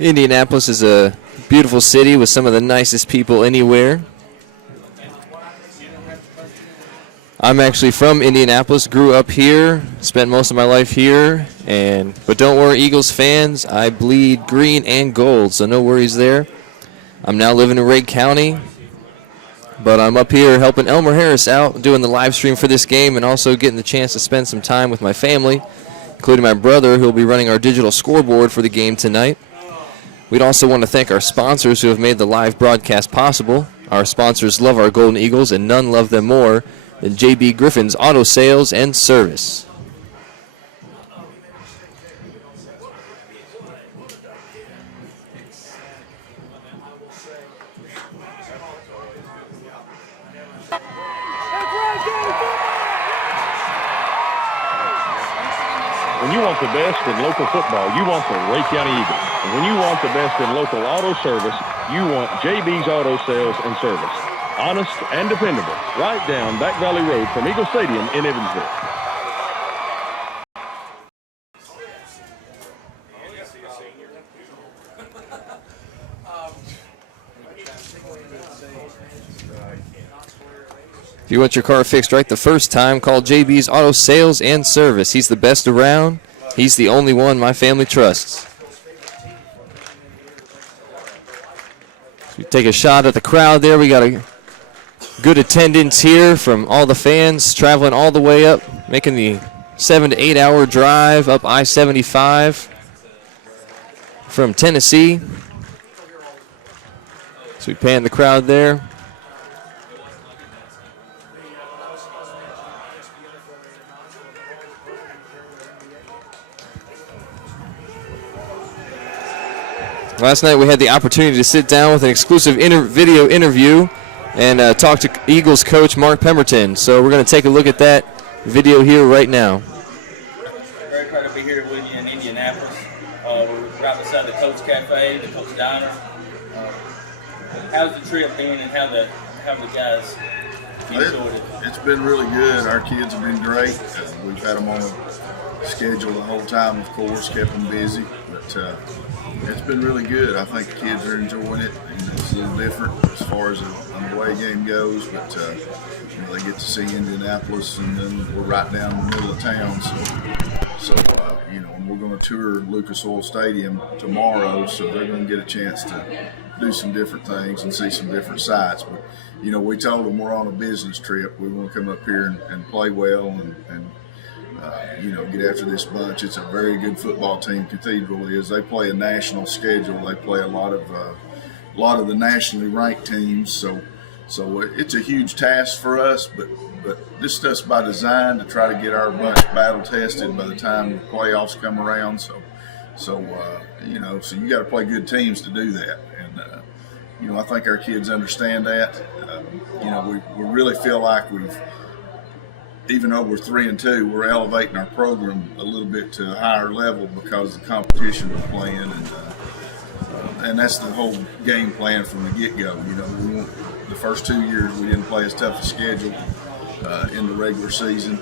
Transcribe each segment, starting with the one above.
Indianapolis is a beautiful city with some of the nicest people anywhere. I'm actually from Indianapolis, grew up here, spent most of my life here, but don't worry, Eagles fans, I bleed green and gold, so no worries there. I'm now living in Rhea County, but I'm up here helping Elmer Harris out, doing the live stream for this game, and also getting the chance to spend some time with my family, including my brother, who will be running our digital scoreboard for the game tonight. We'd also want to thank our sponsors who have made the live broadcast possible. Our sponsors love our Golden Eagles, and none love them more than J.B. Griffin's Auto Sales and Service. When you want the best in local football, you want the Rhea County Eagles. And when you want the best in local auto service, you want JB's Auto Sales and Service. Honest and dependable, right down Back Valley Road from Eagle Stadium in Evansville. If you want your car fixed right the first time, call JB's Auto Sales and Service. He's the best around. He's the only one my family trusts. So we take a shot at the crowd there. We got a good attendance here from all the fans traveling all the way up, making the 7 to 8 hour drive up I-75 from Tennessee. So we pan the crowd there. Last night we had the opportunity to sit down with an exclusive video interview and talk to Eagles coach Mark Pemberton. So we're going to take a look at that video here right now. Very proud to be here with you in Indianapolis. We're right beside the Coach Cafe, the Coach Diner. How's the trip been and how the guys enjoyed it? It's been really good. Our kids have been great. We've had them on a schedule the whole time, of course, kept them busy. But it's been really good. I think the kids are enjoying it. It's a little different as far as an away game goes, but they get to see Indianapolis, and then we're right down in the middle of town. So and we're going to tour Lucas Oil Stadium tomorrow, so they're going to get a chance to do some different things and see some different sights. But we told them we're on a business trip. We want to come up here and play well and get after this bunch. It's a very good football team. Cathedral is. They play a national schedule. They play a lot of the nationally ranked teams. So it's a huge task for us. But this stuff's by design to try to get our bunch battle tested by the time the playoffs come around. So you got to play good teams to do that. And I think our kids understand that. We really feel like even though we're 3-2, we're elevating our program a little bit to a higher level because of the competition we're playing, and that's the whole game plan from the get-go. The first 2 years we didn't play as tough a schedule in the regular season.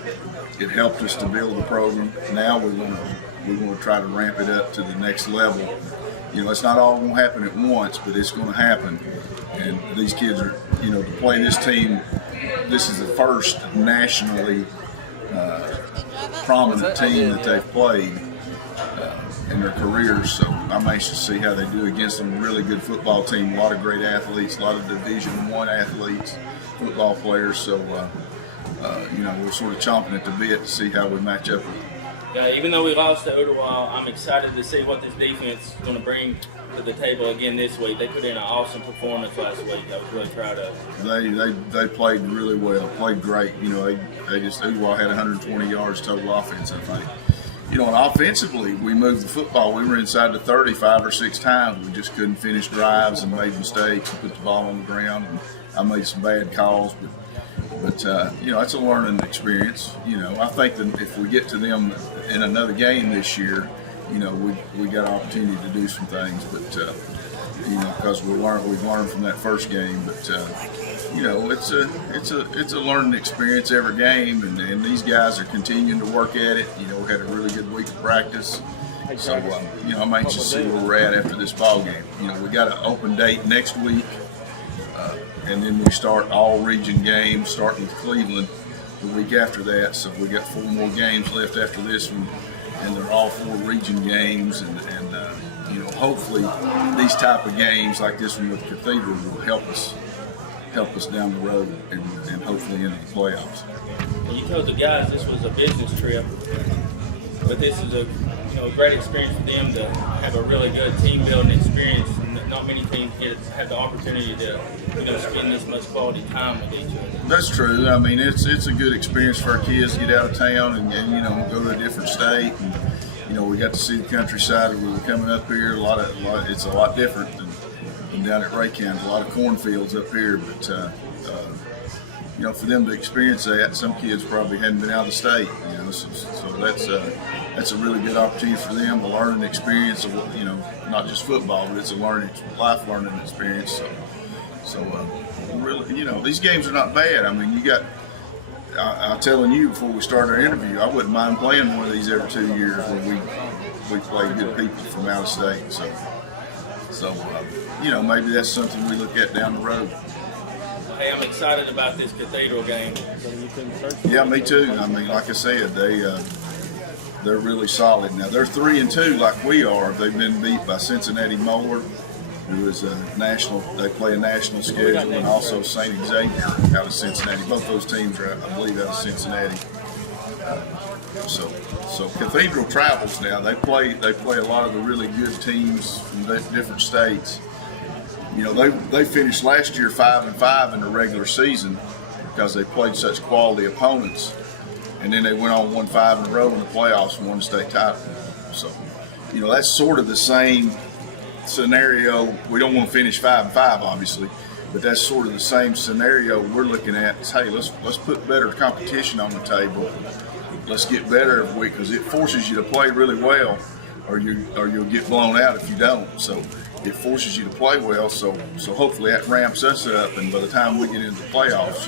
It helped us to build the program. Now we want to try to ramp it up to the next level. It's not all going to happen at once, but it's going to happen. And these kids are, to play this team. This is the first nationally prominent team that they've played in their careers, so I'm anxious to see how they do against them. Really good football team, a lot of great athletes, a lot of Division I athletes, football players, so we're sort of chomping at the bit to see how we match up with them. Yeah, even though we lost to Ottawa, I'm excited to see what this defense is going to bring to the table again this week. They put in an awesome performance last week. I was really proud of. They played really well, played great. Ottawa had 120 yards total offense, I think. And offensively, we moved the football. We were inside the 30 5 or 6 times. We just couldn't finish drives and made mistakes and put the ball on the ground. And I made some bad calls, but it's a learning experience. I think that if we get to them in another game this year, we got an opportunity to do some things, but because we've learned from that first game. But it's a learning experience every game, and these guys are continuing to work at it. We had a really good week of practice, so I'm anxious to see where we're at after this ball game. We got an open date next week, and then we start all region games, starting with Cleveland the week after that. So we got 4 more games left after this one, and they're all 4 region games, and hopefully these type of games like this one with Cathedral will help us down the road and hopefully into the playoffs. And you told the guys this was a business trip, but this is a great experience for them to have a really good team building experience. Not many teams have the opportunity to spend this much quality time with each other. That's true. I mean, it's a good experience for our kids to get out of town and go to a different state. And, we got to see the countryside. We were coming up here. It's a lot different than down at Rhea County. A lot of cornfields up here, but for them to experience that, some kids probably hadn't been out of the state. So that's a really good opportunity for them, a learning experience of not just football, but it's a life learning experience. So really, these games are not bad. I mean, I'm telling you before we start our interview, I wouldn't mind playing one of these every 2 years when we play good people from out of state. So maybe that's something we look at down the road. Hey, I'm excited about this Cathedral game. Yeah, me too. I mean, like I said, they're really solid. Now they're 3-2 like we are. They've been beat by Cincinnati Moeller, who is a national. They play a national schedule, and also St. Xavier out of Cincinnati. Both those teams are, I believe, out of Cincinnati. So Cathedral travels now. They play a lot of the really good teams from different states. They finished last year 5-5 in the regular season because they played such quality opponents, and then they went on 1-5 in a row in the playoffs and won the state title. So, that's sort of the same scenario. We don't want to finish 5-5, obviously, but that's sort of the same scenario we're looking at. Is, hey, let's put better competition on the table. Let's get better every week because it forces you to play really well, or you'll get blown out if you don't. So it forces you to play well. So hopefully that ramps us up, and by the time we get into the playoffs,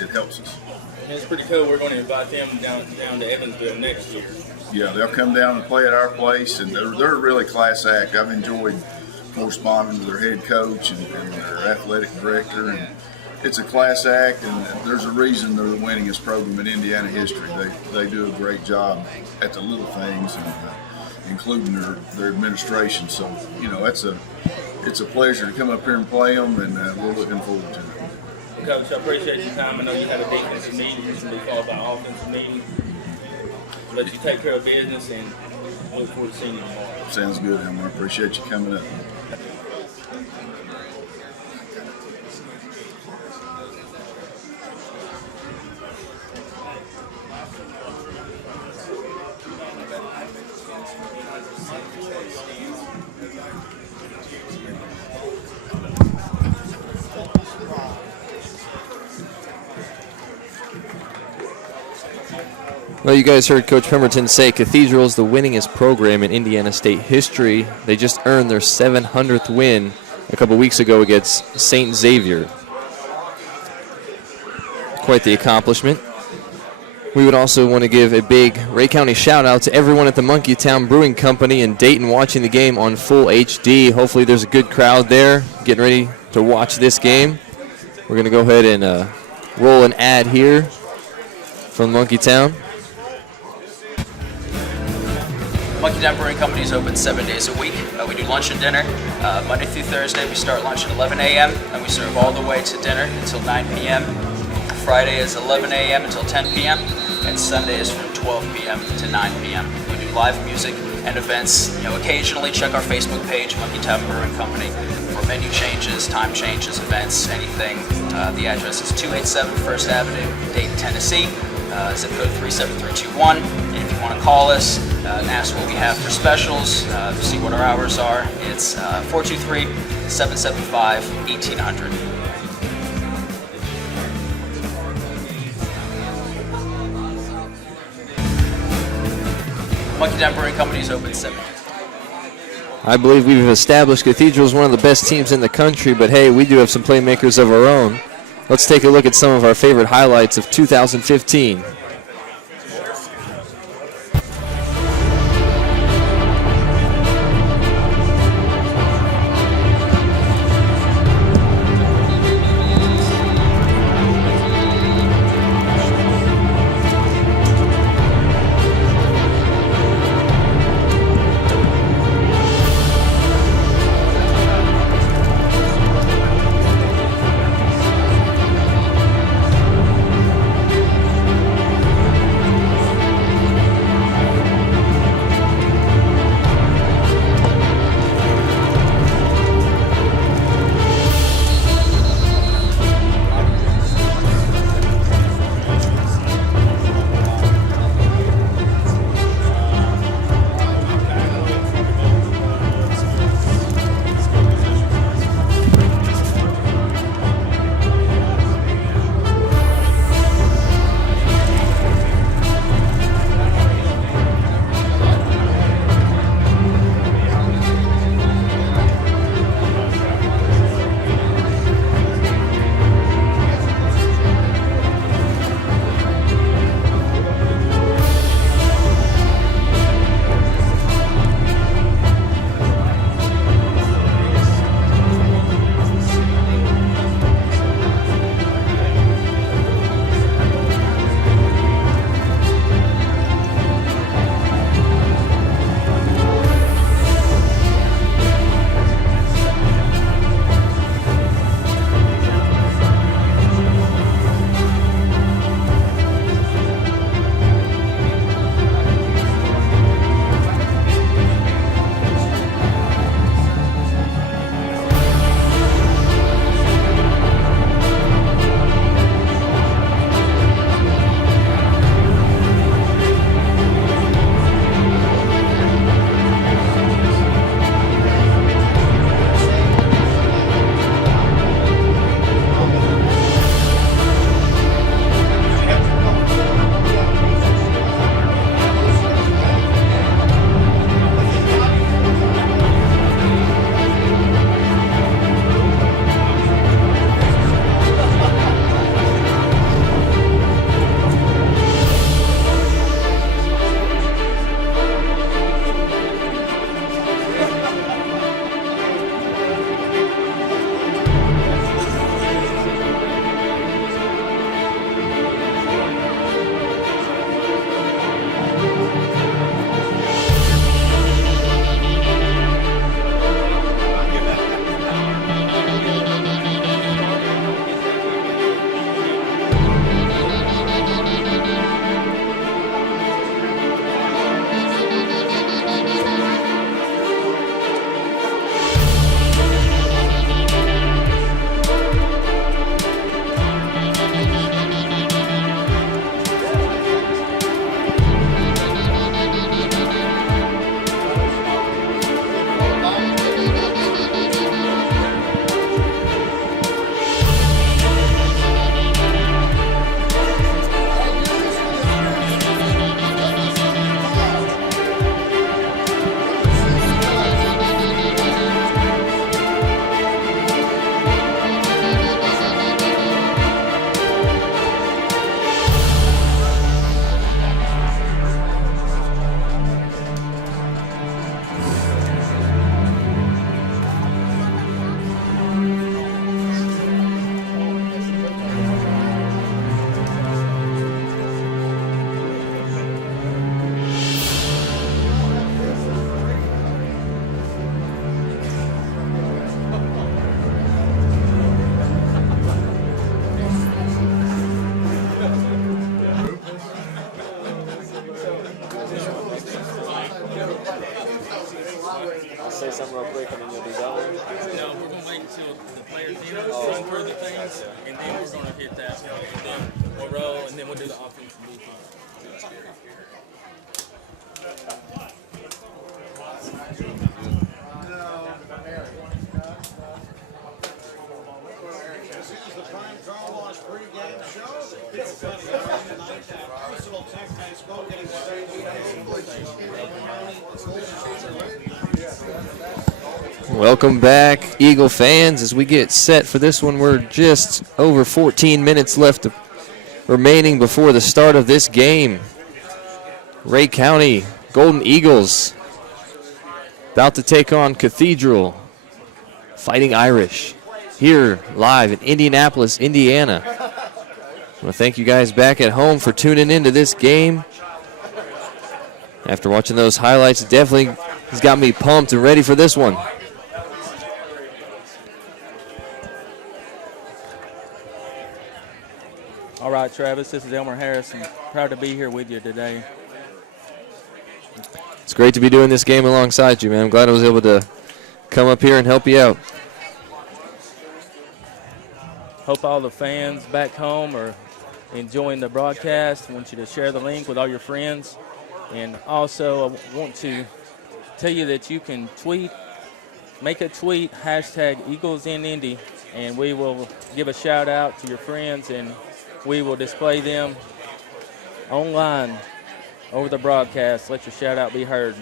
it helps us. And it's pretty cool. We're going to invite them down to Evansville next year. Yeah, they'll come down and play at our place, and they're a really class act. I've enjoyed corresponding with their head coach and their athletic director, and it's a class act, and there's a reason they're the winningest program in Indiana history. They do a great job at the little things, and including their administration. So it's a pleasure to come up here and play them, and we're looking forward to it. Coach, I appreciate your time. I know you had a defensive meeting. It's going to be followed by an offensive meeting. Let you take care of business, and look forward to seeing you tomorrow. Sounds good, Elmer. I appreciate you coming up. Well, you guys heard Coach Pemberton say Cathedral is the winningest program in Indiana State history. They just earned their 700th win a couple weeks ago against St. Xavier. Quite the accomplishment. We would also want to give a big Rhea County shout out to everyone at the Monkeytown Brewing Company in Dayton watching the game on full HD. Hopefully there's a good crowd there getting ready to watch this game. We're going to go ahead and roll an ad here from Monkeytown. Monkeytown Brewing Company is open 7 days a week. We do lunch and dinner. Monday through Thursday, we start lunch at 11 a.m. and we serve all the way to dinner until 9 p.m. Friday is 11 a.m. until 10 p.m. and Sunday is from 12 p.m. to 9 p.m. We do live music and events. Occasionally check our Facebook page, Monkeytown Brewing Company, for menu changes, time changes, events, anything. The address is 287 First Avenue, Dayton, Tennessee. Zip code 37321. And if you want to call us and ask what we have for specials, see what our hours are, it's 423-775-1800. Monkeytown Brewing Company is open 7 days. I believe we've established Cathedral is one of the best teams in the country, but hey, we do have some playmakers of our own. let's take a look at some of our favorite highlights of 2015. say something real quick and then you'll be done? No, we're going to wait until the players run through the things, and then we're going to hit that. And then we'll roll, and then we'll do the offense and defense. This is the Prime Car Wash pregame show. It's Welcome back, Eagle fans, as we get set for this one. We're just over 14 minutes left remaining before the start of this game. Rhea County Golden Eagles about to take on Cathedral Fighting Irish here live in Indianapolis, Indiana. I want to thank you guys back at home for tuning into this game. After watching those highlights, it definitely has got me pumped and ready for this one. All right, Travis, this is Elmer Harrison. Proud to be here with you today. It's great to be doing this game alongside you, man. I'm glad I was able to come up here and help you out. Hope all the fans back home are enjoying the broadcast. I want you to share the link with all your friends. And also, I want to tell you that you can make a tweet, #EaglesInIndy, and we will give a shout out to your friends, and we will display them online over the broadcast. Let your shout out be heard.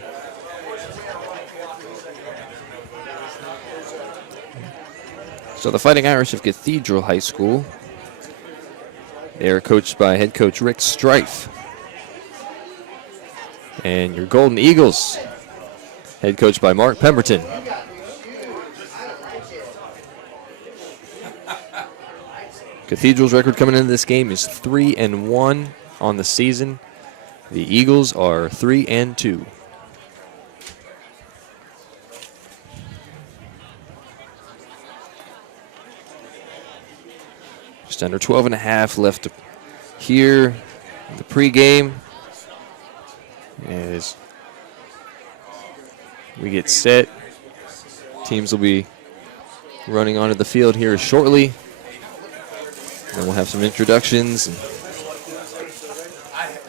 So the Fighting Irish of Cathedral High School, they are coached by head coach Rick Strife. And your Golden Eagles, head coached by Mark Pemberton. Cathedral's record coming into this game is 3-1 on the season. The Eagles are 3-2. Just under 12 and a half left here in the pregame. As we get set, teams will be running onto the field here shortly. And we'll have some introductions, and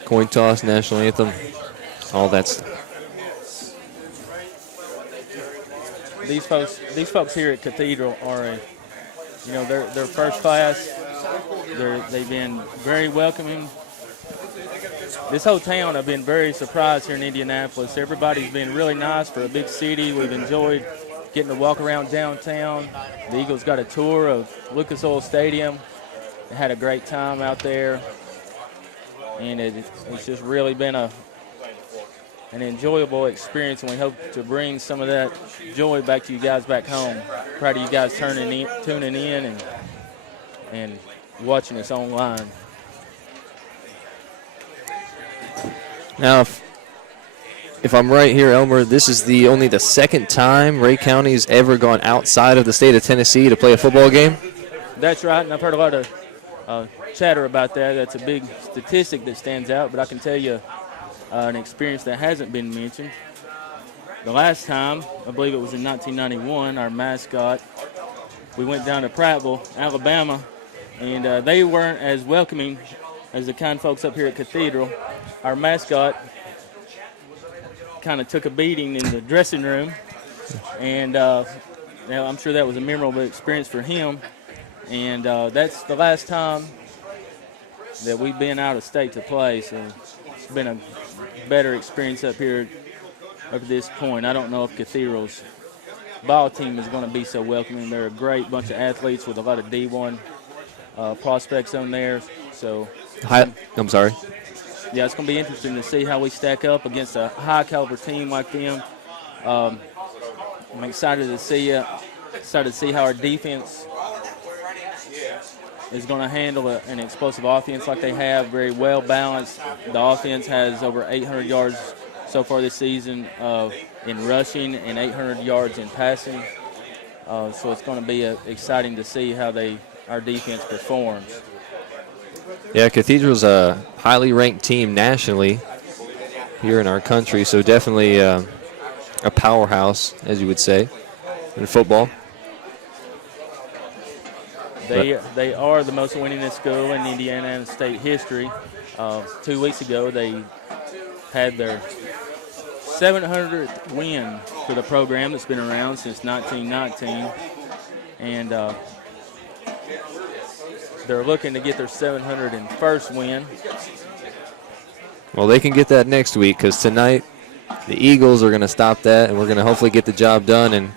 coin toss, national anthem, all that stuff. These folks here at Cathedral are, they're first class. They've been very welcoming. This whole town, I've been very surprised here in Indianapolis. Everybody's been really nice for a big city. We've enjoyed getting to walk around downtown. The Eagles got a tour of Lucas Oil Stadium. They had a great time out there, and it's just really been an enjoyable experience, and we hope to bring some of that joy back to you guys back home. Proud of you guys tuning in and watching us online. Now, if I'm right here, Elmer, this is only the second time Rhea County's ever gone outside of the state of Tennessee to play a football game? That's right, and I've heard a lot of chatter about that. That's a big statistic that stands out, but I can tell you an experience that hasn't been mentioned. The last time, I believe it was in 1991, our mascot, we went down to Prattville, Alabama, and they weren't as welcoming as the kind folks up here at Cathedral. Our mascot kind of took a beating in the dressing room, and I'm sure that was a memorable experience for him. And that's the last time that we've been out of state to play, so it's been a better experience up here up to this point. I don't know if Cathedral's ball team is going to be so welcoming. They're a great bunch of athletes with a lot of D1 prospects on there. So I'm sorry. Yeah, it's going to be interesting to see how we stack up against a high-caliber team like them. I'm excited to see how our defense is going to handle an explosive offense like they have, very well balanced. The offense has over 800 yards so far this season in rushing and 800 yards in passing. So it's going to be exciting to see how our defense performs. Yeah, Cathedral's a highly ranked team nationally here in our country, so definitely a powerhouse, as you would say, in football. They are the most winningest school in Indiana state history. 2 weeks ago, they had their 700th win for the program that's been around since 1919. And they're looking to get their 701st win. Well, they can get that next week because tonight the Eagles are going to stop that, and we're going to hopefully get the job done and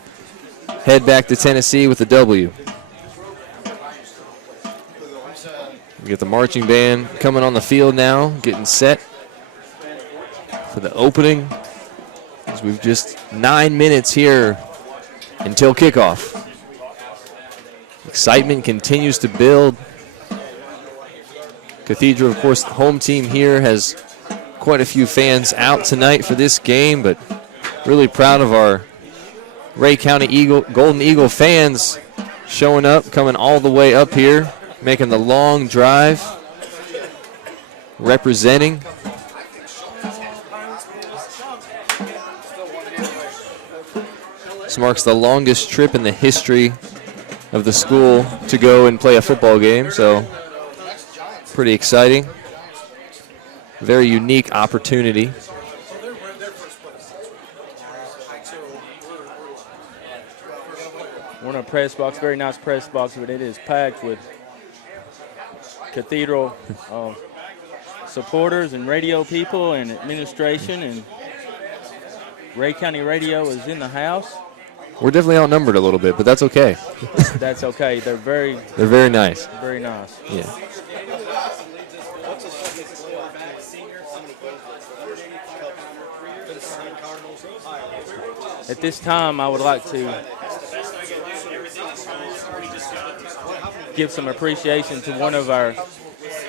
head back to Tennessee with a W. We get the marching band coming on the field now, getting set for the opening. As we've just 9 minutes here until kickoff. Excitement continues to build. Cathedral, of course, the home team here, has quite a few fans out tonight for this game, but really proud of our Rhea County Golden Eagle fans showing up, coming all the way up here, making the long drive, representing. This marks the longest trip in the history of the school to go and play a football game, so pretty exciting. Very unique opportunity. We're in a press box, very nice press box, but it is packed with Cathedral supporters and radio people and administration, and Rhea County Radio is in the house. We're definitely outnumbered a little bit, but that's okay. That's okay. They're very nice. Very nice. Yeah. At this time, I would like to give some appreciation to one of our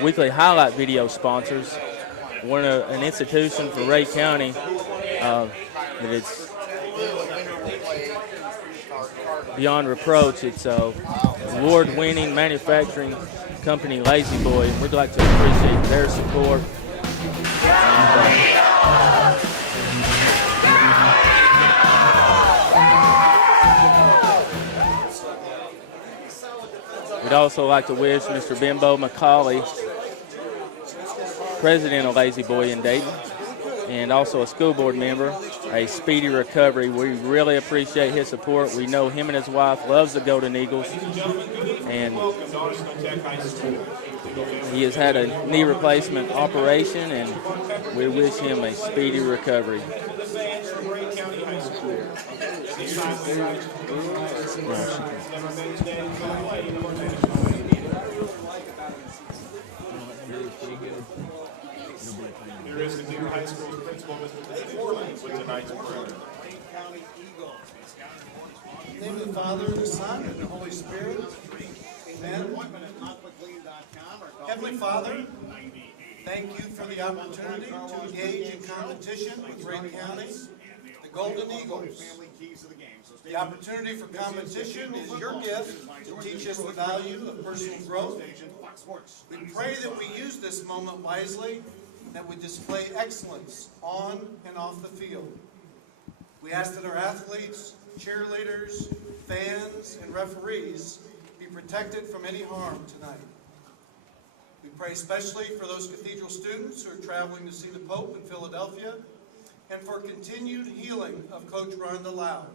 weekly highlight video sponsors, an institution for Rhea County that it's beyond reproach. It's a award-winning manufacturing company, Lazy Boy, and we'd like to appreciate their support. We'd also like to wish Mr. Bimbo McCauley, president of Lazy Boy in Dayton, and also a school board member, a speedy recovery. We really appreciate his support. We know him and his wife loves the Golden Eagles, and he has had a knee replacement operation, and we wish him a speedy recovery. Here is Cathedral High School's principal, Mr. Foreman, with tonight's program. In the name of the Father, and the Son, and the Holy Spirit. Amen. Heavenly Father, thank you for the opportunity to engage in competition with Rhea County, the Golden Eagles. The opportunity for competition is your gift to teach us the value of personal growth. We pray that we use this moment wisely, that we display excellence on and off the field. We ask that our athletes, cheerleaders, fans, and referees be protected from any harm tonight. We pray especially for those Cathedral students who are traveling to see the Pope in Philadelphia, and for continued healing of Coach Rhonda Lau.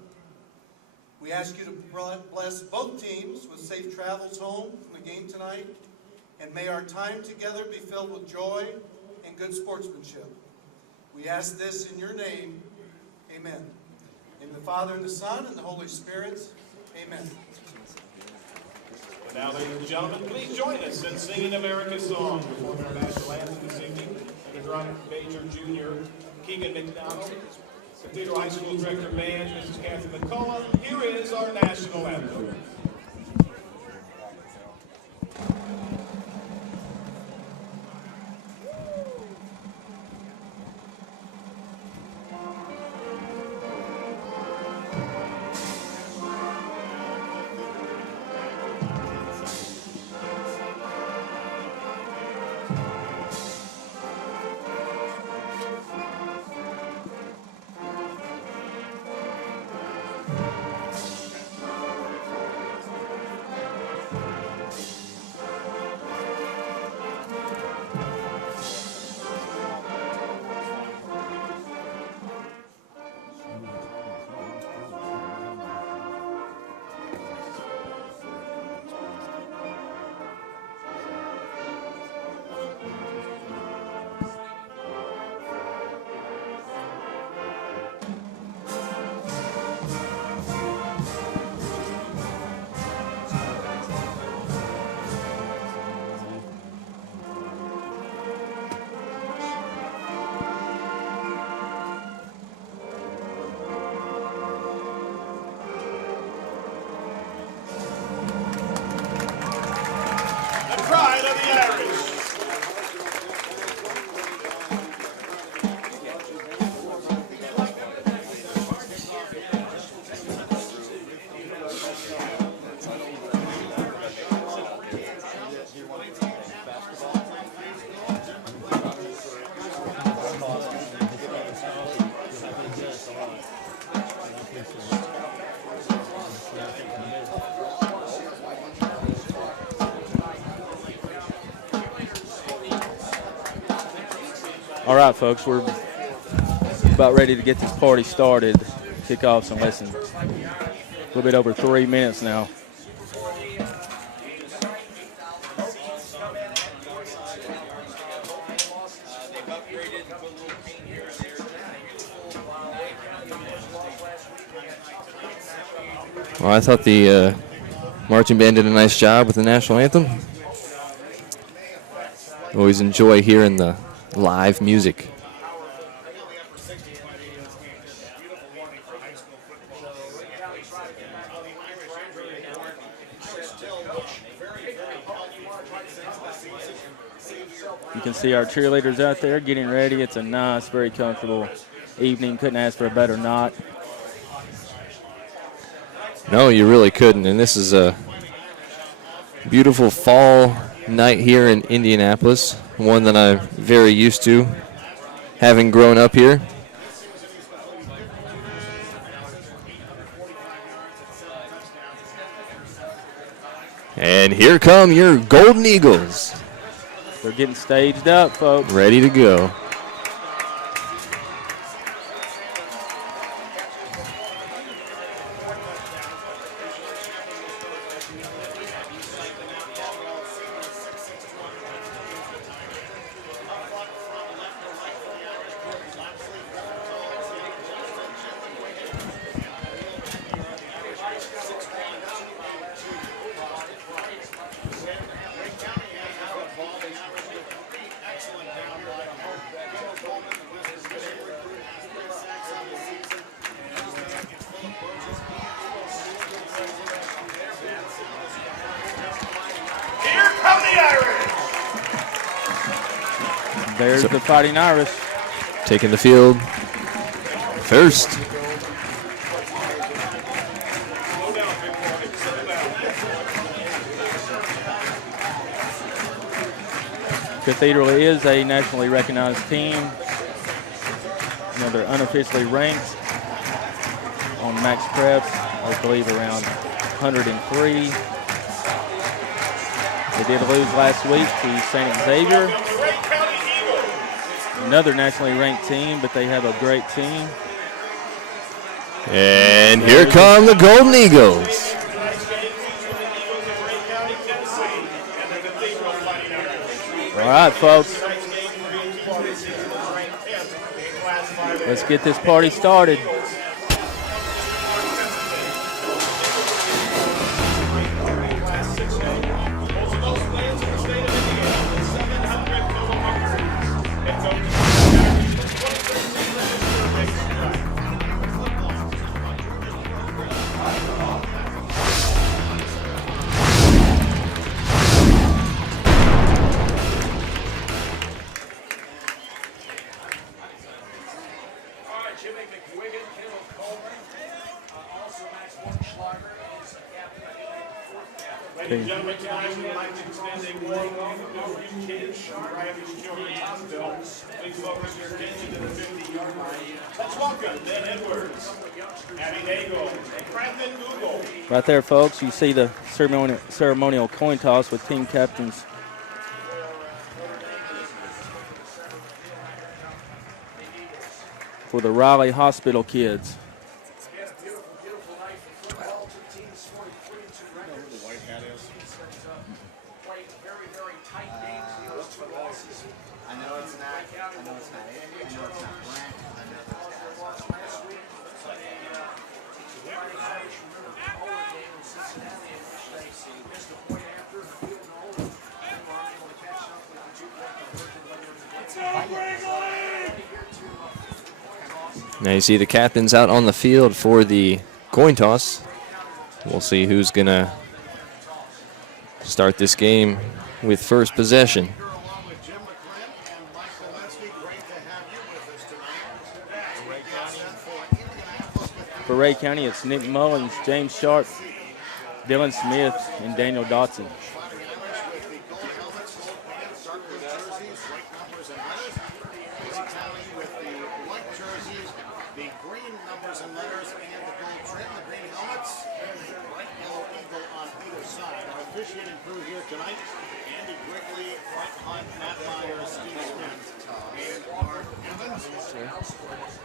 We ask you to bless both teams with safe travels home from the game tonight, and may our time together be filled with joy and good sportsmanship. We ask this in your name. Amen. In the Father, and the Son, and the Holy Spirit. Amen. Now, ladies and gentlemen, please join us in singing America's song. Performing our national anthem this evening, the drum major junior Keegan McDonald, Cathedral High School Director of Band, Mrs. Kathy McCullough. Here is our national anthem. the Irish. All right, folks, we're about ready to get this party started. Kickoff's in less than a little bit over 3 minutes now. Well, I thought the marching band did a nice job with the national anthem. Always enjoy hearing the live music. You can see our cheerleaders out there getting ready. It's a nice, very comfortable evening. Couldn't ask for a better night. No, you really couldn't. And this is a beautiful fall night here in Indianapolis, one that I'm very used to, having grown up here. And here come your Golden Eagles. They're getting staged up, folks. Ready to go. There's the Fighting Irish. Taking the field first. Cathedral is a nationally recognized team. You know, they're unofficially ranked on Max Preps, I believe around 103. They did lose last week to St. Xavier. Another nationally ranked team, but they have a great team. And here come the Golden Eagles. All right, folks. Let's get this party started. Ladies and gentlemen, tonight we'd like to extend a warm welcome to all you kids from Ravage Children's Hospital. Please focus your attention to the 50-yard line. Let's welcome Ben Edwards, Abby Nagel, and Franklin Google. Right there, folks, you see the ceremonial coin toss with team captains. For the Raleigh Hospital kids. Now you see the captains out on the field for the coin toss. We'll see who's going to start this game with first possession. For Ray County, it's Nick Mullins, James Sharp, Dylan Smith, and Daniel Dotson.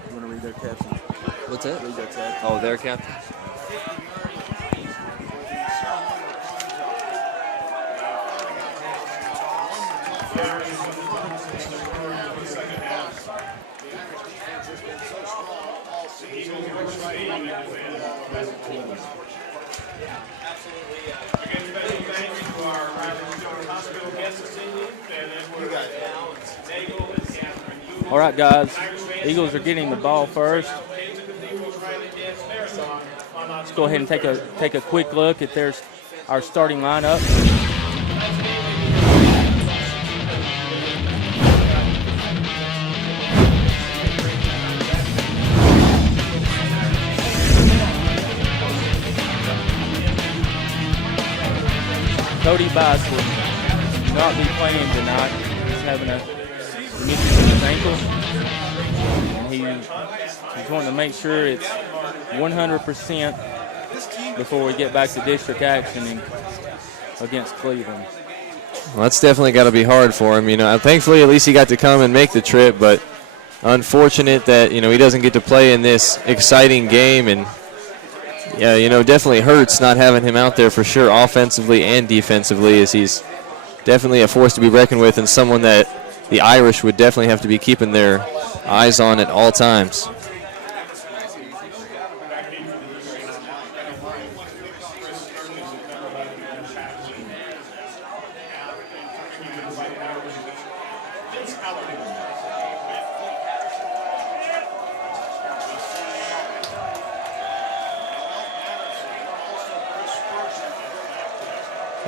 You want to read their caption? What's that? Read their caption. Oh, their captain. All right, guys. Eagles are getting the ball first. Let's go ahead and take a quick look at our starting lineup. Cody Bass will not be playing tonight. He's having a issue with his ankle, and he's wanting to make sure it's 100% before we get back to district action against Cleveland. Well, that's definitely got to be hard for him. You know, thankfully, at least he got to come and make the trip, but unfortunate that, you know, he doesn't get to play in this exciting game. And, yeah, you know, definitely hurts not having him out there for sure, offensively and defensively, as he's definitely a force to be reckoned with and someone that the Irish would definitely have to be keeping their eyes on at all times.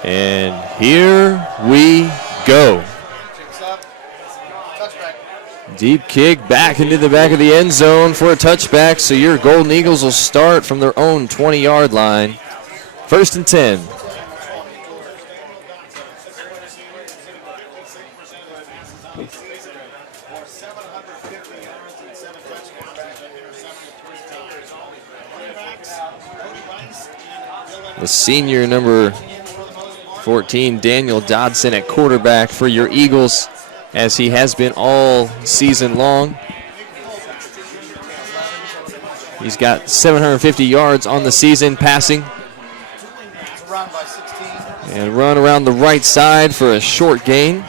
And here we go. Deep kick back into the back of the end zone for a touchback. So your Golden Eagles will start from their own 20-yard line. 1st and 10. The senior number 14, Daniel Dodson at quarterback for your Eagles, as he has been all season long. He's got 750 yards on the season passing. And run around the right side for a short gain.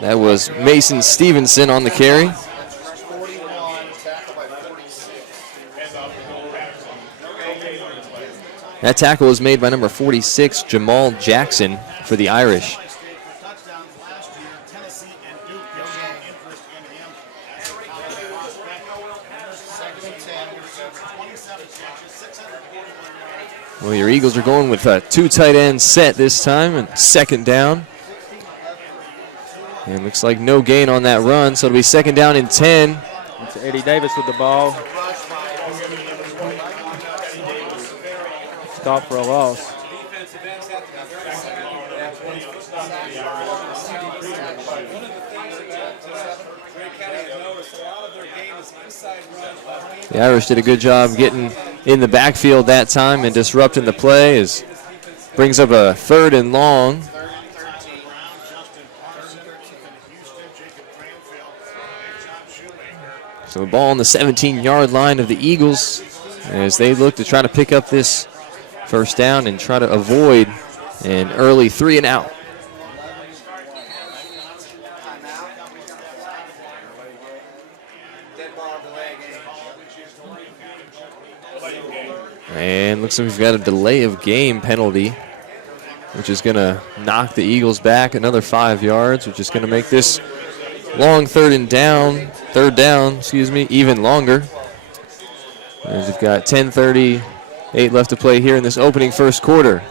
That was Mason Stevenson on the carry. That tackle was made by number 46, Jamal Jackson, for the Irish. Well, your Eagles are going with a 2 tight end set this time, and 2nd down. And looks like no gain on that run, so it'll be 2nd down and 10. It's Eddie Davis with the ball. Stop for a loss. The Irish did a good job getting in the backfield that time and disrupting the play. As brings up a 3rd and long. So the ball on the 17-yard line of the Eagles as they look to try to pick up this 1st down and try to avoid an early 3 and out. And looks like we've got a delay of game penalty, which is going to knock the Eagles back another 5 yards, which is going to make this long third down, even longer. As we've got 10:38 left to play here in this opening 1st quarter.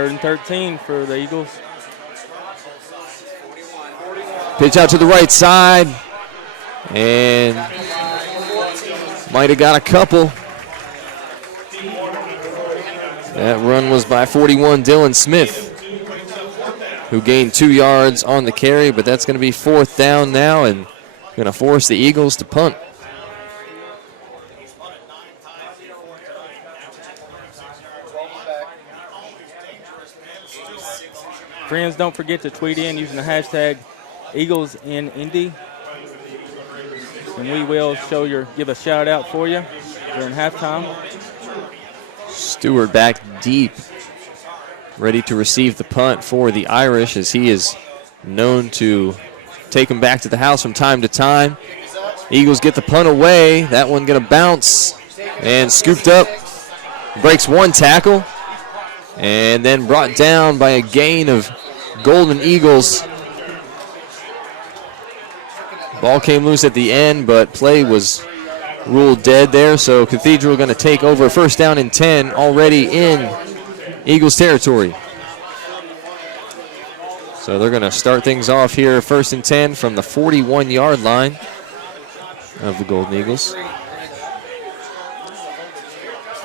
3rd and 13 for the Eagles. Pitch out to the right side. And might have got a couple. That run was by 41, Dylan Smith, who gained 2 yards on the carry, but that's going to be 4th down now and going to force the Eagles to punt. Friends, don't forget to tweet in using the hashtag EaglesInIndy. And we will give a shout out for you during halftime. Stewart back deep, ready to receive the punt for the Irish, as he is known to take them back to the house from time to time. Eagles get the punt away. That one going to bounce and scooped up. Breaks 1 tackle and then brought down by a gain of Golden Eagles. Ball came loose at the end, but play was ruled dead there, so Cathedral going to take over 1st down and 10 already in Eagles territory. So they're going to start things off here, 1st and 10 from the 41-yard line of the Golden Eagles. Let's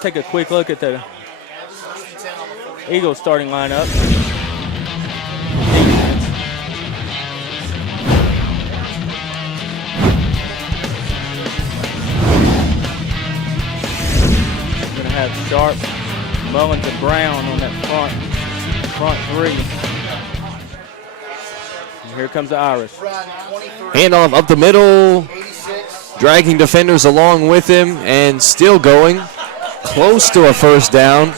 take a quick look at the Eagles starting lineup. Have Sharp, Mullins, and Brown on that front 3. And here comes the Irish. Handoff up the middle, dragging defenders along with him and still going. Close to a 1st down.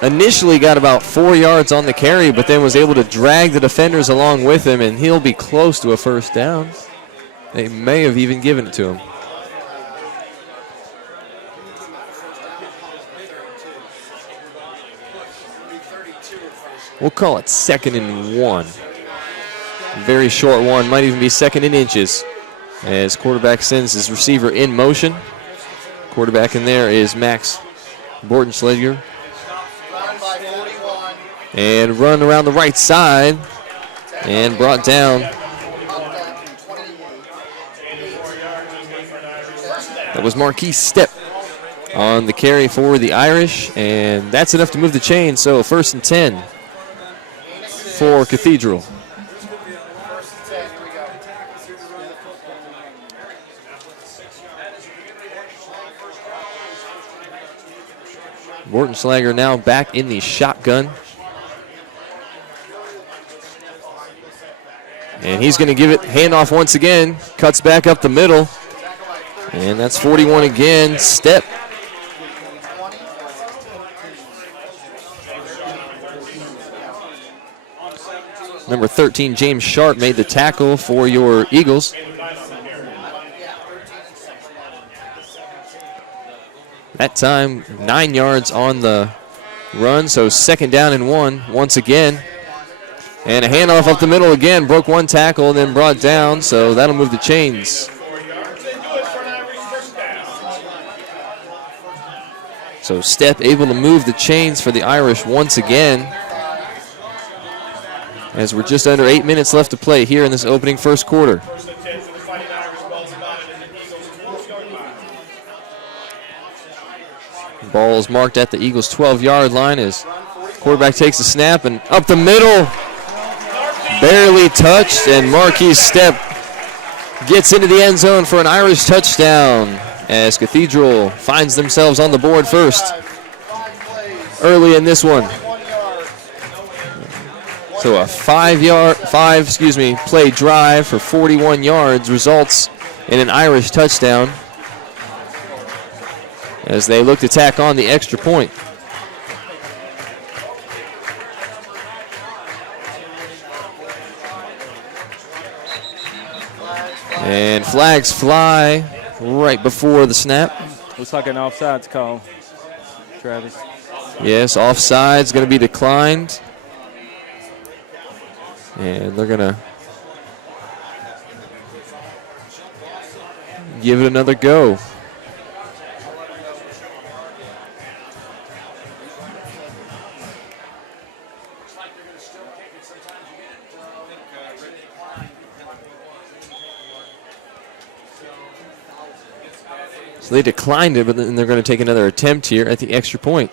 Initially got about 4 yards on the carry, but then was able to drag the defenders along with him, and he'll be close to a 1st down. They may have even given it to him. We'll call it 2nd and 1. Very short one, might even be 2nd in inches, as quarterback sends his receiver in motion. Quarterback in there is Max Bortenschlager. And run around the right side and brought down. That was Marquise Stepp on the carry for the Irish, and that's enough to move the chain, so 1st and 10 for Cathedral. Bortenschlager now back in the shotgun. And he's going to give it handoff once again. Cuts back up the middle. And that's 41 again. Stepp. Number 13, James Sharp, made the tackle for your Eagles. That time, 9 yards on the run, so 2nd down and 1 once again. And a handoff up the middle again, broke 1 tackle and then brought down, so that'll move the chains. So Stepp able to move the chains for the Irish once again, as we're just under 8 minutes left to play here in this opening 1st quarter. Ball is marked at the Eagles' 12-yard line as quarterback takes the snap and up the middle. Barely touched, and Marquise Stepp gets into the end zone for an Irish touchdown as Cathedral finds themselves on the board first early in this one. So a play drive for 41 yards results in an Irish touchdown as they look to tack on the extra point. And flags fly right before the snap. Looks like an offsides call, Travis. Yes, offside's going to be declined. And they're going to give it another go. So they declined it, but then they're going to take another attempt here at the extra point.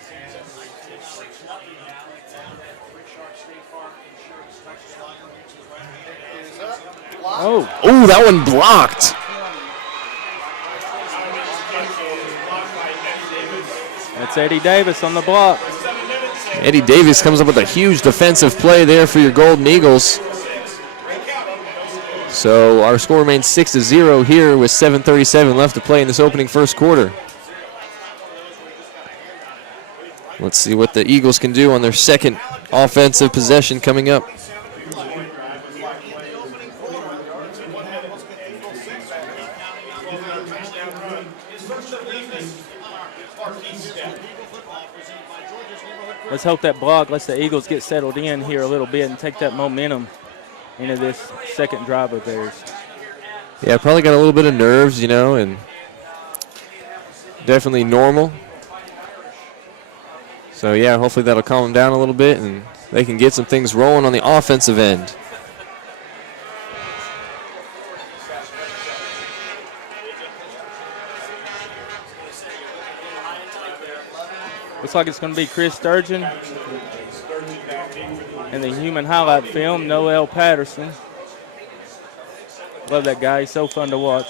Oh, that one blocked. That's Eddie Davis on the block. Eddie Davis comes up with a huge defensive play there for your Golden Eagles. So our score remains 6-0 here with 7:37 left to play in this opening first quarter. Let's see what the Eagles can do on their second offensive possession coming up. Let's hope that block lets the Eagles get settled in here a little bit and take that momentum into this second drive of theirs. Yeah, probably got a little bit of nerves, and definitely normal. So, yeah, hopefully that'll calm them down a little bit and they can get some things rolling on the offensive end. Looks like it's going to be Chris Sturgeon. And the human highlight film, Noel Patterson. Love that guy. He's so fun to watch.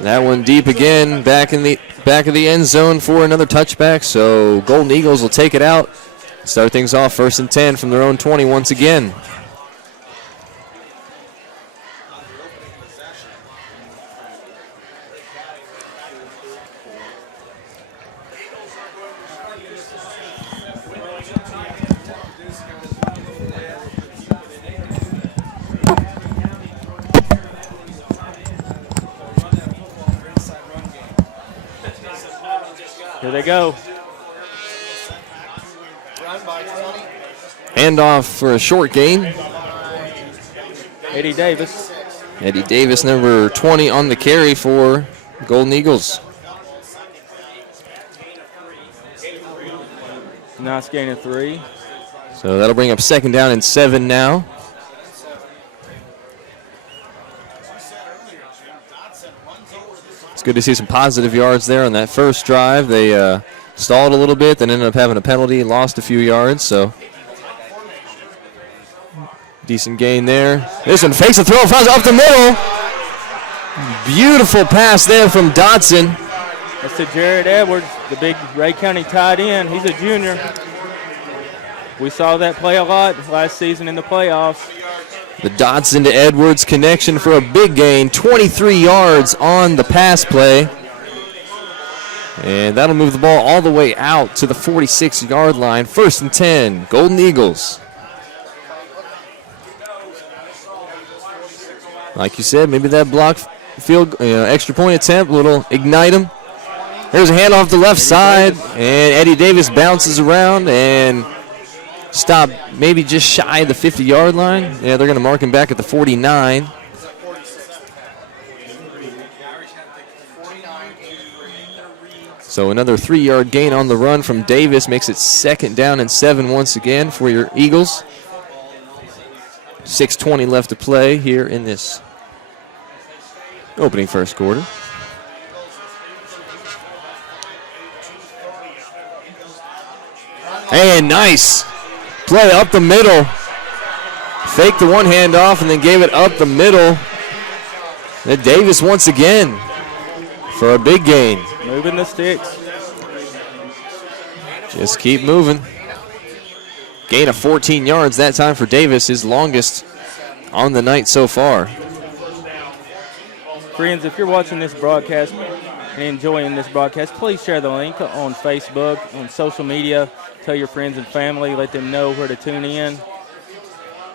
That one deep again, back of the end zone for another touchback. So Golden Eagles will take it out. Start things off 1st and 10 from their own 20 once again. Here they go. Handoff for a short gain. Eddie Davis. Eddie Davis, number 20 on the carry for Golden Eagles. Nice gain of 3. So that'll bring up 2nd down and 7 now. It's good to see some positive yards there on that first drive. They stalled a little bit, then ended up having a penalty, lost a few yards, so decent gain there. This one fakes a throw, flies up the middle. Beautiful pass there from Dotson. That's to Jared Edwards, the big Ray County tight end. He's a junior. We saw that play a lot last season in the playoffs. The Dotson to Edwards connection for a big gain, 23 yards on the pass play. And that'll move the ball all the way out to the 46-yard line. 1st and 10, Golden Eagles. Like you said, maybe that block field, extra point attempt, a little ignite him. There's a handoff to the left side, and Eddie Davis bounces around and stop maybe just shy of the 50-yard line. Yeah, they're going to mark him back at the 49. So another 3-yard gain on the run from Davis makes it 2nd down and 7 once again for your Eagles. 6:20 left to play here in this opening first quarter. And nice play up the middle. Faked the one handoff and then gave it up the middle. Then Davis once again for a big gain. Moving the sticks. Just keep moving. Gain of 14 yards that time for Davis, his longest on the night so far. Friends, if you're watching this broadcast and enjoying this broadcast, please share the link on Facebook, on social media. Tell your friends and family. Let them know where to tune in.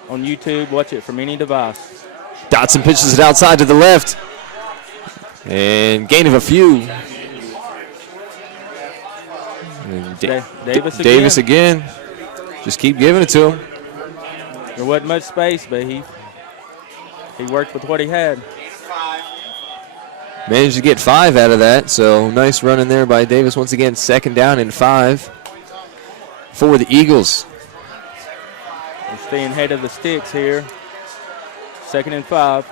On YouTube, watch it from any device. Dotson pitches it outside to the left. And gain of a few. Davis again. Just keep giving it to him. There wasn't much space, but he He worked with what he had. Managed to get 5 out of that, so nice run in there by Davis. Once again, 2nd down and 5 for the Eagles. They're staying head of the sticks here. 2nd and 5.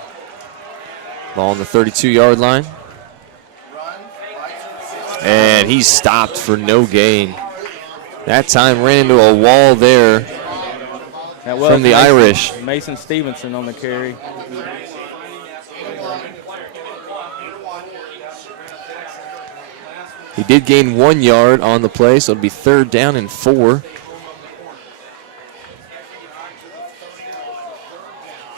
Ball on the 32-yard line. And he's stopped for no gain. That time ran into a wall there from the Irish. Mason Stevenson on the carry. He did gain 1 yard on the play, so it'll be 3rd down and 4.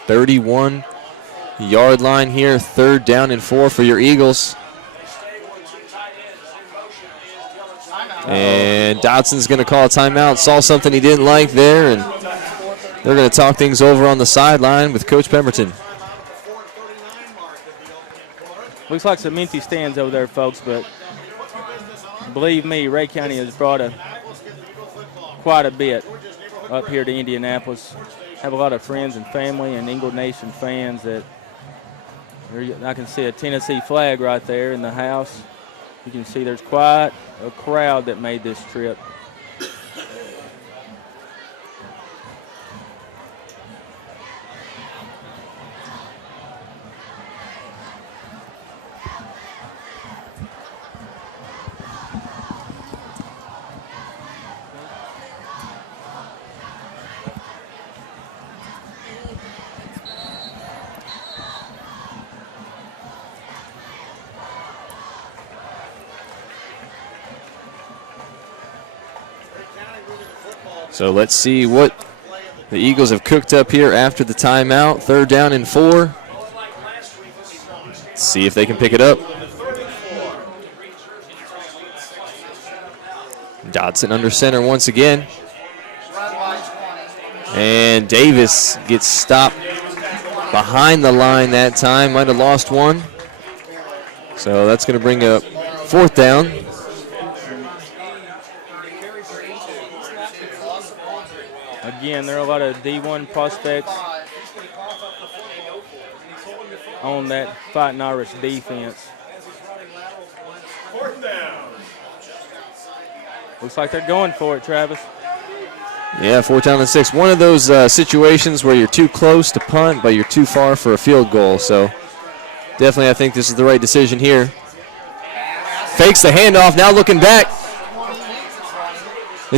31-yard line here, 3rd down and 4 for your Eagles. And Dodson's going to call a timeout. Saw something he didn't like there, and they're going to talk things over on the sideline with Coach Pemberton. Looks like some empty stands over there, folks, but believe me, Ray County has brought quite a bit up here to Indianapolis. Have a lot of friends and family and Eagle Nation fans that I can see a Tennessee flag right there in the house. You can see there's quite a crowd that made this trip. So let's see what the Eagles have cooked up here after the timeout. 3rd down and 4. Let's see if they can pick it up. Dodson under center once again. And Davis gets stopped behind the line that time. Might have lost 1. So that's going to bring up 4th down. Again, there are a lot of D1 prospects on that Fighting Irish defense. Looks like they're going for it, Travis. Yeah, 4th down and 6. One of those situations where you're too close to punt, but you're too far for a field goal. So definitely I think this is the right decision here. Fakes the handoff, now looking back.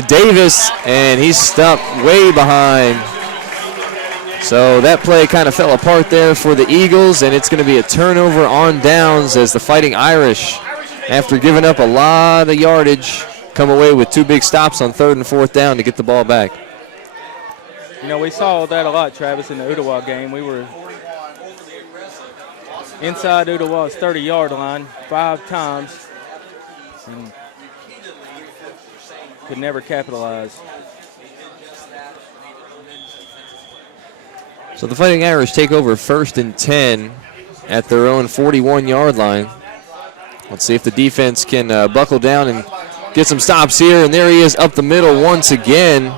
Davis, and he's stuck way behind. So that play kind of fell apart there for the Eagles, and it's going to be a turnover on downs as the Fighting Irish, after giving up a lot of yardage, come away with 2 big stops on 3rd and 4th down to get the ball back. You know, we saw that a lot, Travis, in the Ottawa game. We were inside Ottawa's 30-yard line 5 times and could never capitalize. So the Fighting Irish take over 1st and 10 at their own 41-yard line. Let's see if the defense can buckle down and get some stops here. And there he is up the middle once again.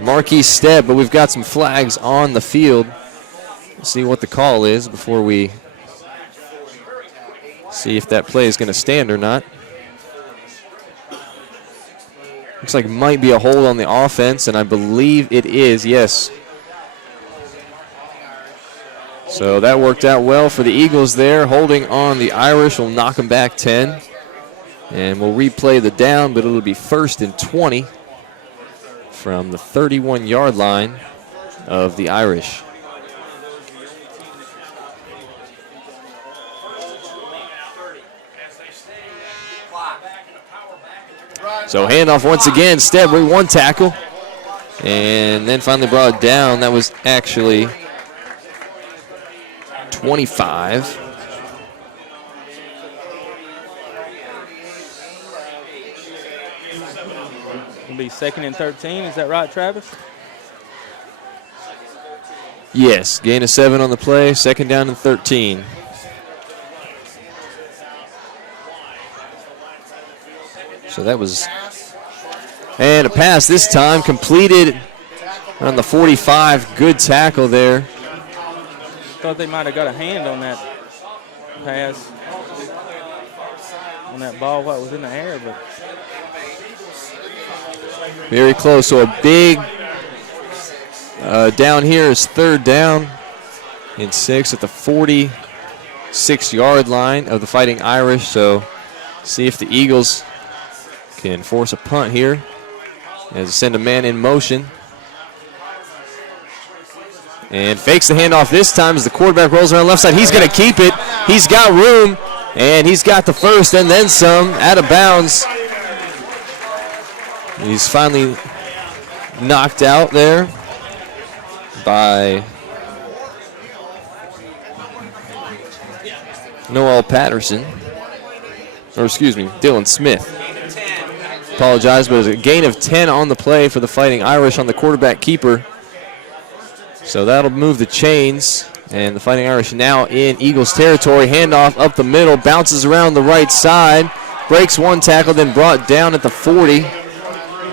Marquis step, but we've got some flags on the field. Let's see what the call is before we see if that play is going to stand or not. Looks like it might be a hold on the offense, and I believe it is, yes. So that worked out well for the Eagles there. Holding on the Irish will knock them back 10. And we'll replay the down, but it'll be 1st and 20 from the 31-yard line of the Irish. So handoff once again, Stebry, 1 tackle, and then finally brought down. That was actually 25. It'll be 2nd and 13, is that right, Travis? Yes, gain of 7 on the play, 2nd down and 13. So that was, and a pass this time completed On the 45, good tackle there. Thought they might have got a hand on that pass, on that ball while it was in the air, but Very close. So a big down here is 3rd down and 6 at the 46-yard line of the Fighting Irish. So see if the Eagles can force a punt here as they send a man in motion. And fakes the handoff this time as the quarterback rolls around left side. He's going to keep it. He's got room, and he's got the first and then some out of bounds. He's finally knocked out there by Noel Patterson. Or excuse me, Dylan Smith. Apologize, but it was a gain of 10 on the play for the Fighting Irish on the quarterback keeper. So that'll move the chains, and the Fighting Irish now in Eagles territory. Handoff up the middle, bounces around the right side, breaks one tackle, then brought down at the 40.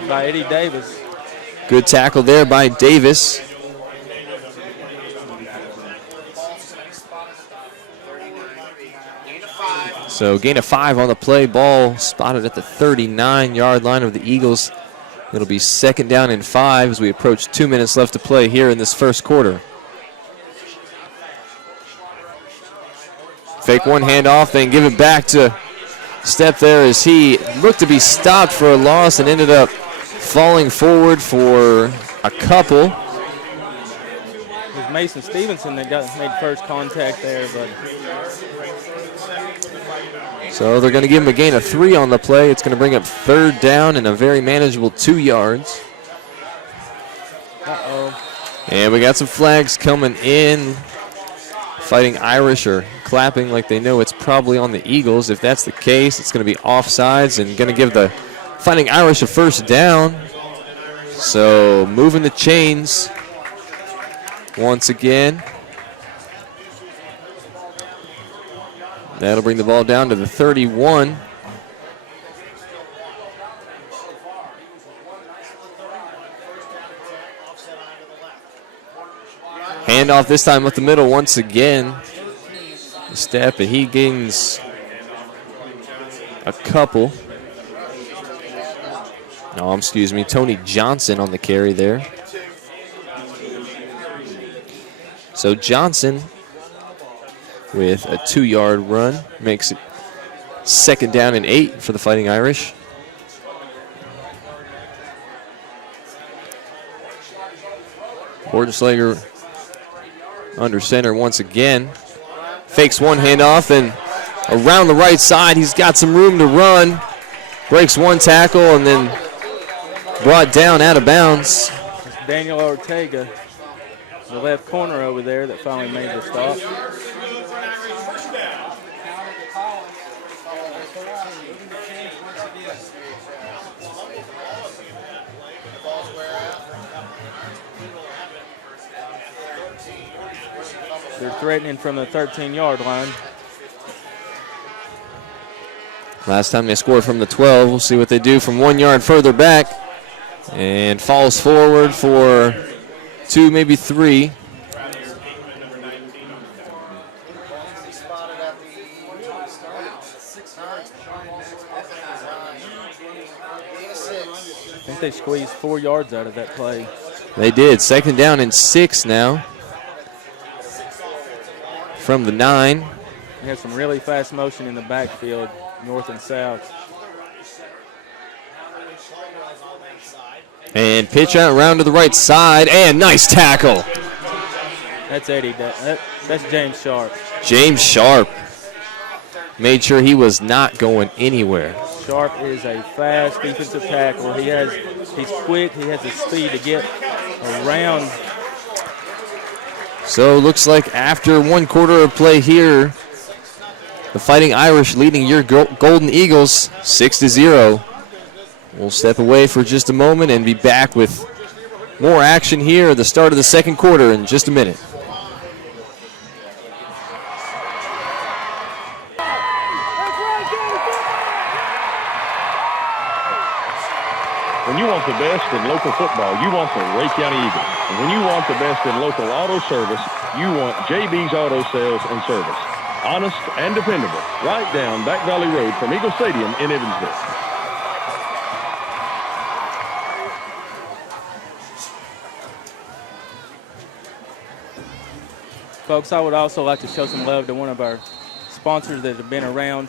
By Eddie Davis. Good tackle there by Davis. So gain of 5 on the play. Ball spotted at the 39-yard line of the Eagles. It'll be 2nd down and 5 as we approach 2 minutes left to play here in this first quarter. Fake one handoff, then give it back to Step there as he looked to be stopped for a loss and ended up falling forward for a couple. It was Mason Stevenson that made first contact there, but so they're going to give him a gain of 3 on the play. It's going to bring up 3rd down and a very manageable 2 yards. And we got some flags coming in. Fighting Irish are clapping like they know it's probably on the Eagles. If that's the case, it's going to be offsides and going to give the Fighting Irish a first down. So moving the chains once again. That'll bring the ball down to the 31. Handoff this time up the middle once again. Step, and he gains a couple. No, excuse me, Tony Johnson on the carry there. So Johnson with a 2-yard run makes it 2nd down and 8 for the Fighting Irish. Bordenslager under center once again. Fakes one handoff and around the right side. He's got some room to run. Breaks one tackle and then brought down out of bounds. It's Daniel Ortega, the left corner over there, that finally made the stop. They're threatening from the 13-yard line. Last time they scored from the 12. We'll see what they do from 1 yard further back. And falls forward for 2, maybe 3. I think they squeezed 4 yards out of that play. They did. 2nd down and 6 now. From the 9. They had some really fast motion in the backfield, north and south. And pitch out around to the right side, and nice tackle. That's Eddie. That's James Sharp. James Sharp made sure he was not going anywhere. Sharp is a fast defensive tackle. He's quick. He has the speed to get around. So looks like after 1 quarter of play here, the Fighting Irish leading your Golden Eagles 6-0. We'll step away for just a moment and be back with more action here at the start of the 2nd quarter in just a minute. When you want the best in local football, you want the Ray County Eagles. And when you want the best in local auto service, you want JB's Auto Sales and Service. Honest and dependable, right down Back Valley Road from Eagle Stadium in Evansville. Folks, I would also like to show some love to one of our sponsors that have been around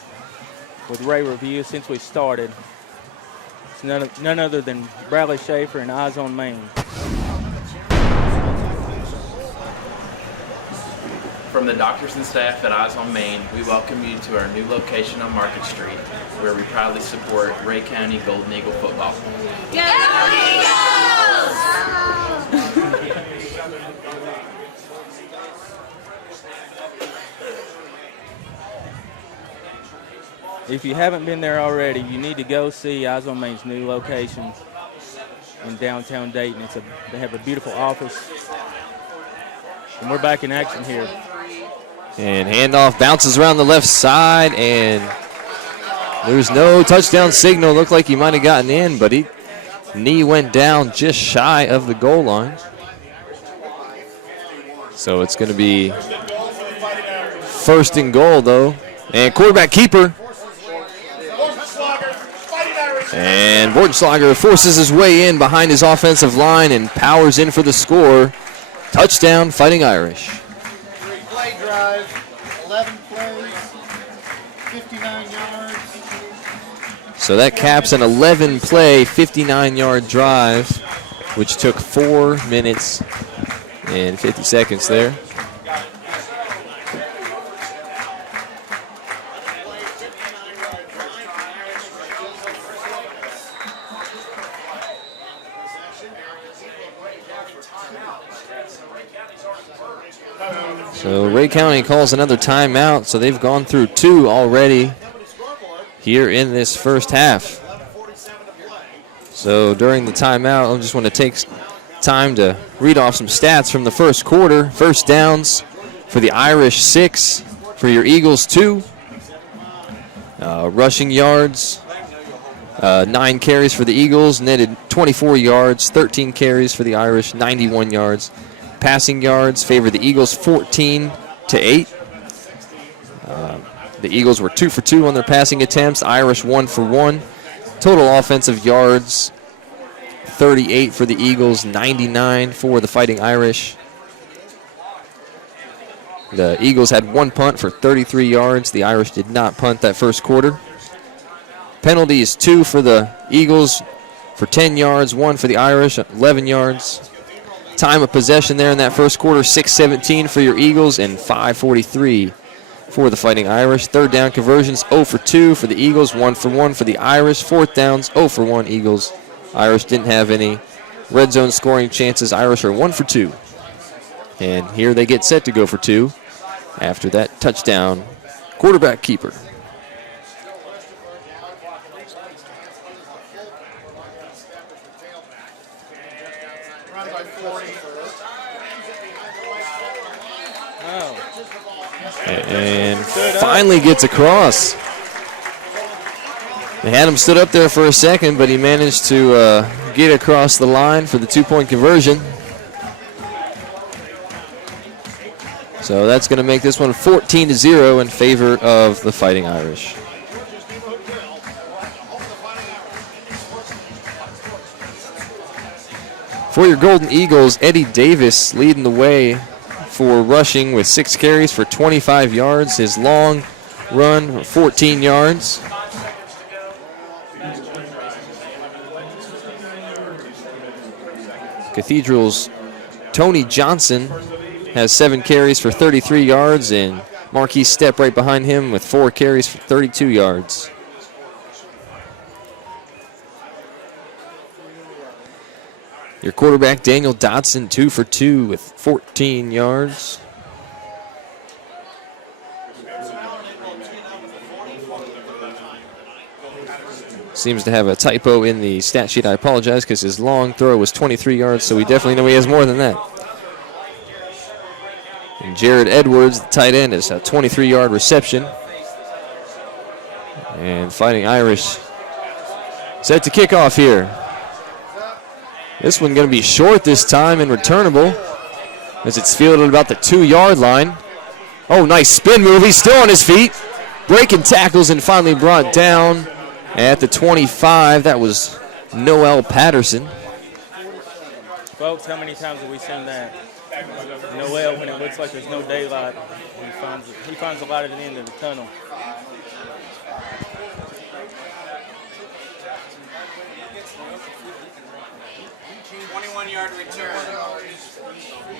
with Ray Review since we started. It's none other than Bradley Schaefer and Eyes on Main. From the doctors and staff at Eyes on Main, we welcome you to our new location on Market Street, where we proudly support Ray County Golden Eagle football. Go Eagles! If you haven't been there already, you need to go see Eyes on Main's new location in downtown Dayton. They have a beautiful office. And we're back in action here. And handoff bounces around the left side, and there's no touchdown signal. Looked like he might have gotten in, but knee went down just shy of the goal line. So it's going to be first and goal, though. And quarterback keeper. And Bortenschlager forces his way in behind his offensive line and powers in for the score. Touchdown, Fighting Irish. 3-play drive, 11 plays, 59 yards. So that caps an 11-play, 59-yard drive, which took 4 minutes and 50 seconds there. So Ray County calls another timeout, so they've gone through 2 already here in this first half. So during the timeout, I just want to take time to read off some stats from the first quarter. First downs for the Irish, 6. For your Eagles, 2. Rushing yards, 9 carries for the Eagles, netted 24 yards, 13 carries for the Irish, 91 yards. Passing yards favor the Eagles 14-8. The Eagles were 2 for 2 on their passing attempts. Irish 1 for 1. Total offensive yards 38 for the Eagles, 99 for the Fighting Irish. The Eagles had 1 punt for 33 yards. The Irish did not punt that first quarter. Penalties 2 for the Eagles for 10 yards, 1 for the Irish, 11 yards. Time of possession there in that first quarter, 6:17 for your Eagles and 5:43 for the Fighting Irish. Third down conversions, 0 for 2 for the Eagles, 1 for 1 for the Irish. Fourth downs, 0 for 1 Eagles. Irish didn't have any red zone scoring chances. Irish are 1 for 2. And here they get set to go for 2 after that touchdown. Quarterback keeper. And finally gets across. They had him stood up there for a second, but he managed to get across the line for the 2-point conversion. So that's going to make this one 14-0 in favor of the Fighting Irish. For your Golden Eagles, Eddie Davis leading the way for rushing with 6 carries for 25 yards. His long run, 14 yards. Cathedral's Tony Johnson has 7 carries for 33 yards, and Marquis Stepp right behind him with 4 carries for 32 yards. Your quarterback, Daniel Dotson, 2 for 2 with 14 yards. Seems to have a typo in the stat sheet. I apologize because his long throw was 23 yards, so we definitely know he has more than that. And Jared Edwards, the tight end, has a 23-yard reception. And Fighting Irish set to kick off here. This one going to be short this time and returnable as it's fielded about the 2-yard line. Oh, nice spin move. He's still on his feet. Breaking tackles and finally brought down at the 25. That was Noel Patterson. Folks, how many times have we seen that? Noel, when it looks like there's no daylight, he finds a light at the end of the tunnel.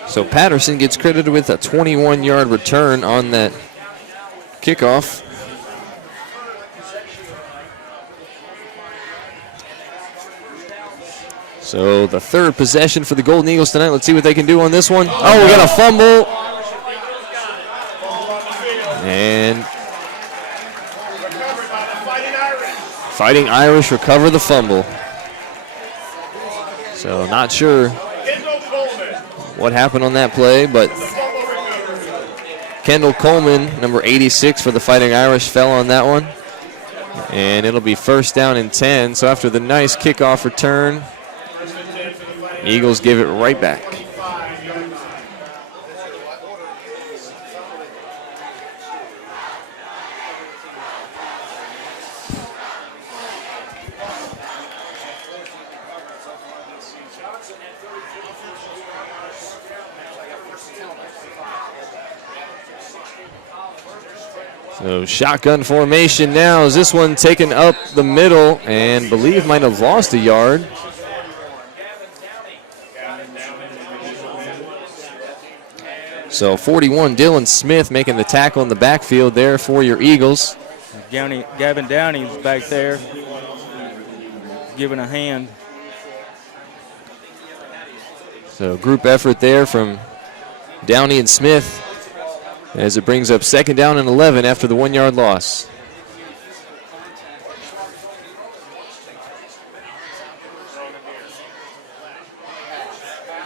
So Patterson gets credited with a 21-yard return on that kickoff. So the third possession for the Golden Eagles tonight. Let's see what they can do on this one. Oh, we got a fumble. And Fighting Irish recover the fumble. So not sure what happened on that play, but Kendall Coleman, number 86 for the Fighting Irish, fell on that one. And it'll be first down and 10. So after the nice kickoff return, Eagles give it right back. So shotgun formation now. Is this one taken up the middle and believe might have lost a yard. So 41, Dylan Smith making the tackle in the backfield there for your Eagles. Gavin Downey's back there giving a hand. So group effort there from Downey and Smith as it brings up second down and 11 after the 1-yard loss.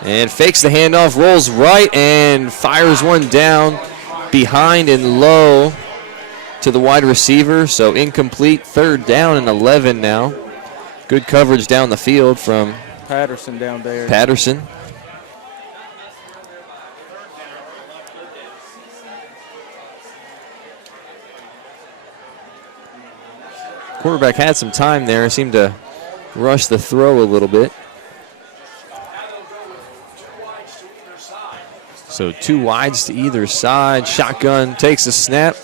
And fakes the handoff, rolls right, and fires one down behind and low to the wide receiver. So incomplete, third down and 11 now. Good coverage down the field from Patterson down there. Patterson. Quarterback had some time there, seemed to rush the throw a little bit. So 2 wides to either side. Shotgun takes a snap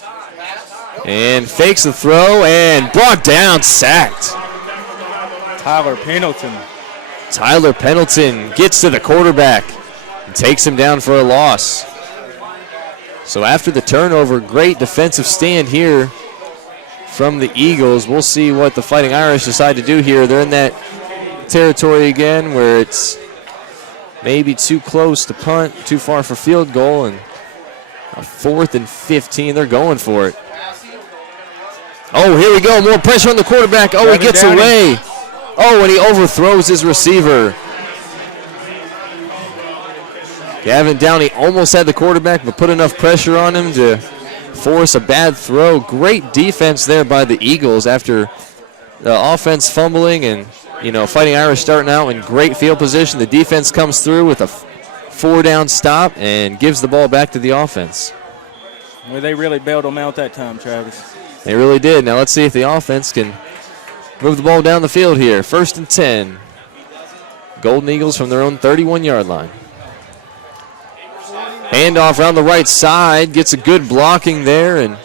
and fakes the throw and brought down, sacked. Tyler Pendleton. Tyler Pendleton gets to the quarterback and takes him down for a loss. So after the turnover, great defensive stand here from the Eagles. We'll see what the Fighting Irish decide to do here. They're in that territory again where it's maybe too close to punt, too far for field goal, and a 4th and 15. They're going for it. Oh, here we go. More pressure on the quarterback. Oh, he gets away. Oh, and he overthrows his receiver. Gavin Downey almost had the quarterback, but put enough pressure on him to force a bad throw. Great defense there by the Eagles after the offense fumbling and, you know, Fighting Irish starting out in great field position. The defense comes through with a 4-down stop and gives the ball back to the offense. Well, they really bailed them out that time, Travis. They really did. Now let's see if the offense can move the ball down the field here. 1st and 10. Golden Eagles from their own 31-yard line. Handoff around the right side. Gets a good blocking there. And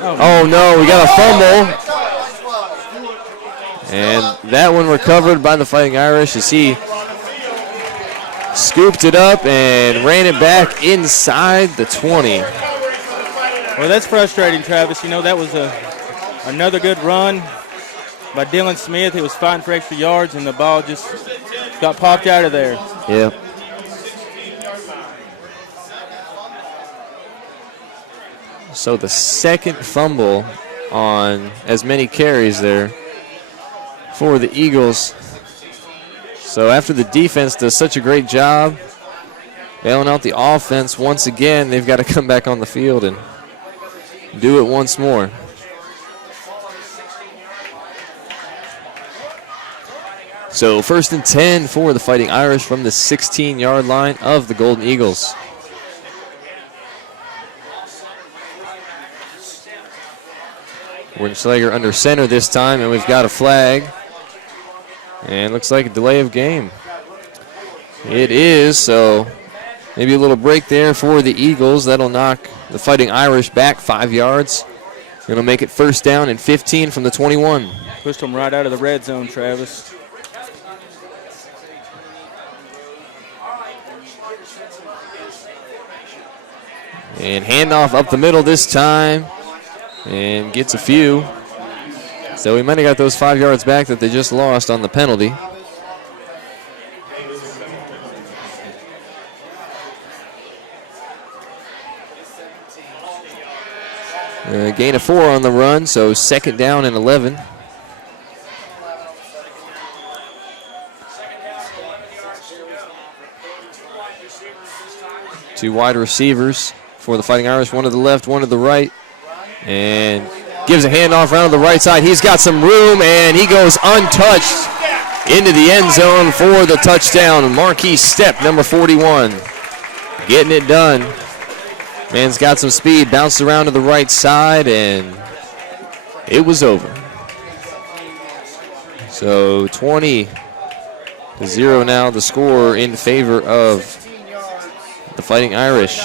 oh no, we got a fumble. And that one recovered by the Fighting Irish as he scooped it up and ran it back inside the 20. Well, that's frustrating, Travis. You know, that was another good run by Dylan Smith. He was fighting for extra yards, and the ball just got popped out of there. Yeah. So the second fumble on as many carries there for the Eagles. So after the defense does such a great job bailing out the offense once again, they've got to come back on the field and do it once more. So 1st and 10 for the Fighting Irish from the 16-yard line of the Golden Eagles. Winschlager under center this time, and we've got a flag. And looks like a delay of game. It is, so maybe a little break there for the Eagles. That'll knock the Fighting Irish back 5 yards. Going to make it 1st down and 15 from the 21. Pushed them right out of the red zone, Travis. And handoff up the middle this time. And gets a few. So we might have got those 5 yards back that they just lost on the penalty. Gain of 4 on the run, so 2nd down and 11. Two wide receivers for the Fighting Irish, one to the left, one to the right. And gives a handoff around to the right side. He's got some room, and he goes untouched into the end zone for the touchdown. Marquis Step, number 41, getting it done. Man's got some speed, bounced around to the right side, and it was over. So 20-0 now, the score in favor of the Fighting Irish.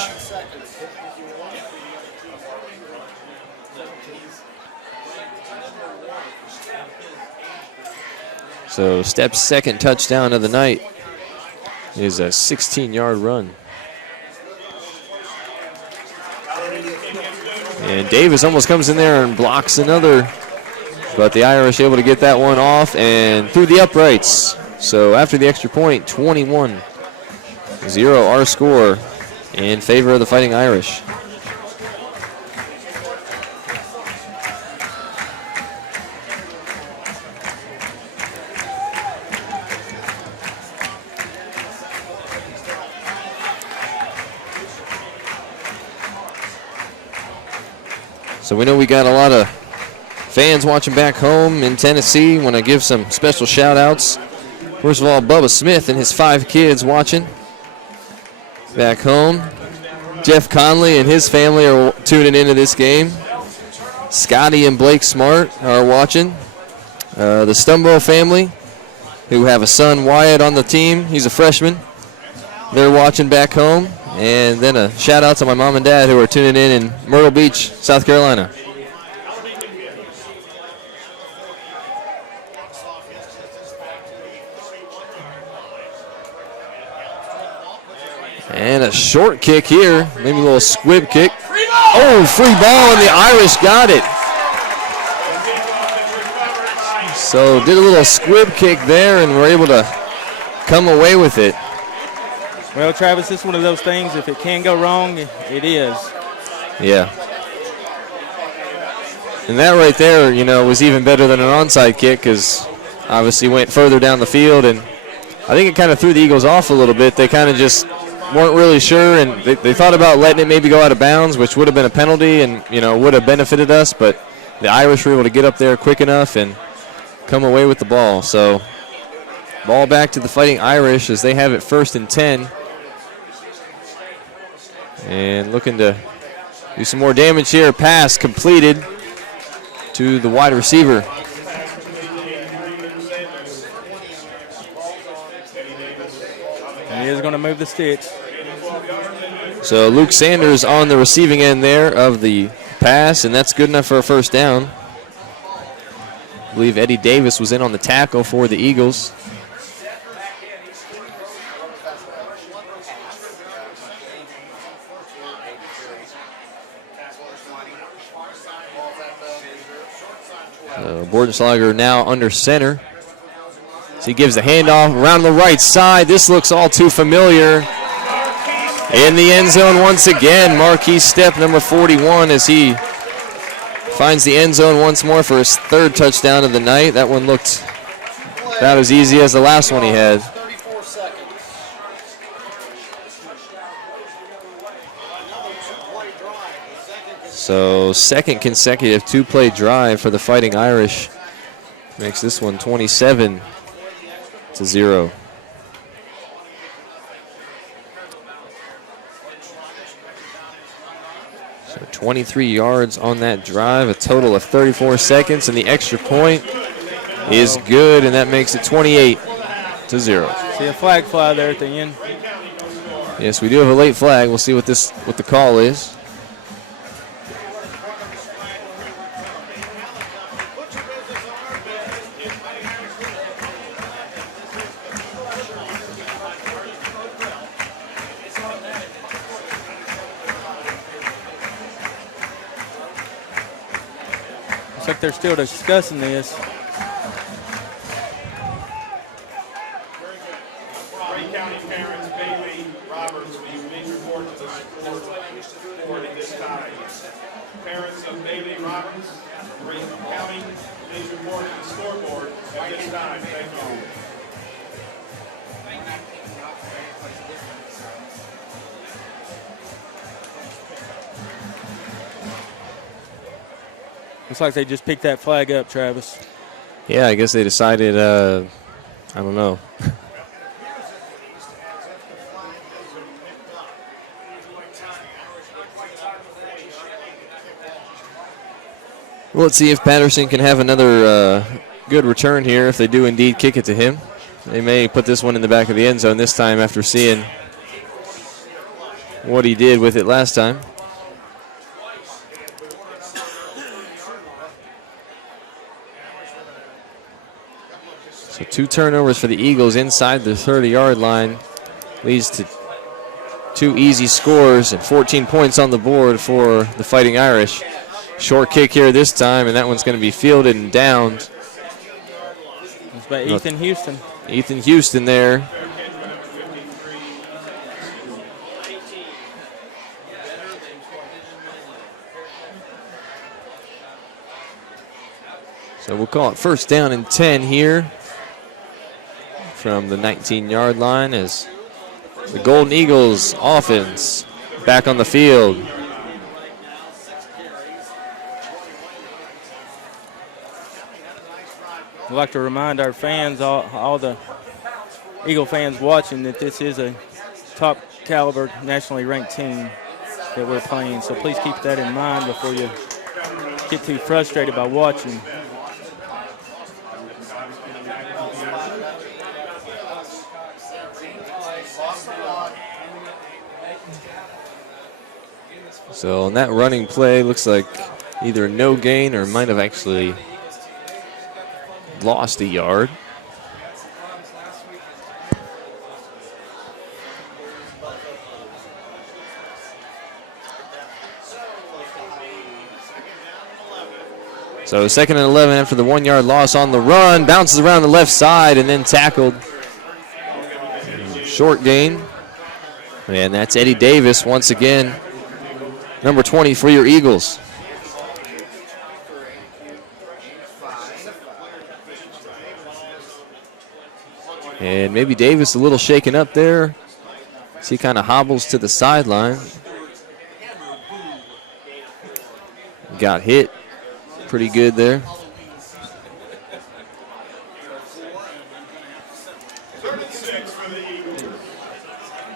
So Step's 2nd touchdown of the night is a 16-yard run. And Davis almost comes in there and blocks another, but the Irish able to get that one off and through the uprights. So after the extra point, 21-0 our score in favor of the Fighting Irish. So we know we got a lot of fans watching back home in Tennessee. Want to give some special shout outs. First of all, Bubba Smith and his 5 kids watching back home. Jeff Conley and his family are tuning into this game. Scotty and Blake Smart are watching. The Stumbo family, who have a son, Wyatt, on the team. He's a freshman. They're watching back home. And then a shout out to my mom and dad who are tuning in Myrtle Beach, South Carolina. And a short kick here, maybe a little squib kick. Oh, free ball, and the Irish got it. So did a little squib kick there and were able to come away with it. Well, Travis, this is one of those things, if it can go wrong, it is. Yeah. And that right there, you know, was even better than an onside kick because obviously went further down the field, and I think it kind of threw the Eagles off a little bit. They kind of just weren't really sure, and they thought about letting it maybe go out of bounds, which would have been a penalty and, you know, would have benefited us, but the Irish were able to get up there quick enough and come away with the ball. So ball back to the Fighting Irish as they have it 1st and 10. And looking to do some more damage here. Pass completed to the wide receiver. And he is going to move the sticks. So Luke Sanders on the receiving end there of the pass, and that's good enough for a 1st down. I believe Eddie Davis was in on the tackle for the Eagles. Bordenschlager now under center. So he gives the handoff around the right side. This looks all too familiar. In the end zone once again, Marquis Step, number 41, as he finds the end zone once more for his 3rd touchdown of the night. That one looked about as easy as the last one he had. So 2nd consecutive 2-play drive for the Fighting Irish. Makes this one 27-0 0. So 23 yards on that drive, a total of 34 seconds, and the extra point is good, and that makes it 28-0. See a flag fly there at the end. Yes, we do have a late flag. We'll see what the call is. Looks like they're still discussing this. Ray County parents, Bailey Roberts, will you please report to the board at this time? Parents of Bailey Roberts, Ray County, please report to the scoreboard at this time. Thank you. Looks like they just picked that flag up, Travis. Yeah, I guess they decided, I don't know. Well, let's see if Patterson can have another good return here if they do indeed kick it to him. They may put this one in the back of the end zone this time after seeing what he did with it last time. So 2 turnovers for the Eagles inside the 30-yard line leads to 2 easy scores and 14 points on the board for the Fighting Irish. Short kick here this time, and that one's going to be fielded and downed. It's by Ethan Houston. Ethan Houston there. So we'll call it first down and 10 here from the 19-yard line as the Golden Eagles offense back on the field. I'd like to remind our fans, all the Eagle fans watching, that this is a top caliber nationally ranked team that we're playing. So please keep that in mind before you get too frustrated by watching. So on that running play, looks like either a no gain or might have actually lost a yard. So 2nd and 11 after the 1-yard loss on the run. Bounces around the left side and then tackled. Short gain. And that's Eddie Davis once again. Number 20 for your Eagles. And maybe Davis a little shaken up there. So he kind of hobbles to the sideline. Got hit pretty good there.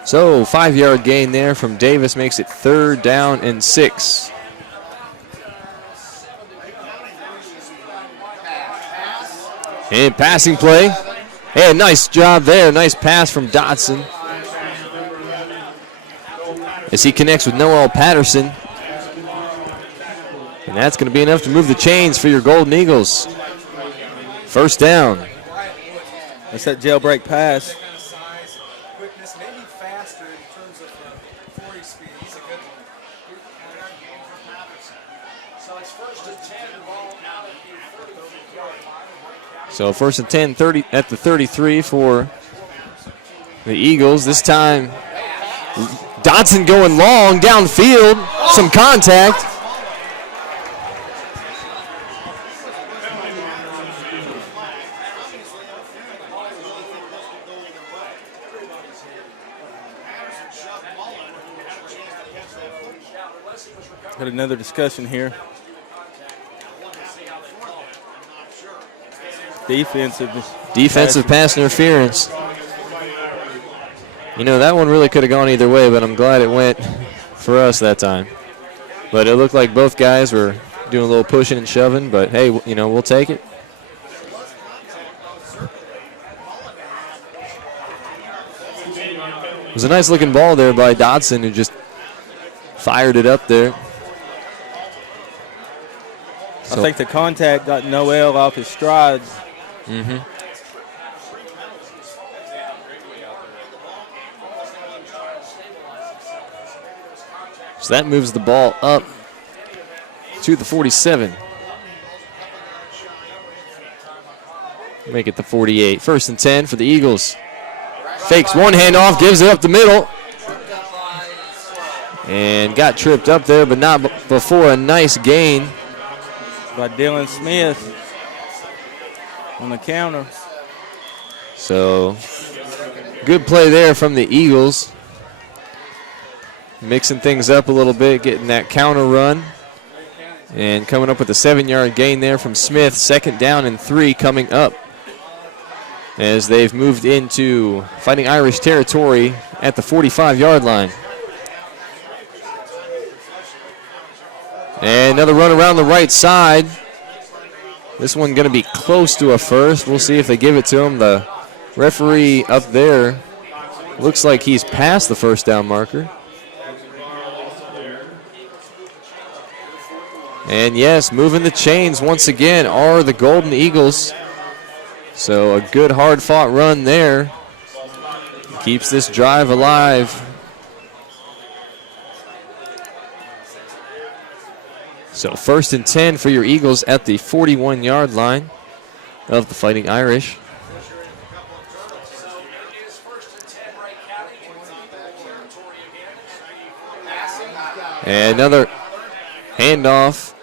So 5-yard gain there from Davis makes it 3rd down and 6. And passing play. Hey, nice job there. Nice pass from Dotson as he connects with Noel Patterson. And that's going to be enough to move the chains for your Golden Eagles. First down. That's that jailbreak pass. So 1st and 10, 30 at the 33 for the Eagles. This time, Dotson going long downfield. Some contact. Got another discussion here. Defensive pass interference. You know, that one really could have gone either way, but I'm glad it went for us that time. But it looked like both guys were doing a little pushing and shoving, but hey, you know, we'll take it. It was a nice looking ball there by Dodson, who just fired it up there. I think the contact got Noel off his strides. Mm-hmm. So that moves the ball up to the 47. Make it the 48. 1st and 10 for the Eagles. Fakes one handoff, gives it up the middle. And got tripped up there, but not before a nice gain by Dylan Smith on the counter. So good play there from the Eagles. Mixing things up a little bit, getting that counter run. And coming up with a 7-yard gain there from Smith. 2nd down and 3 coming up as they've moved into Fighting Irish territory at the 45-yard line. And another run around the right side. This one going to be close to a first. We'll see if they give it to him. The referee up there looks like he's past the 1st down marker. And yes, moving the chains once again are the Golden Eagles. So a good hard-fought run there. Keeps this drive alive. So 1st and 10 for your Eagles at the 41-yard line of the Fighting Irish. And another handoff.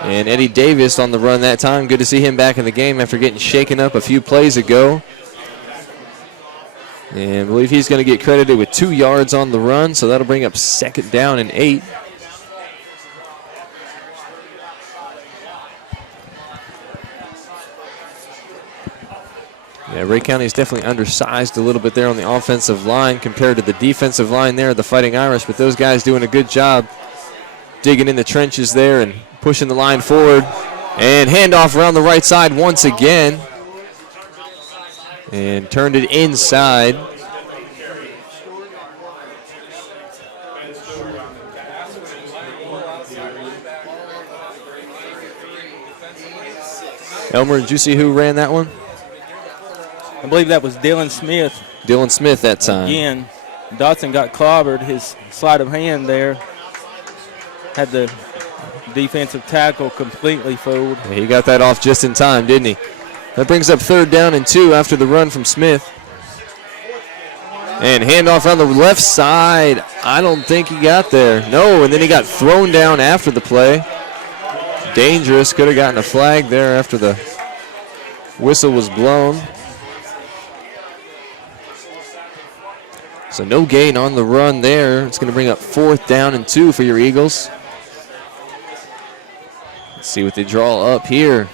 And Eddie Davis on the run that time. Good to see him back in the game after getting shaken up a few plays ago. And I believe he's going to get credited with 2 yards on the run, so that'll bring up 2nd down and 8. Yeah, Ray County is definitely undersized a little bit there on the offensive line compared to the defensive line there, the Fighting Irish, but those guys doing a good job digging in the trenches there and pushing the line forward. And handoff around the right side once again. And turned it inside. Elmer, did you see who ran that one? I believe that was Dylan Smith. Dylan Smith that time. Again, Dotson got clobbered. His sleight of hand there had the defensive tackle completely fooled. Yeah, he got that off just in time, didn't he? That brings up 3rd down and 2 after the run from Smith. And handoff on the left side. I don't think he got there. No, and then he got thrown down after the play. Dangerous. Could have gotten a flag there after the whistle was blown. So no gain on the run there. It's going to bring up 4th down and 2 for your Eagles. Let's see what they draw up here.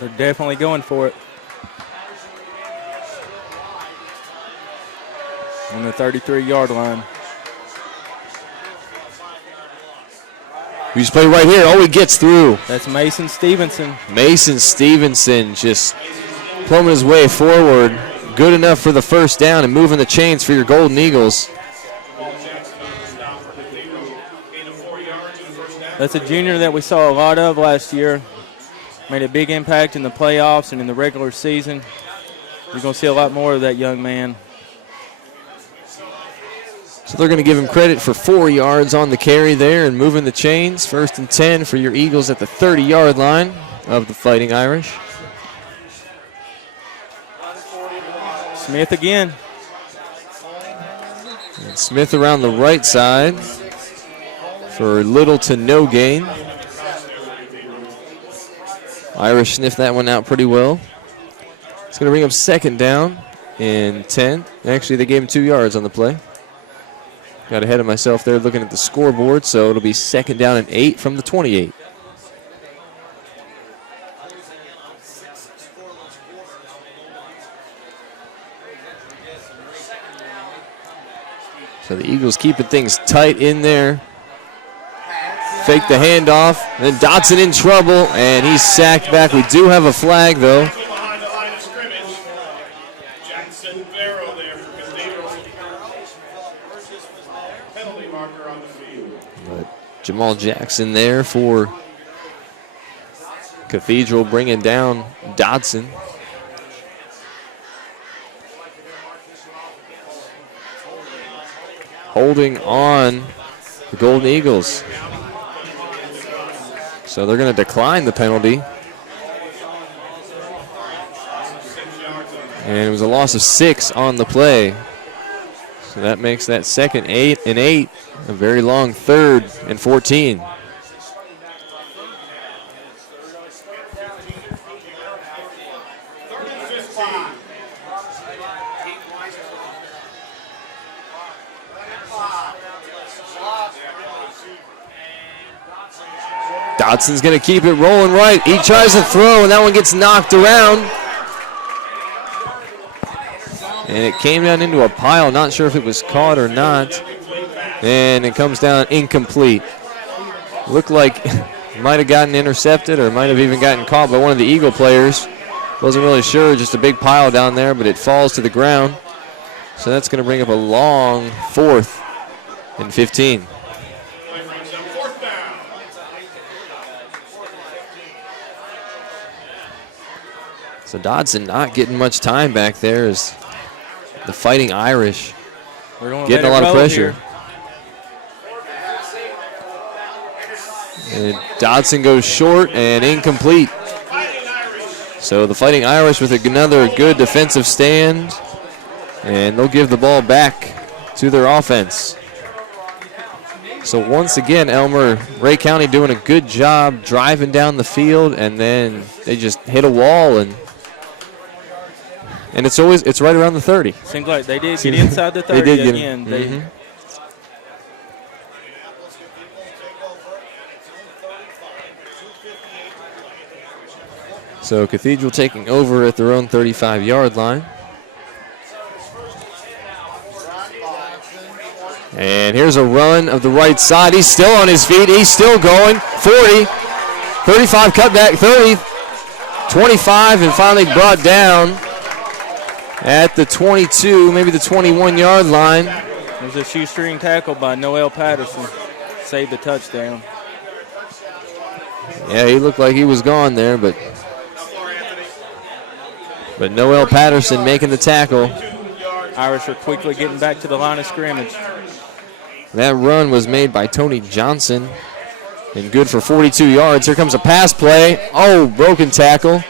They're definitely going for it. On the 33-yard line. We just play right here. Oh, he gets through. That's Mason Stevenson. Mason Stevenson just plumbing his way forward. Good enough for the 1st down and moving the chains for your Golden Eagles. That's a junior that we saw a lot of last year. Made a big impact in the playoffs and in the regular season. You're going to see a lot more of that young man. So they're going to give him credit for 4 yards on the carry there and moving the chains. 1st and 10 for your Eagles at the 30-yard line of the Fighting Irish. Smith again. And Smith around the right side for little to no gain. Irish sniffed that one out pretty well. It's going to bring up 2nd down and 10. Actually, they gave him 2 yards on the play. Got ahead of myself there looking at the scoreboard, so it'll be 2nd down and 8 from the 28. So the Eagles keeping things tight in there. Fake the handoff. Then Dotson in trouble, and he's sacked back. We do have a flag, though. Behind the line of scrimmage. Jackson Barrow there for Cathedral. Penalty marker on the field. But Jamal Jackson there for Cathedral, bringing down Dotson. Holding on the Golden Eagles. So they're going to decline the penalty. And it was a loss of 6 on the play. So that makes that 2nd 8 and 8, a very long 3rd and 14. Dotson's going to keep it rolling right. He tries to throw, and that one gets knocked around. And it came down into a pile. Not sure if it was caught or not. And it comes down incomplete. Looked like it might have gotten intercepted or might have even gotten caught by one of the Eagle players. Wasn't really sure, just a big pile down there, but it falls to the ground. So that's going to bring up a long 4th and 15. So Dodson not getting much time back there as the Fighting Irish getting a lot of pressure. And Dodson goes short and incomplete. So the Fighting Irish with another good defensive stand, and they'll give the ball back to their offense. So once again, Elmer, Ray County doing a good job driving down the field, and then they just hit a wall, and it's right around the 30. Seems like they did get inside the 30 they did again. Mm-hmm. So Cathedral taking over at their own 35-yard line. And here's a run of the right side. He's still on his feet. He's still going. 40, 35, cut back, 30, 25, and finally brought down at the 22, maybe the 21-yard line. There's a shoestring tackle by Noel Patterson. Saved the touchdown. Yeah, he looked like he was gone there, but Noel Patterson making the tackle. Irish are quickly getting back to the line of scrimmage. That run was made by Tony Johnson and good for 42 yards. Here comes a pass play. Oh, broken tackle.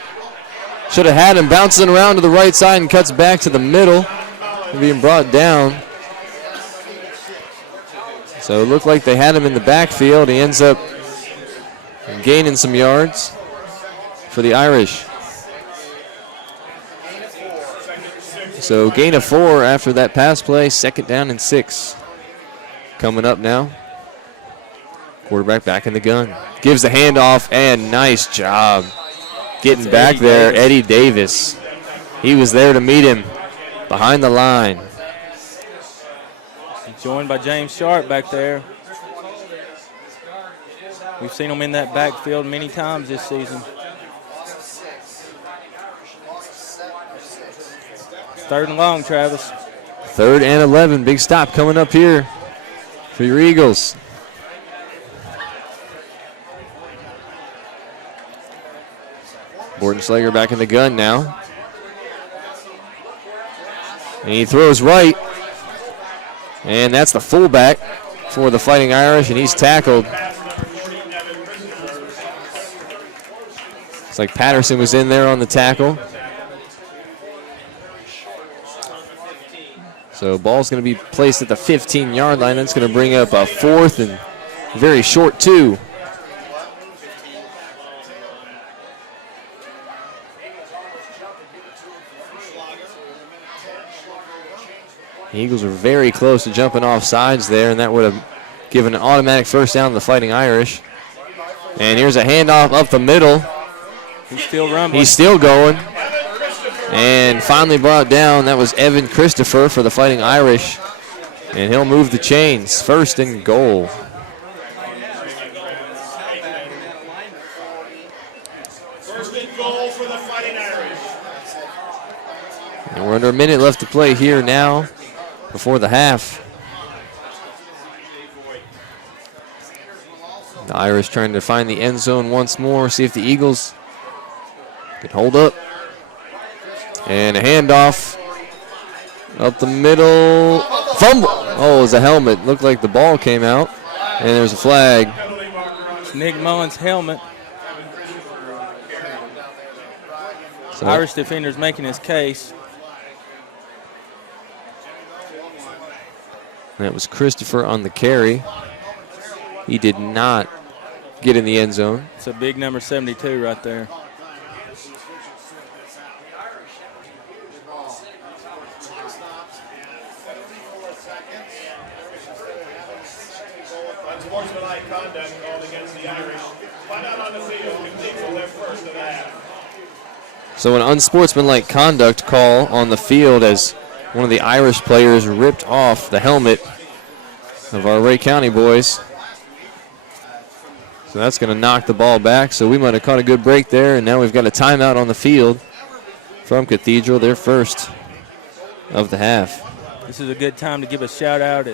Should have had him bouncing around to the right side and cuts back to the middle. Being brought down. So it looked like they had him in the backfield. He ends up gaining some yards for the Irish. So gain of 4 after that pass play. 2nd down and 6. Coming up now. Quarterback back in the gun. Gives the handoff, and nice job getting back there. Eddie Davis. He was there to meet him behind the line. Joined by James Sharp back there. We've seen him in that backfield many times this season. 3rd and long, Travis. 3rd and 11. Big stop coming up here for your Eagles. Bordenschlager back in the gun now. And he throws right. And that's the fullback for the Fighting Irish, and he's tackled. It's like Patterson was in there on the tackle. So ball's going to be placed at the 15-yard line. That's going to bring up a 4th and very short 2. The Eagles were very close to jumping off sides there, and that would have given an automatic first down to the Fighting Irish. And here's a handoff up the middle. He's still rumbling. He's still going. And finally brought down. That was Evan Christopher for the Fighting Irish. And he'll move the chains. First and goal. First and goal for the Fighting Irish. And we're under a minute left to play here now before the half. The Irish trying to find the end zone once more, see if the Eagles can hold up. And a handoff up the middle. Fumble. Oh, it was a helmet. Looked like the ball came out. And there's a flag. It's Nick Mullins' helmet. So Irish defender's making his case. that was Christopher on the carry. He did not get in the end zone. It's a big number 72 right there. Unsportsmanlike conduct called against the Irish. Find out on the field. Cathedral left first of the half. So an unsportsmanlike conduct call on the field as one of the Irish players ripped off the helmet of our Ray County boys. So that's going to knock the ball back. So we might have caught a good break there, and now we've got a timeout on the field from Cathedral, their first of the half. This is a good time to give a shout out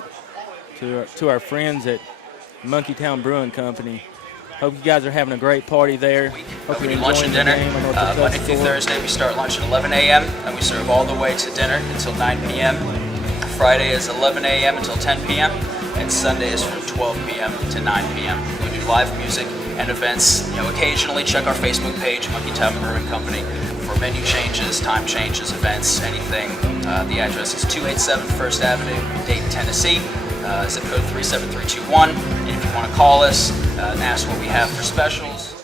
to our friends at Monkeytown Brewing Company. Hope you guys are having a great party there. Hope We you're do lunch and enjoying the dinner. game. I know it's a tough Monday through score. Thursday, we start lunch at 11 a.m. and we serve all the way to dinner until 9 p.m. Friday is 11 a.m. until 10 p.m. and Sunday is from 12 p.m. to 9 p.m. We do live music and events. Occasionally check our Facebook page, Monkeytown Brewing Company, for menu changes, time changes, events, anything. The address is 287 First Avenue, Dayton, Tennessee. Zip code 37321. And if you want to call us and ask what we have for specials.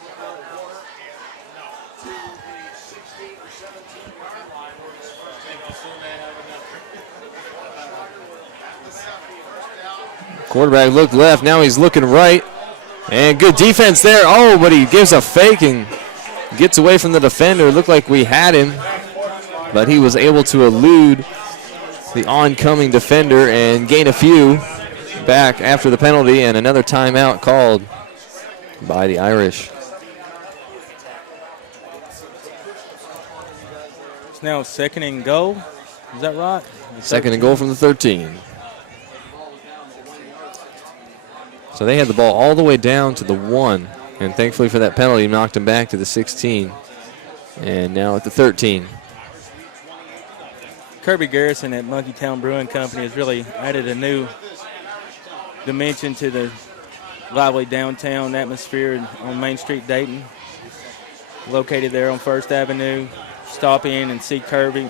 Quarterback looked left, now he's looking right. And good defense there. Oh, but he gives a fake and gets away from the defender. Looked like we had him, but he was able to elude the oncoming defender and gain a few back after the penalty, and another timeout called by the Irish. It's now second and goal. Is that right? Second and goal from the 13. So they had the ball all the way down to the 1, and thankfully for that penalty, knocked him back to the 16. And now at the 13. Kirby Garrison at Monkeytown Brewing Company has really added a new dimension to the lively downtown atmosphere on Main Street, Dayton. Located there on First Avenue. Stop in and see Kirby.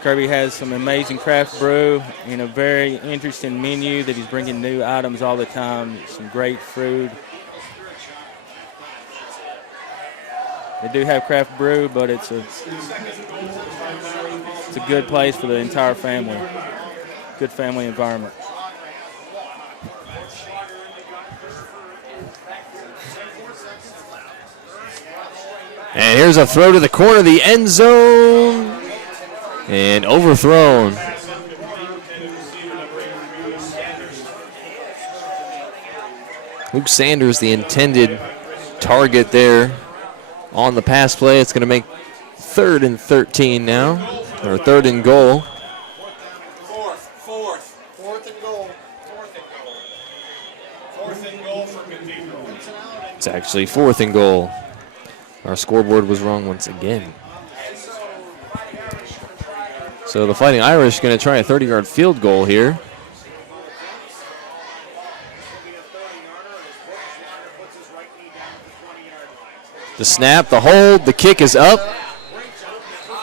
Kirby has some amazing craft brew and a very interesting menu that he's bringing new items all the time. Some great food. They do have craft brew, but it's a good place for the entire family. Good family environment. And here's a throw to the corner of the end zone. And overthrown. Luke Sanders, the intended target there on the pass play. It's going to make 3rd and 13 now, or 3rd and goal. Fourth and goal. Fourth and goal for Cathedral. It's actually 4th and goal. Our scoreboard was wrong once again. So the Fighting Irish going to try a 30-yard field goal here. The snap, the hold, the kick is up.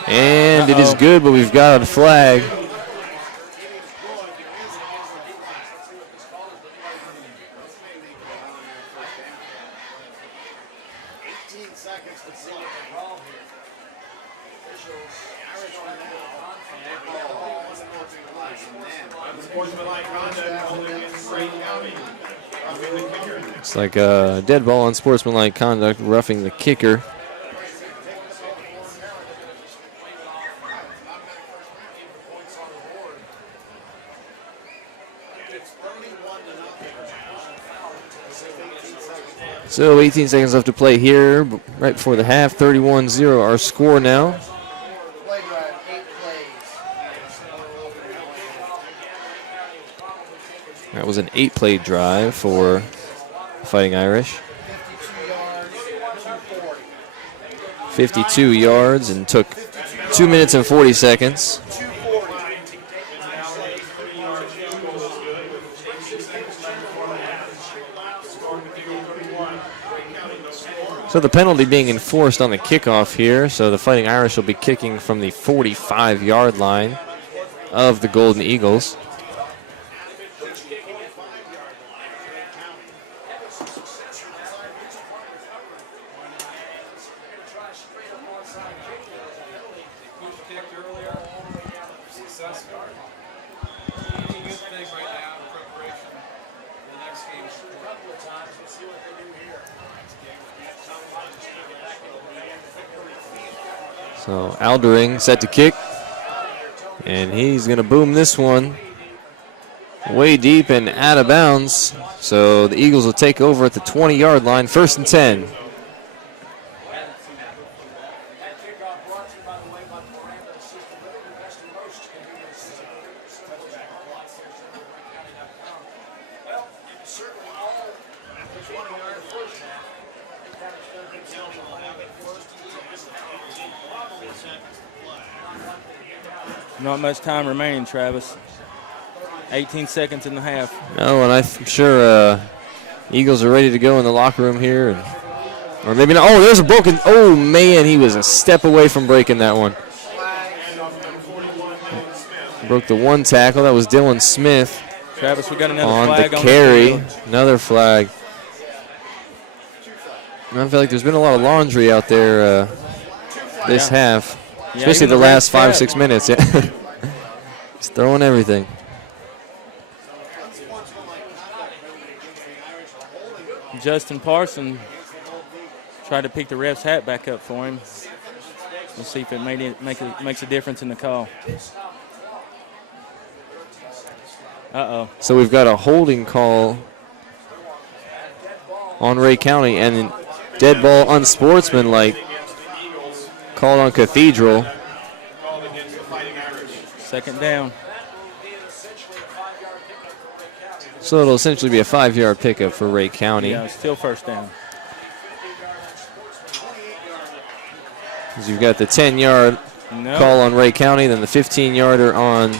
And it is good, but we've got a flag. Unsportsmanlike conduct called against Ray County. Roughing the kicker. It's like a dead ball on sportsmanlike conduct, roughing the kicker. So 18 seconds left to play here, right before the half. 31-0 our score now. That was an 8-play drive for Fighting Irish. 52 yards and took 2 minutes and 40 seconds. So the penalty being enforced on the kickoff here. So the Fighting Irish will be kicking from the 45-yard line of the Golden Eagles. So Aldering set to kick, and he's going to boom this one way deep and out of bounds. So the Eagles will take over at the 20-yard line, 1st and 10. Not much time remaining, Travis. 18 seconds and a half. No, and I'm sure Eagles are ready to go in the locker room here. Or maybe not. Oh, there's a broken. Oh, man, he was a step away from breaking that one. Broke the one tackle. That was Dylan Smith. Travis, we got another on flag the on carry. the field. Another flag. I feel like there's been a lot of laundry out there this half. Yeah, Especially even the last red 5 or 6 minutes. Yeah. Just throwing everything. Justin Parson tried to pick the ref's hat back up for him. We'll see if it makes a difference in the call. Uh-oh. So we've got a holding call on Ray County and dead ball unsportsmanlike called on Cathedral. Second down. So it'll essentially be a 5-yard pickup for Ray County. Yeah, still first down. You've got the 10-yard call on Ray County, then the 15-yarder on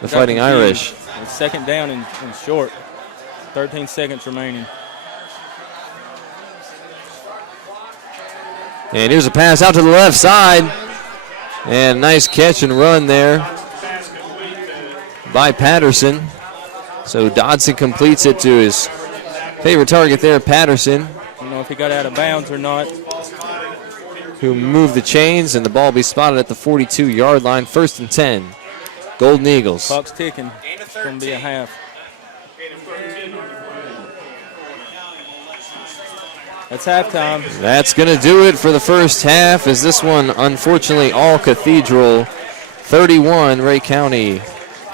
the Fighting Irish. It's second down and short. 13 seconds remaining. And here's a pass out to the left side. And nice catch and run there by Patterson. So Dodson completes it to his favorite target there, Patterson. I don't know if he got out of bounds or not. Who moved the chains, and the ball will be spotted at the 42-yard line, 1st and 10. Golden Eagles. Clock's ticking. It's going to be a half. That's halftime. That's going to do it for the first half, as this one, unfortunately, all Cathedral. 31, Ray County,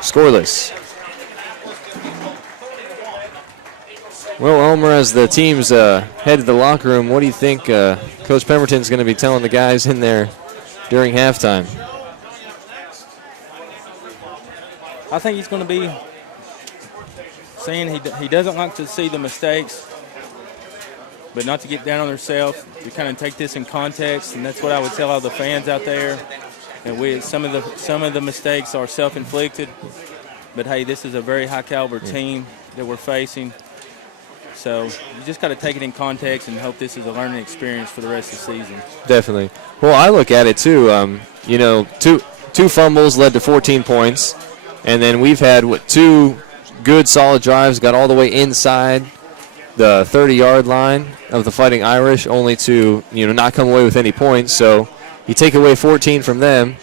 scoreless. Well, Elmer, as the teams head to the locker room, what do you think Coach Pemberton's going to be telling the guys in there during halftime? I think he's going to be saying he doesn't like to see the mistakes, but not to get down on themselves, to kind of take this in context, and that's what I would tell all the fans out there. And some of the mistakes are self-inflicted, but hey, this is a very high-caliber team that we're facing. So you just got to take it in context and hope this is a learning experience for the rest of the season. Definitely. Well, I look at it too. Two fumbles led to 14 points, and then we've had two good, solid drives, got all the way inside the 30-yard line of the Fighting Irish, only to not come away with any points. So You take away 14 from them,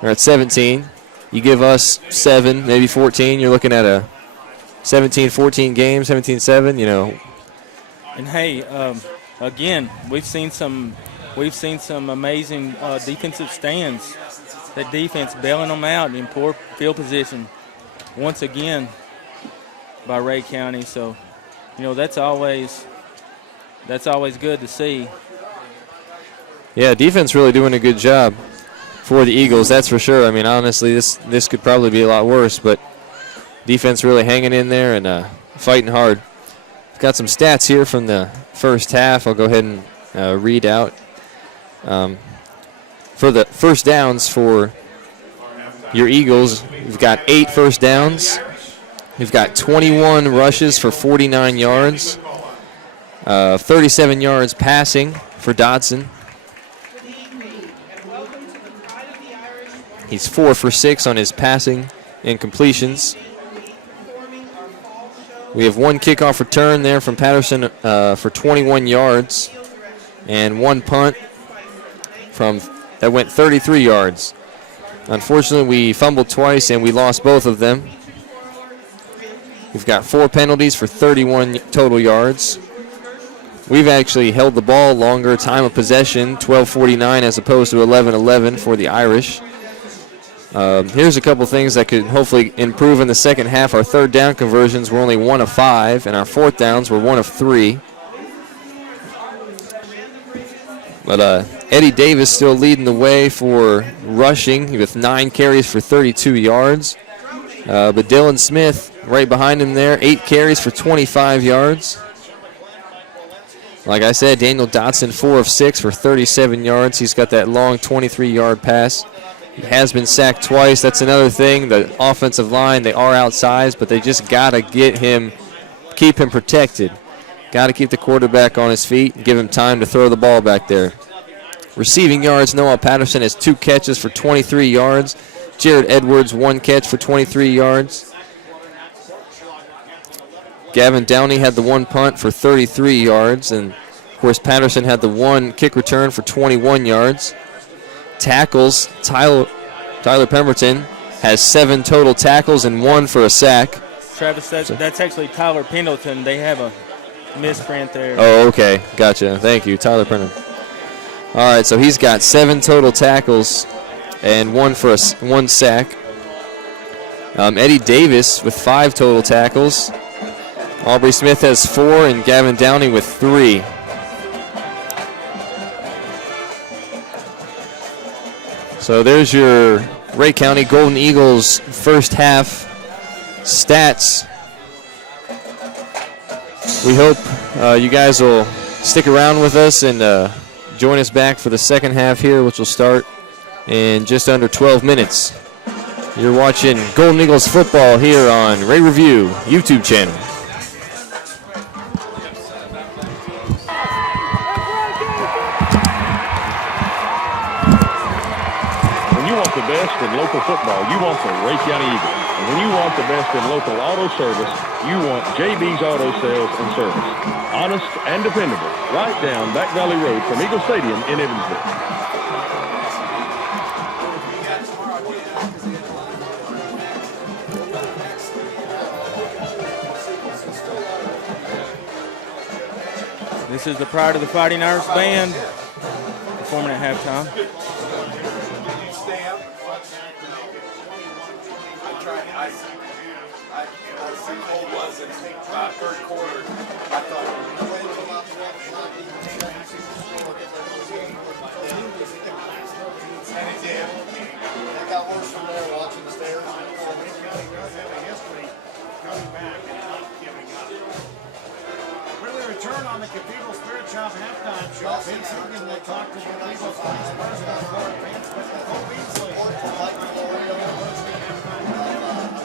or at 17. You give us 7, maybe 14. You're looking at a 17-14 game, 17-7. You know. And hey, again, we've seen some amazing defensive stands. That defense bailing them out in poor field position once again by Ray County. So, you know, that's always good to see. Yeah, defense really doing a good job for the Eagles, that's for sure. I mean, honestly, this could probably be a lot worse, but defense really hanging in there and fighting hard. I've got some stats here from the first half. I'll go ahead and read out. For the first downs for your Eagles, we've got 8 first downs. We've got 21 rushes for 49 yards, 37 yards passing for Dodson. He's 4 for 6 on his passing and completions. We have 1 kickoff return there from Patterson for 21 yards and 1 punt that went 33 yards. Unfortunately, we fumbled twice and we lost both of them. We've got 4 penalties for 31 total yards. We've actually held the ball longer, time of possession, 12:49 as opposed to 11:11 for the Irish. Here's a couple things that could hopefully improve in the second half. Our third down conversions were only 1 of 5, and our fourth downs were 1 of 3. But Eddie Davis still leading the way for rushing with 9 carries for 32 yards. But Dylan Smith right behind him there, 8 carries for 25 yards. Like I said, Daniel Dotson 4 of 6 for 37 yards. He's got that long 23-yard pass. He has been sacked twice. That's another thing. The offensive line, they are outsized, but they just got to keep him protected. Got to keep the quarterback on his feet and give him time to throw the ball back there. Receiving yards, Noah Patterson has 2 catches for 23 yards. Jared Edwards, 1 catch for 23 yards. Gavin Downey had the 1 punt for 33 yards. And, of course, Patterson had the 1 kick return for 21 yards. Tackles, Tyler Pemberton has 7 total tackles and 1 for a sack. Travis, that's actually Tyler Pendleton. They have a misprint there. Oh, okay. Gotcha. Thank you, Tyler Pendleton. All right, so he's got 7 total tackles and 1 for 1 sack. Eddie Davis with 5 total tackles. Aubrey Smith has 4 and Gavin Downey with 3. So there's your Ray County Golden Eagles first half stats. We hope you guys will stick around with us and join us back for the second half here, which will start in just under 12 minutes. You're watching Golden Eagles football here on Ray Review YouTube channel. The best in local football, you want the Ray County Eagles. And when you want the best in local auto service, you want JB's Auto Sales and Service. Honest and dependable, right down Back Valley Road from Eagle Stadium in Evansville. This is the Pride of the Fighting Irish Band performing at halftime. Third quarter, I thought and it did. It got worse from there watching the stairs. Ray County does have a history coming back and not giving up. When we return on the Cathedral Spirit Shop halftime show, Vince Egan will talk to the Eagles vice president for advancement, Nicole Beasley.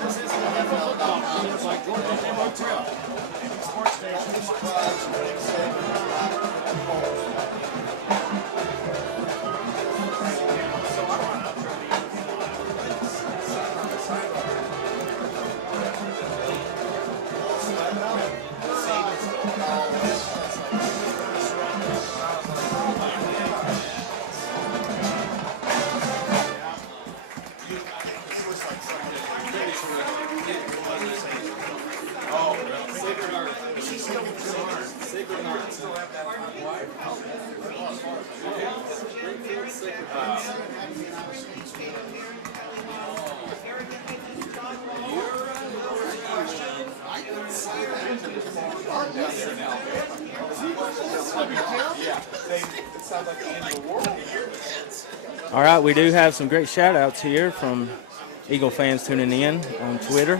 This is the NFL football coverage by Georgia Demo Trip. Sports Station. All right, we do have some great shout-outs here from Eagle fans tuning in on Twitter.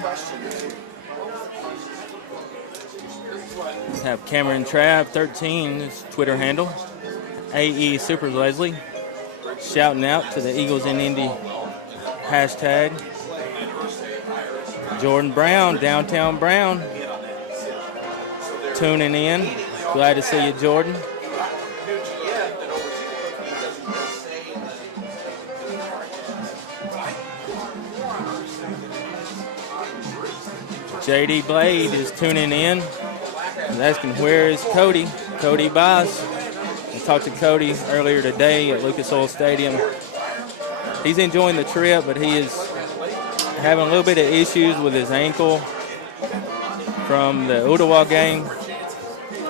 We have Cameron Trav 13, his Twitter handle. AE Super Leslie shouting out to the Eagles in Indy hashtag. Jordan Brown, Downtown Brown, tuning in. Glad to see you, Jordan. JD Blade is tuning in. He's asking, where is Cody? Cody Bass. I talked to Cody earlier today at Lucas Oil Stadium. He's enjoying the trip, but he is having a little bit of issues with his ankle from the Ottawa game.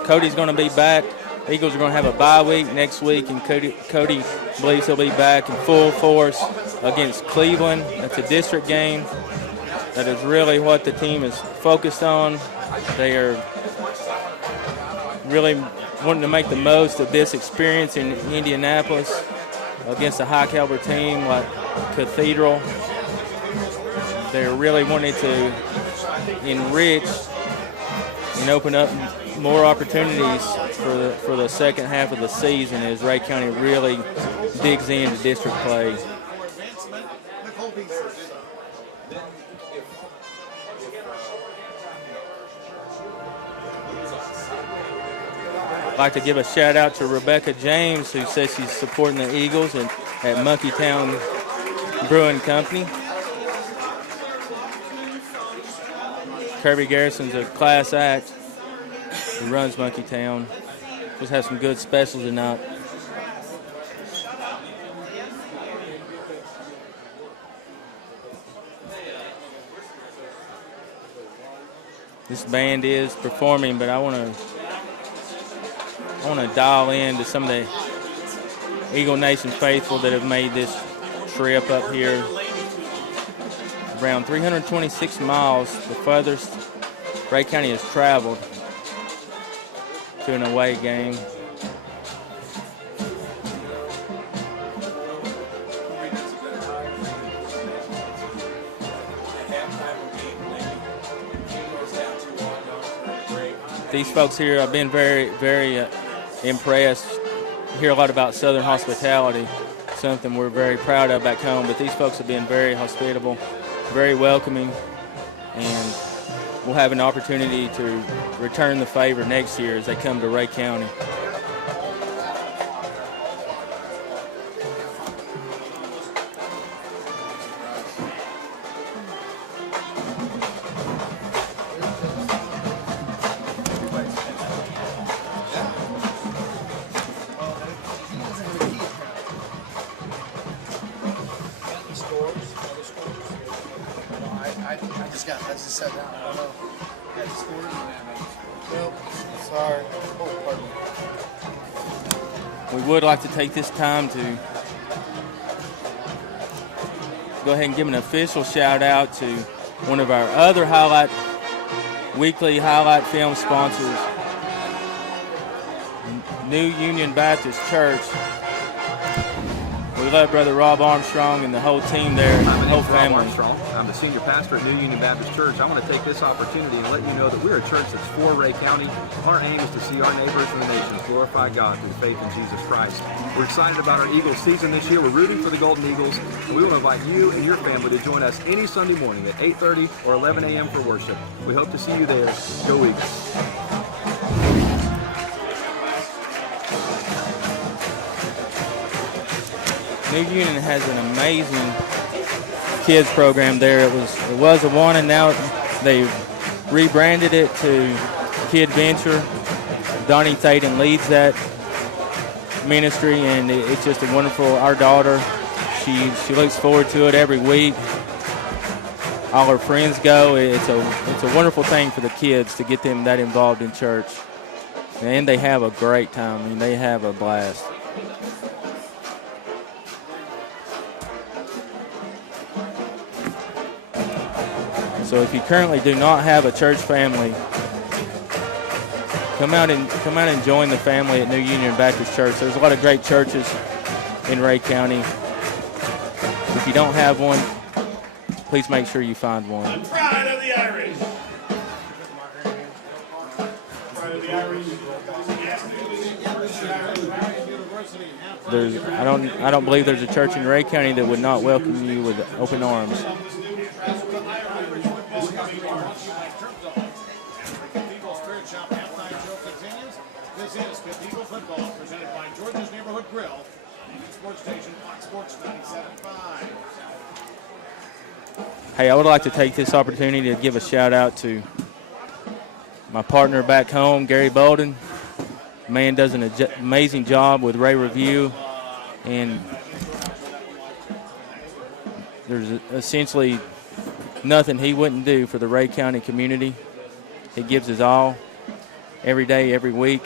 Cody's going to be back. Eagles are going to have a bye week next week, and Cody believes he'll be back in full force against Cleveland. That's a district game. That is really what the team is focused on. They are really wanting to make the most of this experience in Indianapolis against a high-caliber team like Cathedral. They're really wanting to enrich and open up more opportunities for the second half of the season as Ray County really digs into district play. I'd like to give a shout out to Rebecca James, who says she's supporting the Eagles at Monkeytown Brewing Company. Kirby Garrison's a class act who runs Monkeytown. Just have some good specials tonight. This band is performing, but I want to dial in to some of the Eagle Nation faithful that have made this trip up here. Around 326 miles, the furthest Ray County has traveled to an away game. These folks here, I've been very, very impressed. You hear a lot about Southern hospitality, something we're very proud of back home, but these folks have been very hospitable, very welcoming, and we'll have an opportunity to return the favor next year as they come to Ray County. I just sat down. I don't know. Got the scores? Nope. Sorry. Oh, pardon me. We would like to take this time to go ahead and give an official shout out to one of our other weekly highlight film sponsors, New Union Baptist Church. We love Brother Rob Armstrong and the whole team there, the whole family. I'm the senior pastor at New Union Baptist Church. I want to take this opportunity and let you know that we're a church that's for Ray County. Our aim is to see our neighbors and the nations glorify God through faith in Jesus Christ. We're excited about our Eagles season this year. We're rooting for the Golden Eagles, and we want to invite you and your family to join us any Sunday morning at 8:30 or 11 a.m. for worship. We hope to see you there. Go Eagles. New Union has an amazing kids program there. It was a one, and now they've rebranded it to Kid Venture. Donnie Thaden leads that ministry, and it's just a wonderful. Our daughter, she looks forward to it every week. All her friends go. It's a wonderful thing for the kids to get them that involved in church. And they have a great time. I mean, they have a blast. So if you currently do not have a church family, come out and join the family at New Union Baptist Church. There's a lot of great churches in Rhea County. If you don't have one, please make sure you find one. The pride of the Irish. Pride of the Irish. I don't believe there's a church in Rhea County that would not welcome you with open arms. This is Cathedral Football, presented by Georgia's Neighborhood Grill, sports station Fox Sports 97.5. Hey, I would like to take this opportunity to give a shout out to my partner back home, Gary Bolden. Man does an amazing job with Ray Review, and there's essentially nothing he wouldn't do for the Rhea County community. He gives his all every day, every week.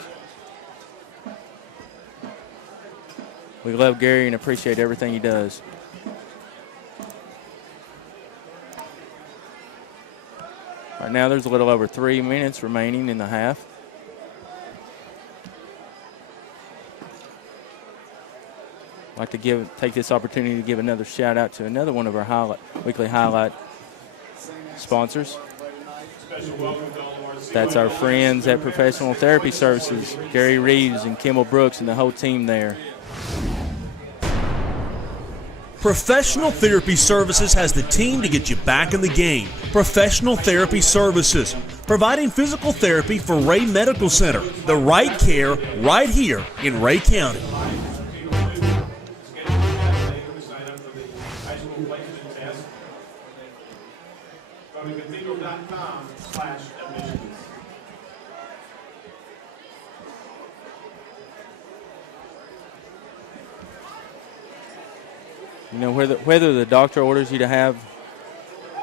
We love Gary and appreciate everything he does. Right now there's a little over 3 minutes remaining in the half. I'd like to take this opportunity to give another shout out to another one of our weekly highlight sponsors. That's our friends at Professional Therapy Services, Gary Reeves and Kimball Brooks and the whole team there. Professional Therapy Services has the team to get you back in the game. Professional Therapy Services, providing physical therapy for Rhea Medical Center. The right care right here in Rhea County. Go to cathedral.com/admissions. You know, whether the doctor orders you to have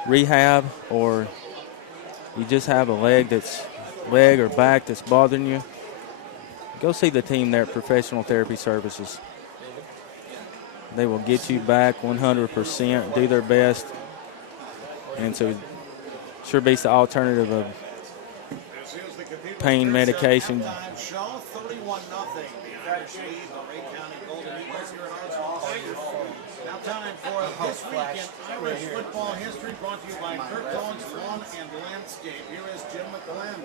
rehab or you just have a leg or back that's bothering you, go see the team there at Professional Therapy Services. They will get you back 100%, do their best, and so sure beats the alternative of pain medication. Show 31-0. The Irish lead the Rhea County Golden Eagles here in Artsville. Now time for this week in Irish football history, brought to you by Kirk Dogs Lawn and Landscape. Here is Jim McClellan.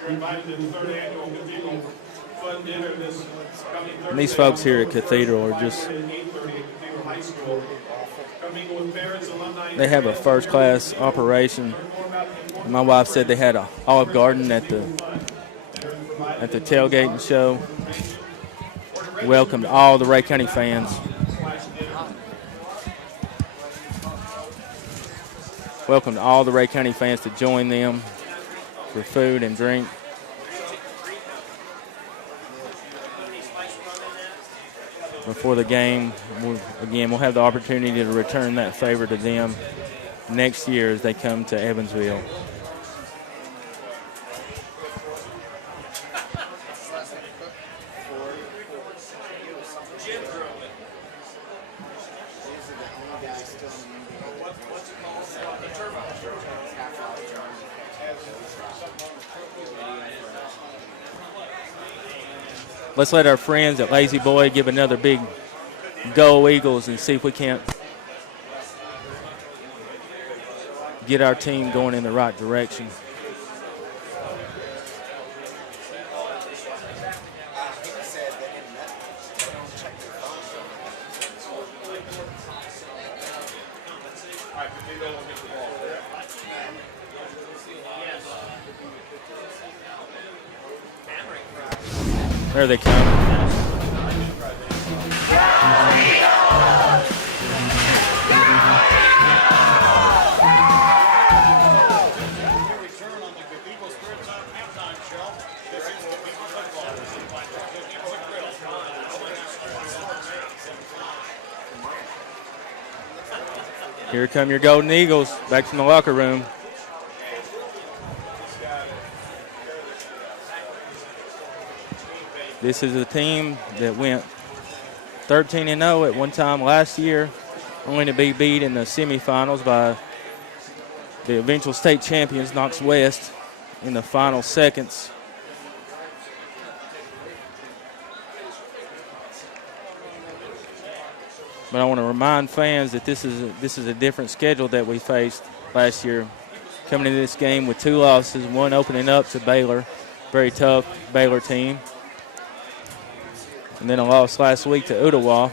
You're invited to the third annual Cathedral Fun Dinner this coming Thursday. And these folks here at Cathedral are just, they have a first-class operation. My wife said they had an Olive Garden at the tailgating show. Welcome to all the Rhea County fans. Welcome to all the Rhea County fans to join them for food and drink. Before the game, we'll have the opportunity to return that favor to them next year as they come to Evansville. Let's let our friends at Lazy Boy give another big go Eagles and see if we can't get our team going in the right direction. There they come. Here come your Golden Eagles back from the locker room. This is a team that went 13-0 at one time last year, only to be beat in the semifinals by the eventual state champions, Knox West, in the final seconds. But I want to remind fans that this is a different schedule that we faced last year. Coming into this game with 2 losses, one opening up to Baylor, very tough Baylor team, and then a loss last week to Ottawa.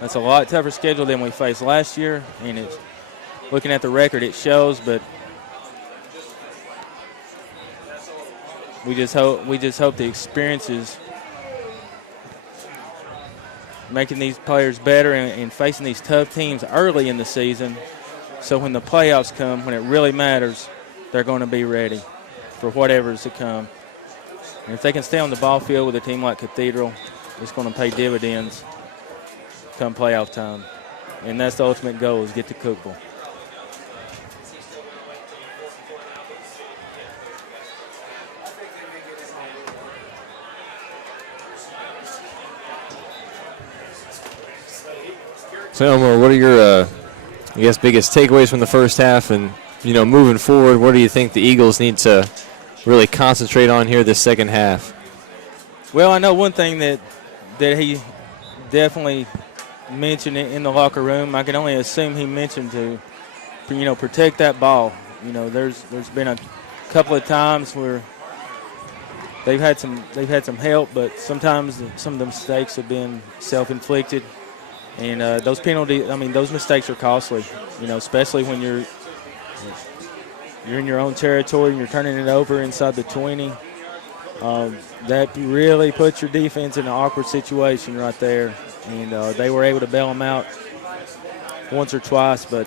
That's a lot tougher schedule than we faced last year, and it's looking at the record, it shows. But we just hope the experiences making these players better and facing these tough teams early in the season, so when the playoffs come, when it really matters, they're going to be ready for whatever is to come. And if they can stay on the ball field with a team like Cathedral, it's going to pay dividends come playoff time. And that's the ultimate goal, is get to Cookville. So, Elmore, what are your, biggest takeaways from the first half? And, moving forward, what do you think the Eagles need to really concentrate on here this second half? Well, I know one thing that he definitely mentioned in the locker room. I can only assume he mentioned to, protect that ball. There's been a couple of times where they've had some help, but sometimes some of the mistakes have been self-inflicted. And those penalties, those mistakes are costly, especially when you're in your own territory and you're turning it over inside the 20. That really puts your defense in an awkward situation right there. And they were able to bail them out once or twice, but,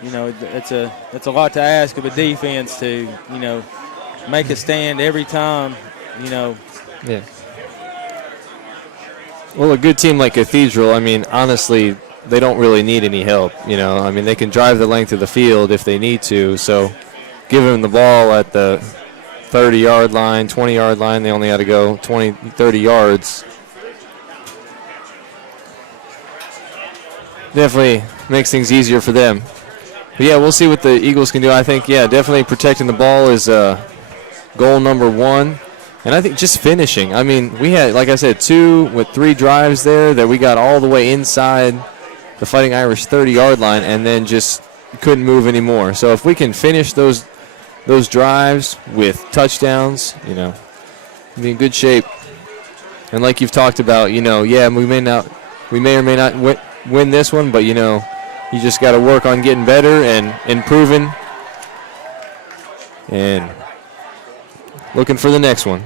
it's a lot to ask of a defense to, make a stand every time, Yeah. Well, a good team like Cathedral, honestly, they don't really need any help. They can drive the length of the field if they need to. So give them the ball at the 30-yard line, 20-yard line. They only had to go 20, 30 yards. Definitely makes things easier for them. But, yeah, we'll see what the Eagles can do. I think, definitely protecting the ball is goal number 1. And I think just finishing. We had, like I said, 2 with 3 drives there that we got all the way inside the Fighting Irish 30-yard line and then just couldn't move anymore. So if we can finish those drives with touchdowns, be in good shape. And like you've talked about, we may or may not win this one, but, you just got to work on getting better and improving and looking for the next one.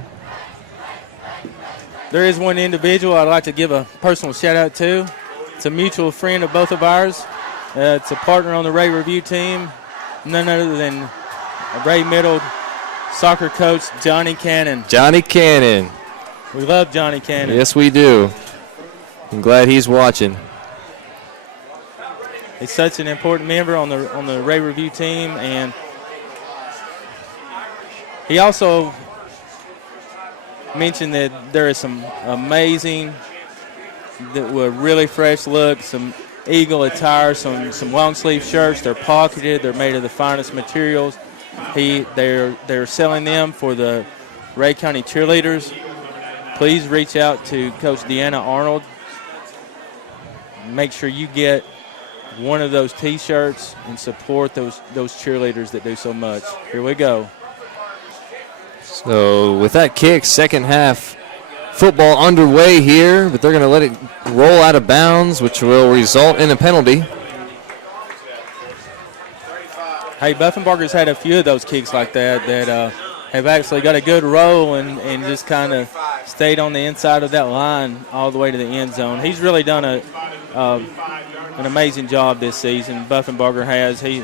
There is one individual I'd like to give a personal shout-out to. It's a mutual friend of both of ours. It's a partner on the Ray Review team, none other than Ray Middle soccer coach Johnny Cannon. Johnny Cannon. We love Johnny Cannon. Yes, we do. I'm glad he's watching. He's such an important member on the Ray Review team, and he also mentioned that there is some amazing, that were really fresh look, some Eagle attire, some long sleeve shirts. They're pocketed. They're made of the finest materials. They're selling them for the Ray County cheerleaders. Please reach out to Coach Deanna Arnold. Make sure you get one of those T-shirts and support those cheerleaders that do so much. Here we go. So with that kick, second half football underway here, but they're going to let it roll out of bounds, which will result in a penalty. Hey, Buffenbarger's had a few of those kicks like that have actually got a good roll and just kind of stayed on the inside of that line all the way to the end zone. He's really done an amazing job this season. Buffenbarger has. He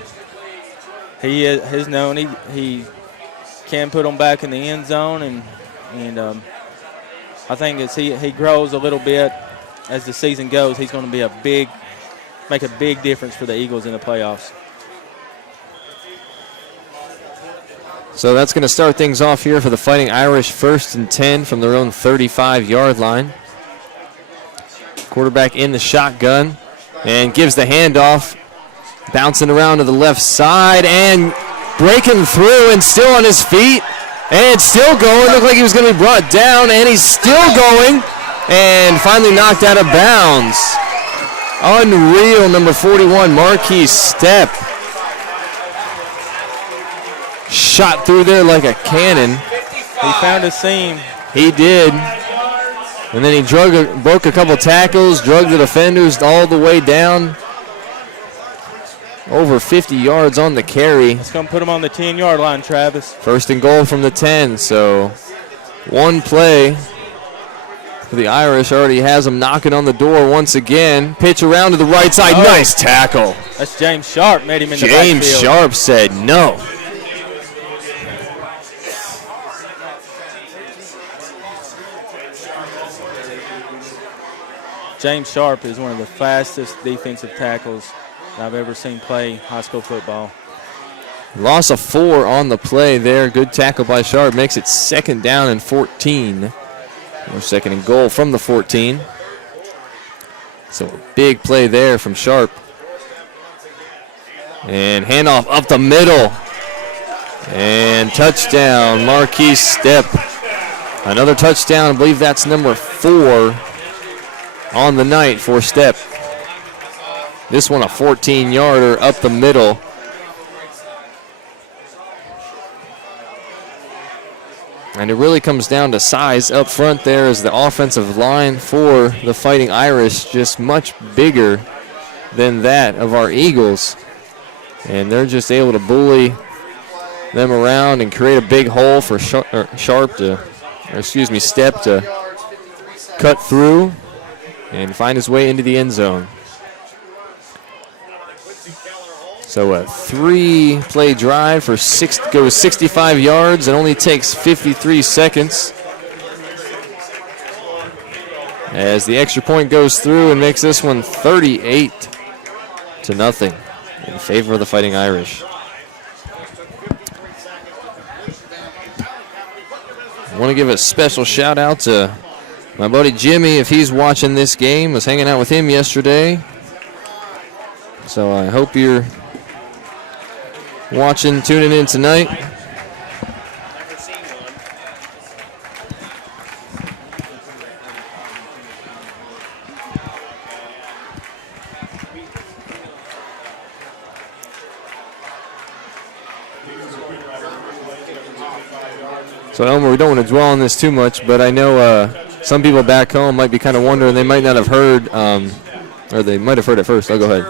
has known he can put them back in the end zone, and I think as he grows a little bit as the season goes, he's going to be make a big difference for the Eagles in the playoffs. So that's going to start things off here for the Fighting Irish, 1st and 10 from their own 35-yard line. Quarterback in the shotgun and gives the handoff, bouncing around to the left side and breaking through and still on his feet and still going. Looked like he was going to be brought down, and he's still going and finally knocked out of bounds. Unreal, number 41, Marquise Stepp. Shot through there like a cannon. He found a seam. He did. And then he broke a couple tackles, drug the defenders all the way down. Over 50 yards on the carry. It's going to put him on the 10-yard line, Travis. 1st and goal from the 10. So one play for the Irish already has them knocking on the door once again. Pitch around to the right side. Oh. Nice tackle. That's James Sharp made him in the James backfield. Sharp said no. James Sharp is one of the fastest defensive tackles I've ever seen play high school football. Loss of 4 on the play there. Good tackle by Sharp. Makes it 2nd down and 14. Or 2nd and goal from the 14. So big play there from Sharp. And handoff up the middle. And touchdown, Marquise Stepp. Another touchdown. I believe that's number 4 on the night for Stepp. This one a 14-yarder up the middle. And it really comes down to size up front there as the offensive line for the Fighting Irish just much bigger than that of our Eagles. And they're just able to bully them around and create a big hole for Stepp to cut through and find his way into the end zone. So a 3-play drive for goes 65 yards and only takes 53 seconds. As the extra point goes through and makes this one 38-0 in favor of the Fighting Irish. I want to give a special shout out to my buddy Jimmy, if he's watching this game. I was hanging out with him yesterday. So I hope you're watching, tuning in tonight. So Elmer, we don't want to dwell on this too much, but I know some people back home might be kind of wondering, they might not have heard, or they might have heard it first. I'll go ahead.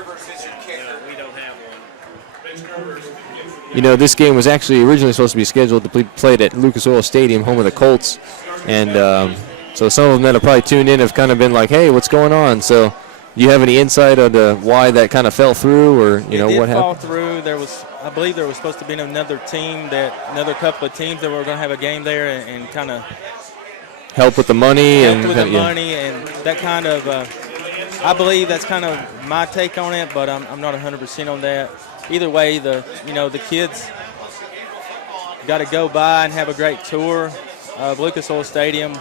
You know, this game was actually originally supposed to be scheduled to be played at Lucas Oil Stadium, home of the Colts. And so some of them that have probably tuned in have kind of been like, hey, what's going on? So do you have any insight into why that kind of fell through, or, you know, what happened? It did fall through. I believe there was supposed to be another couple of teams that were going to have a game there and kind of help with the money. Money and that kind of, I believe that's kind of my take on it, but I'm not 100% on that. Either way, the kids got to go by and have a great tour of Lucas Oil Stadium.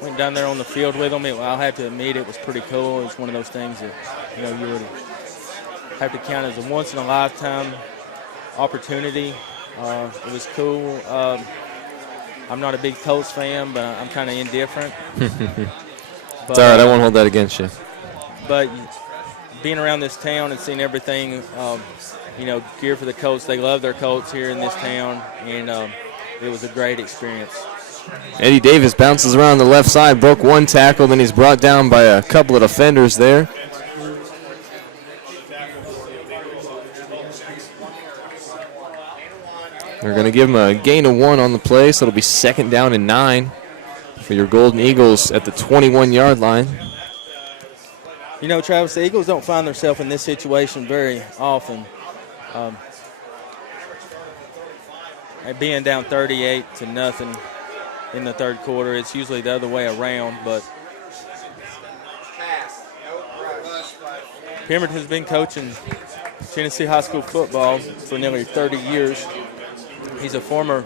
Went down there on the field with them. I'll have to admit, it was pretty cool. It's one of those things that you would have to count as a once-in-a-lifetime opportunity. It was cool. I'm not a big Colts fan, but I'm kind of indifferent. It's all right. I won't hold that against you. But being around this town and seeing everything, gear for the Colts, they love their Colts here in this town, and it was a great experience. Eddie Davis bounces around the left side, broke one tackle, then he's brought down by a couple of defenders there. They're going to give him a gain of 1 on the play, so it'll be 2nd down and 9 for your Golden Eagles at the 21-yard line. You know, Travis, the Eagles don't find themselves in this situation very often. Being down 38-0 in the third quarter, it's usually the other way around, but Pemberton has been coaching Tennessee high school football for nearly 30 years. He's a former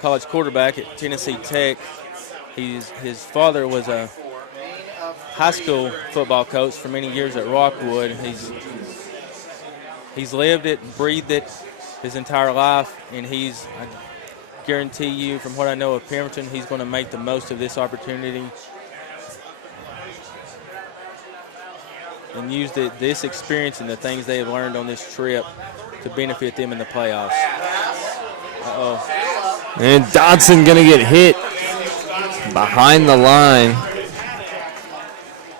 college quarterback at Tennessee Tech. His father was a high school football coach for many years at Rockwood. He's lived it, breathed it his entire life, and I guarantee you, from what I know of Pemberton, he's going to make the most of this opportunity and use this experience and the things they have learned on this trip to benefit them in the playoffs. Uh-oh. And Dodson going to get hit behind the line.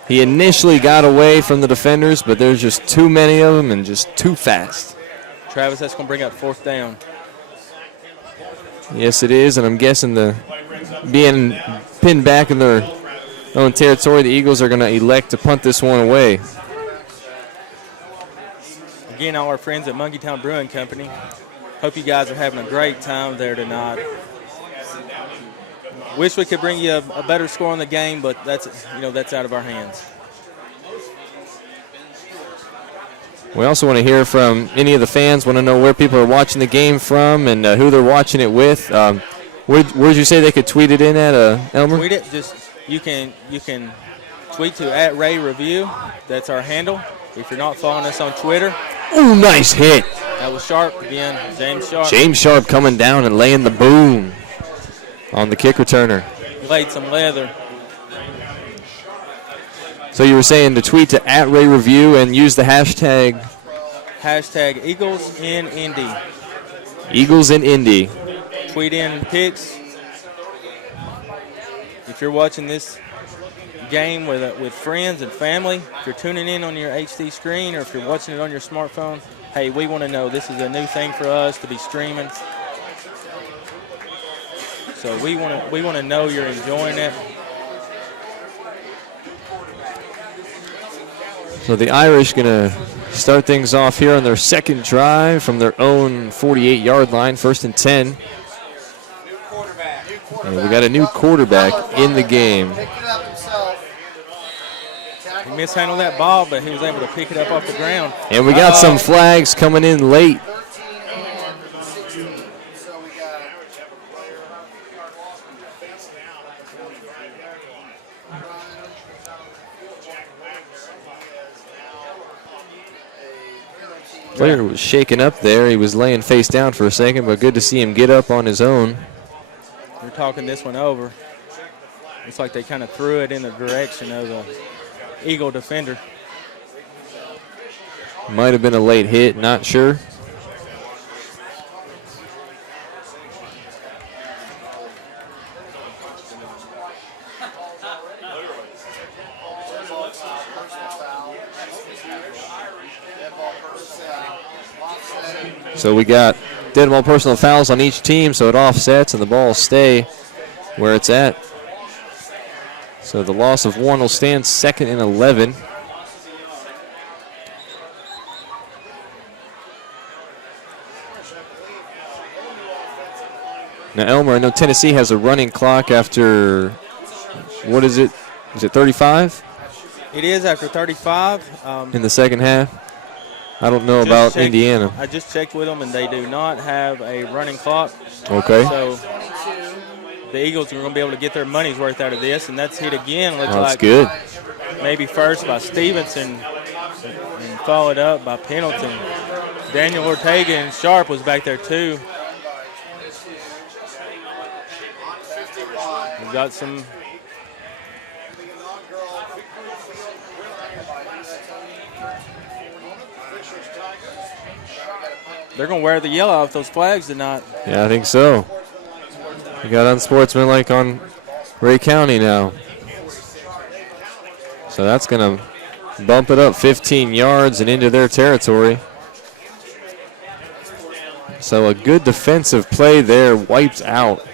He initially got away from the defenders, but there's just too many of them and just too fast. Travis, that's going to bring out 4th down. Yes, it is, and I'm guessing being pinned back in their own territory, the Eagles are going to elect to punt this one away. Again, all our friends at Monkeytown Brewing Company, hope you guys are having a great time there tonight. Wish we could bring you a better score in the game, but that's out of our hands. We also want to hear from any of the fans, want to know where people are watching the game from and who they're watching it with. Where'd you say they could tweet it in at, Elmer? Tweet it. You can tweet to @RayReview. That's our handle. If you're not following us on Twitter. Ooh, nice hit. That was Sharp again, James Sharp. James Sharp coming down and laying the boom on the kick returner. Laid some leather. So you were saying to tweet to @RayReview and use the hashtag? Hashtag Eagles in Indy. Eagles in Indy. Tweet in pics. If you're watching this game with friends and family, if you're tuning in on your HD screen or if you're watching it on your smartphone, hey, we want to know. This is a new thing for us to be streaming. So we want to know you're enjoying it. So the Irish going to start things off here on their second drive from their own 48-yard line, 1st and 10. And we got a new quarterback in the game. He mishandled that ball, but he was able to pick it up off the ground. And we got some flags coming in late. Player was shaken up there. He was laying face down for a second, but good to see him get up on his own. We're talking this one over. Looks like they kind of threw it in the direction of the Eagle defender. Might have been a late hit, not sure. So we got dead ball personal fouls on each team, so it offsets and the ball will stay where it's at. So the loss of one will stand 2nd and 11. Now, Elmer, I know Tennessee has a running clock after, what is it? Is it 35? It is after 35. In the second half? I don't know about Indiana. I just checked with them, and they do not have a running clock. Okay. So the Eagles are going to be able to get their money's worth out of this, and that's hit again. Looks that's like good. Maybe first by Stevenson and followed up by Pendleton. Daniel Ortega and Sharp was back there too. We've got some. They're going to wear the yellow off those flags tonight. Yeah, I think so. You got unsportsmanlike on Ray County now. So that's going to bump it up 15 yards and into their territory. So a good defensive play there, wiped out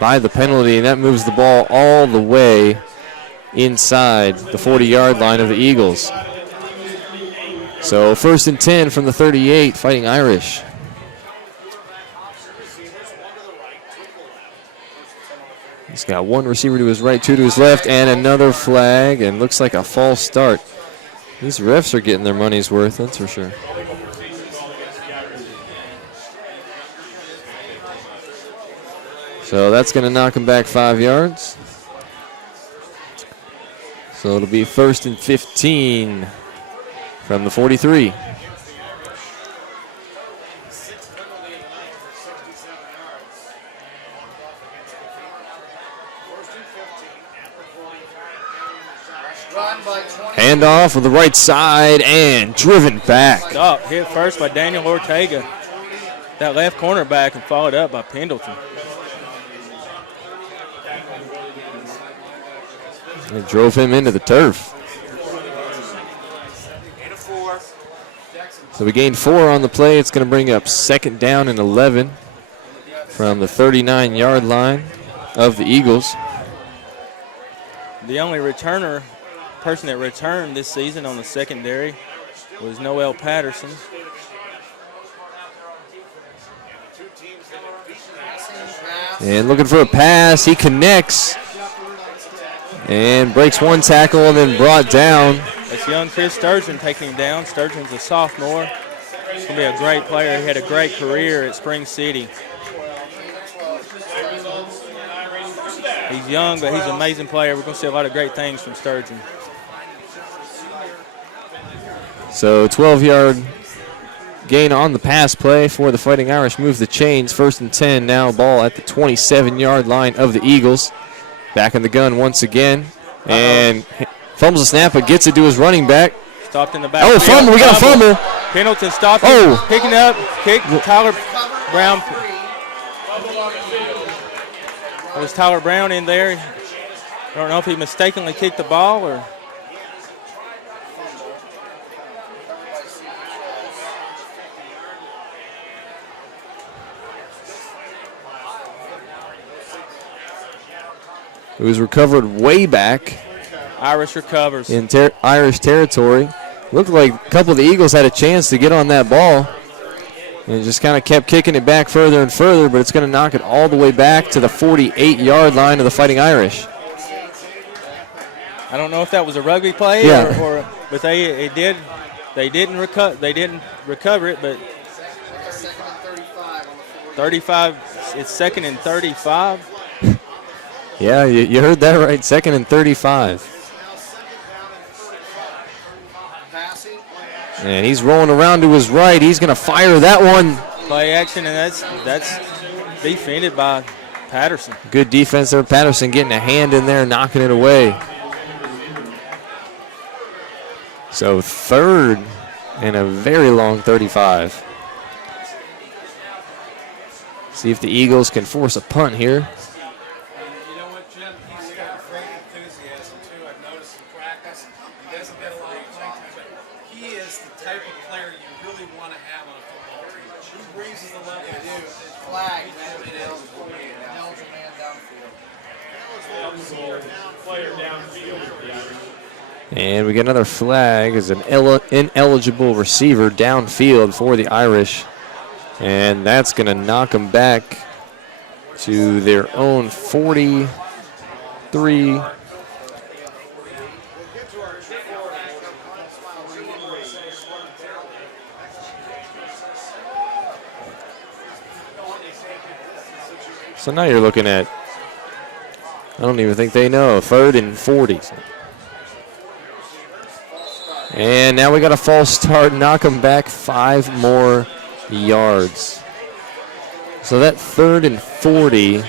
by the penalty, and that moves the ball all the way inside the 40-yard line of the Eagles. So 1st and 10 from the 38, Fighting Irish. He's got one receiver to his right, two to his left, and another flag, and looks like a false start. These refs are getting their money's worth, that's for sure. So that's going to knock him back 5 yards. So it'll be 1st and 15 from the 43. Handoff on the right side and driven back. Stop, hit first by Daniel Ortega. That left cornerback and followed up by Pendleton. It drove him into the turf. So we gained 4 on the play. It's going to bring up 2nd down and 11 from the 39-yard line of the Eagles. The only person that returned this season on the secondary was Noel Patterson. And looking for a pass. He connects and breaks 1 tackle and then brought down. That's young Chris Sturgeon taking him down. Sturgeon's a sophomore. He's going to be a great player. He had a great career at Spring City. He's young, but he's an amazing player. We're going to see a lot of great things from Sturgeon. So 12-yard gain on the pass play for the Fighting Irish. Move the chains. 1st and 10 now. Ball at the 27-yard line of the Eagles. Back in the gun once again. And fumbles the snap, but gets it to his running back. Stopped in the back. Oh, fumble. We got a fumble. Pendleton stopped him. Oh. Picking up. Kick. Tyler Brown. It was Tyler Brown in there. I don't know if he mistakenly kicked the ball or. It was recovered way back. Irish recovers. In Irish territory. Looked like a couple of the Eagles had a chance to get on that ball. And just kind of kept kicking it back further and further, but it's going to knock it all the way back to the 48-yard line of the Fighting Irish. I don't know if that was a rugby play but they didn't recover it, but 35. It's 2nd and 35. Yeah, you heard that right. 2nd and 35. And he's rolling around to his right. He's going to fire that one. Play action, and that's defended by Patterson. Good defense there. Patterson getting a hand in there, knocking it away. So 3rd and a very long 35. See if the Eagles can force a punt here. And we get another flag as an ineligible receiver downfield for the Irish. And that's going to knock them back to their own 43. So now you're looking at, I don't even think they know, 3rd and 40. And now we got a false start, knock them back 5 more yards. So that 3rd and 40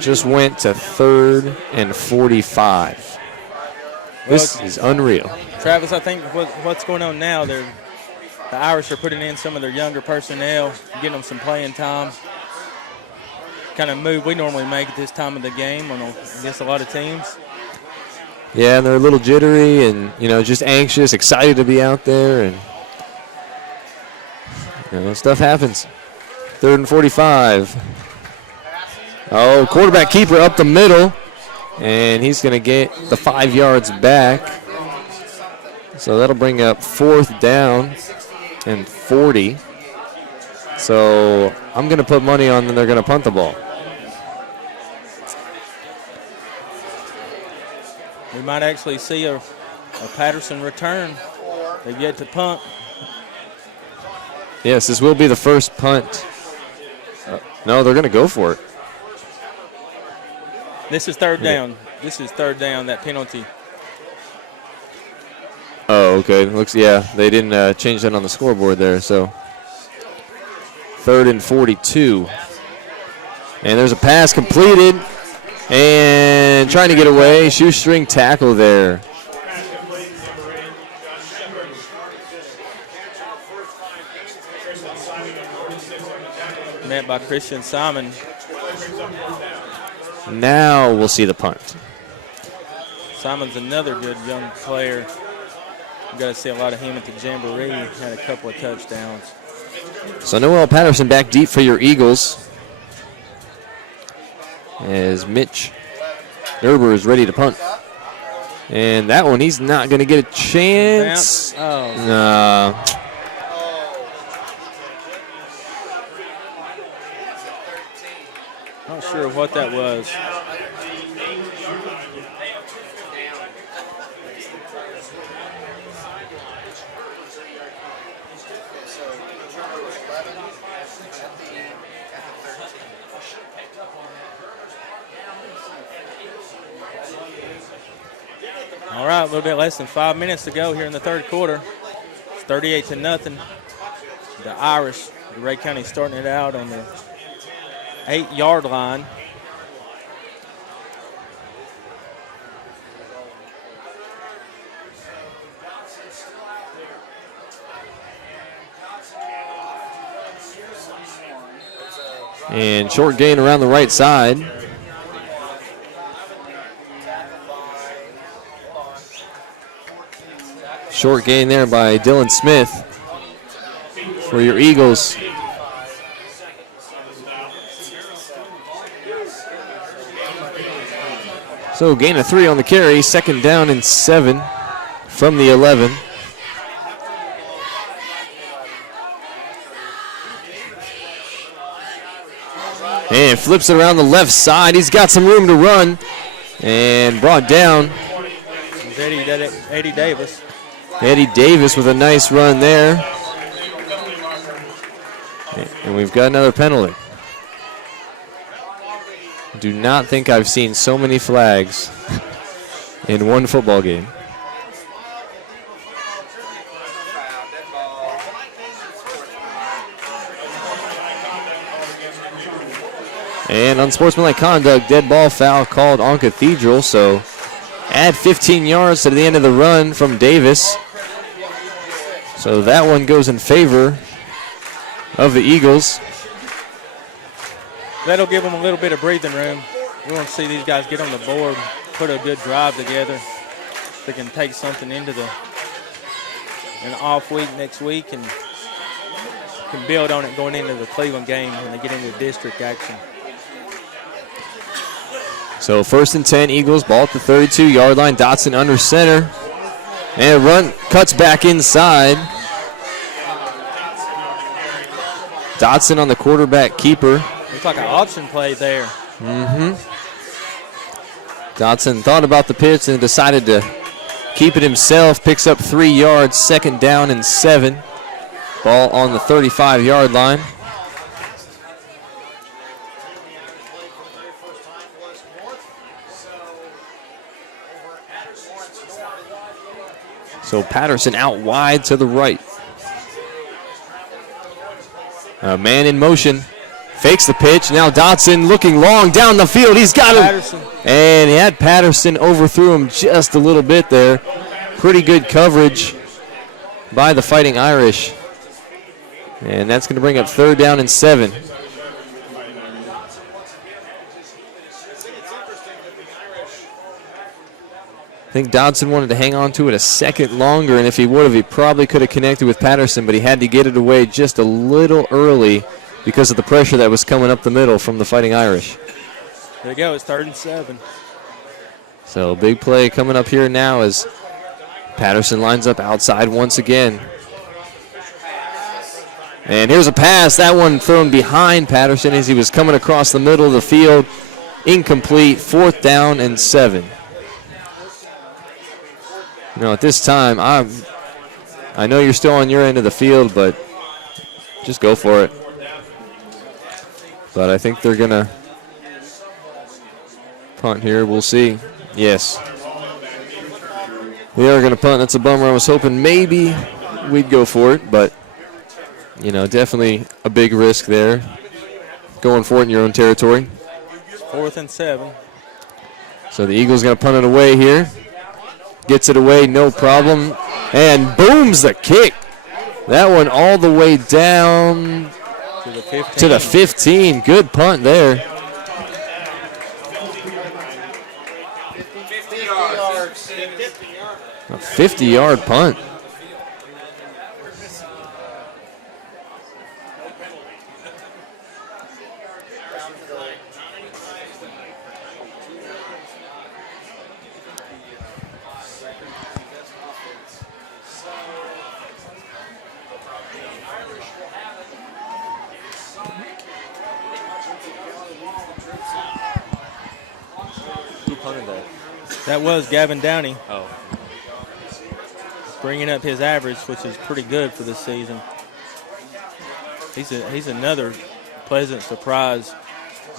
just went to 3rd and 45. This is unreal. Travis, I think what's going on now, the Irish are putting in some of their younger personnel, getting them some playing time. Kind of move we normally make at this time of the game against a lot of teams. Yeah, and they're a little jittery and, just anxious, excited to be out there. And, stuff happens. 3rd and 45. Oh, quarterback keeper up the middle. And he's going to get the 5 yards back. So that'll bring up 4th down and 40. So I'm going to put money on that they're going to punt the ball. We might actually see a Patterson return. They've yet to punt. Yes, this will be the first punt. No, they're going to go for it. This is third down. This is third down, that penalty. Oh, okay. Looks, yeah, they didn't change that on the scoreboard there. So 3rd and 42. And there's a pass completed. And trying to get away. Shoestring tackle there. Met by Christian Simon. Now we'll see the punt. Simon's another good young player. You got to see a lot of him at the Jamboree. Had a couple of touchdowns. So Noel Patterson back deep for your Eagles. As Mitch Gerber is ready to punt. And that one, he's not going to get a chance. Oh. Not sure what that was. All right, a little bit less than 5 minutes to go here in the third quarter. It's 38-0. The Irish, Ray County starting it out on the 8-yard line. And short gain around the right side. Short gain there by Dylan Smith for your Eagles. So gain of 3 on the carry, 2nd down and 7 from the 11. And flips it around the left side. He's got some room to run and brought down. Eddie Davis. Eddie Davis with a nice run there. And we've got another penalty. Do not think I've seen so many flags in one football game. And unsportsmanlike conduct, dead ball foul called on Cathedral. So add 15 yards to the end of the run from Davis. So that one goes in favor of the Eagles. That'll give them a little bit of breathing room. We want to see these guys get on the board, put a good drive together. They can take something into an off week next week and can build on it going into the Cleveland game when they get into district action. So 1st and 10, Eagles, ball at the 32-yard line. Dotson under center. And run cuts back inside. Dotson on the quarterback keeper. Looks like an option play there. Dotson thought about the pitch and decided to keep it himself. Picks up 3 yards, 2nd down and 7. Ball on the 35-yard line. So Patterson out wide to the right. A man in motion. Fakes the pitch. Now Dotson looking long down the field. He's got him. Patterson. And he had Patterson overthrew him just a little bit there. Pretty good coverage by the Fighting Irish. And that's going to bring up 3rd down and 7. I think Dodson wanted to hang on to it a second longer, and if he would have, he probably could have connected with Patterson, but he had to get it away just a little early because of the pressure that was coming up the middle from the Fighting Irish. There you go, it's 3rd and 7. So big play coming up here now as Patterson lines up outside once again. And here's a pass, that one thrown behind Patterson as he was coming across the middle of the field. Incomplete, 4th down and 7. You know, at this time, I know you're still on your end of the field, but just go for it. But I think they're going to punt here. We'll see. Yes. We are going to punt. That's a bummer. I was hoping maybe we'd go for it, but, you know, definitely a big risk there. Going for it in your own territory. 4th and 7. So the Eagles going to punt it away here. Gets it away, no problem. And booms the kick. That one all the way down to the 15. Good punt there. 50-yard punt. Who punted that? That was Gavin Downey. Oh. Bringing up his average, which is pretty good for this season. He's another pleasant surprise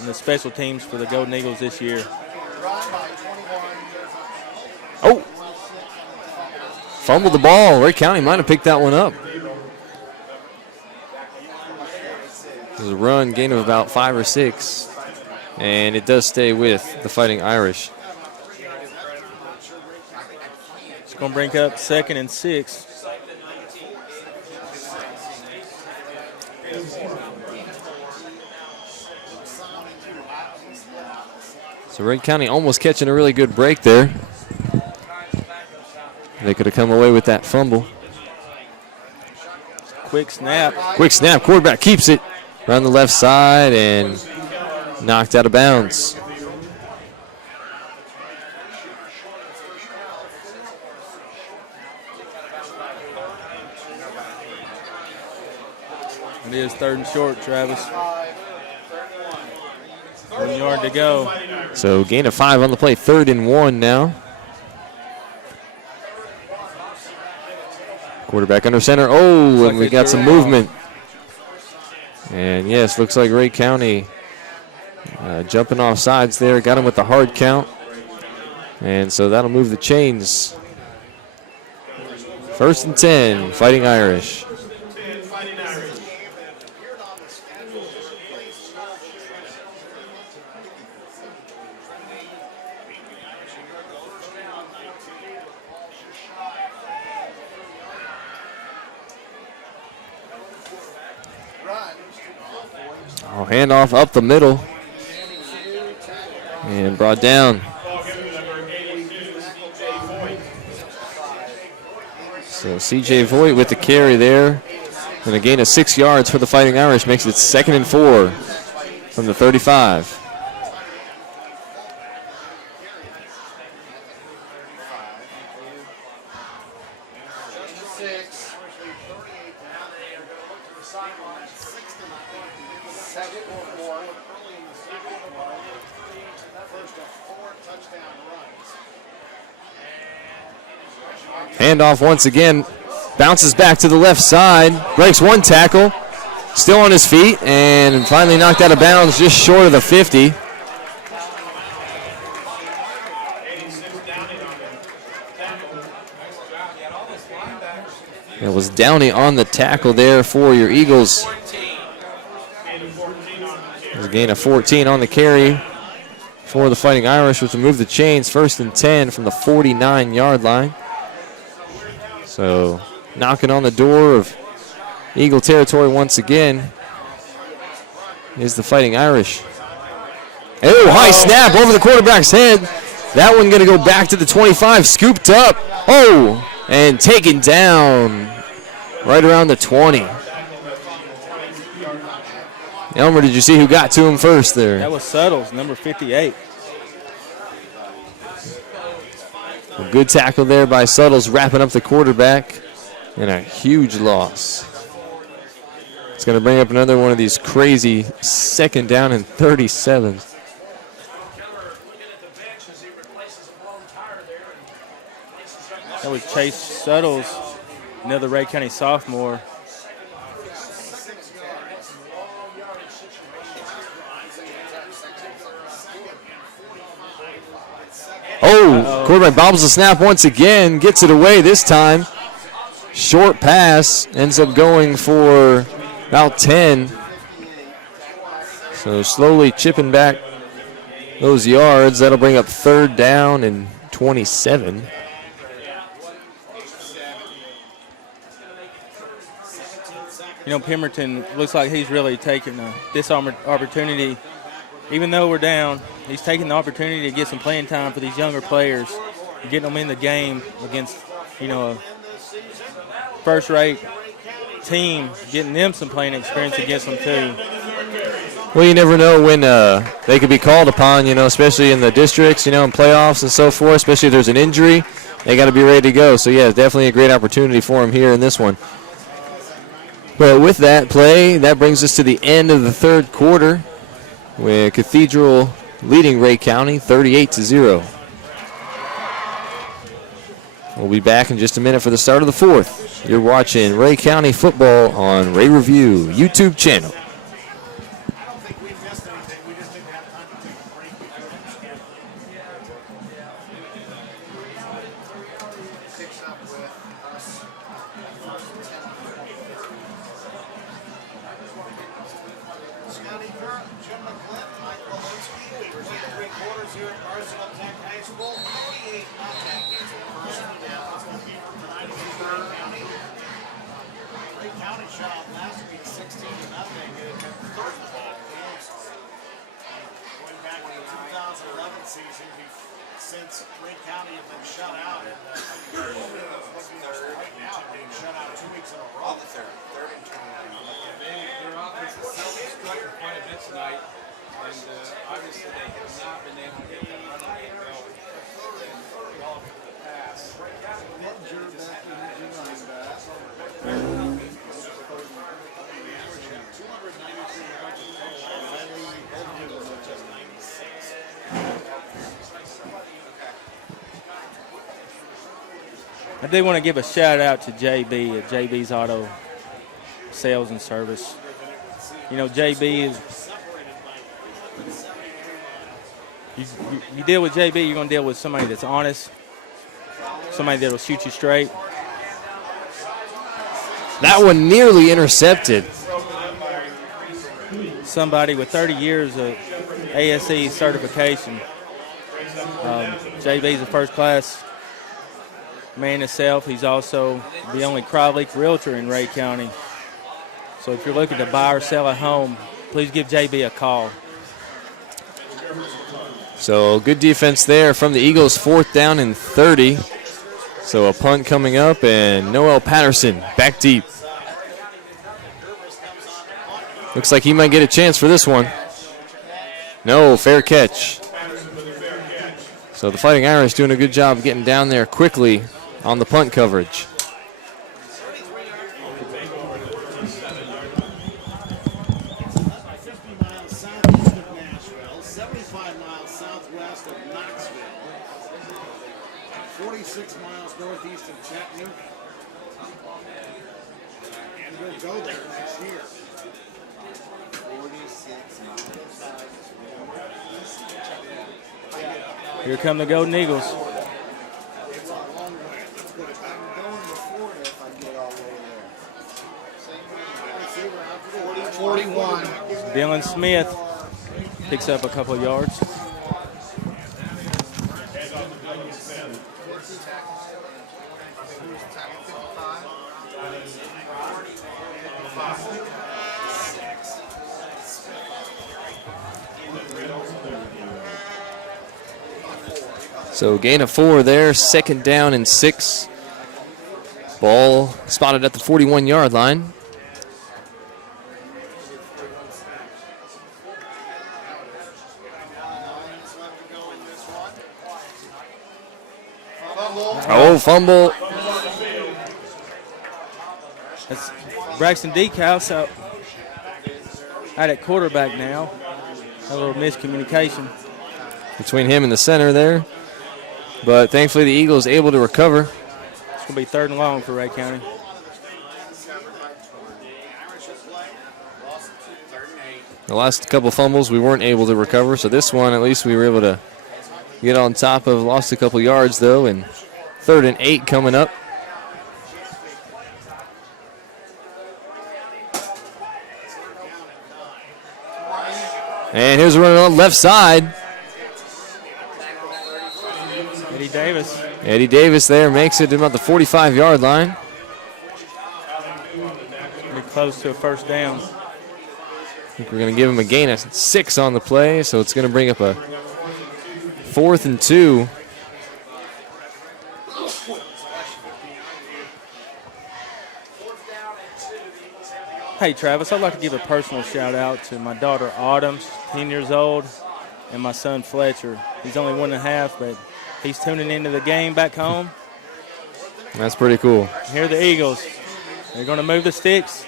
in the special teams for the Golden Eagles this year. Oh! Fumbled the ball. Ray County might have picked that one up. There's a run, gain of about 5 or 6. And it does stay with the Fighting Irish. It's going to bring up 2nd and 6. So Ray County almost catching a really good break there. They could have come away with that fumble. Quick snap. Quick snap. Quarterback keeps it around the left side and knocked out of bounds. It is 3rd and short, Travis. 1 yard to go. So gain of 5 on the play. 3rd and 1 now. Quarterback under center. Oh, and we got some movement. And yes, looks like Ray County jumping off sides there. Got him with the hard count. And so that'll move the chains. 1st and 10, Fighting Irish. Handoff up the middle and brought down. So CJ Voigt with the carry there, and a gain of 6 yards for the Fighting Irish makes it 2nd and 4 from the 35. Handoff once again, bounces back to the left side, breaks one tackle, still on his feet, and finally knocked out of bounds just short of the 50. It was Downey on the tackle there for your Eagles. There's a gain of 14 on the carry for the Fighting Irish, which will move the chains. 1st and 10 from the 49-yard line. So knocking on the door of Eagle territory once again is the Fighting Irish. Oh, high snap over the quarterback's head. That one going to go back to the 25, scooped up. Oh, and taken down right around the 20. Elmer, did you see who got to him first there? That was Suttles, number 58. A good tackle there by Suttles, wrapping up the quarterback, and a huge loss. It's going to bring up another one of these crazy 2nd down and 37. That was Chase Suttles, another Ray County sophomore. Oh, quarterback bobbles the snap once again, gets it away this time. Short pass, ends up going for about 10. So slowly chipping back those yards. That'll bring up 3rd down and 27. You know, Pemberton looks like he's really taking this opportunity. Even though we're down, he's taking the opportunity to get some playing time for these younger players, getting them in the game against, you know, a first-rate team, getting them some playing experience against them too. Well, you never know when they could be called upon, you know, especially in the districts, you know, in playoffs and so forth, especially if there's an injury. They got to be ready to go. So, yeah, definitely a great opportunity for them here in this one. But with that play, that brings us to the end of the 3rd quarter, with Cathedral leading Ray County 38-0. We'll be back in just a minute for the start of the 4th. You're watching Ray County football on Ray Review YouTube channel. Since Ray County have been shut out, and right now being shut out 2 weeks in a row. Third and 29. Their offense is struggling quite a bit tonight, and obviously they have not been able to get that running game going. And all of the pass. I do want to give a shout out to JB at JB's Auto Sales and Service. You know, JB is, you deal with JB, you're going to deal with somebody that's honest, somebody that'll shoot you straight. That one nearly intercepted. Somebody with 30 years of ASE certification. JB's a first-class man himself. He's also the only Crowley realtor in Ray County. So if you're looking to buy or sell a home, please give JB a call. So good defense there from the Eagles, 4th down and 30. So a punt coming up, and Noel Patterson back deep. Looks like he might get a chance for this one. No, fair catch. So the Fighting Irish doing a good job getting down there quickly on the punt coverage. Here come the Golden Eagles. 41. Dylan Smith picks up a couple of yards. So gain of 4 there, 2nd down and 6. Ball spotted at the 41-yard line. Oh, fumble. That's Braxton Deekhouse out at quarterback now. A little miscommunication Between him and the center there. But thankfully the Eagles able to recover. It's going to be 3rd and long for Ray County. The last couple fumbles we weren't able to recover, so this one at least we were able to get on top of, lost a couple yards though, and 3rd and 8 coming up. And here's a run on the left side. Eddie Davis. Eddie Davis there makes it to about the 45-yard line. Be close to a first down. I think we're going to give him a gain of 6 on the play, so it's going to bring up a 4th and 2. Hey, Travis, I'd like to give a personal shout out to my daughter Autumn, she's 10 years old, and my son Fletcher. He's only 1.5, but he's tuning into the game back home. That's pretty cool. Here are the Eagles. They're going to move the sticks.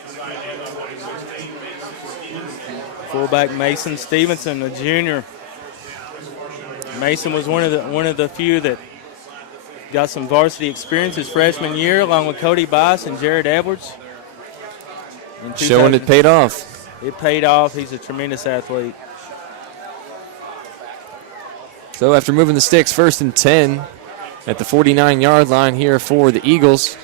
Fullback Mason Stevenson, a junior. Mason was one of the few that got some varsity experience his freshman year, along with Cody Bice and Jared Edwards. Showing it paid off. It paid off. He's a tremendous athlete. So after moving the sticks, 1st and 10 at the 49-yard line here for the Eagles.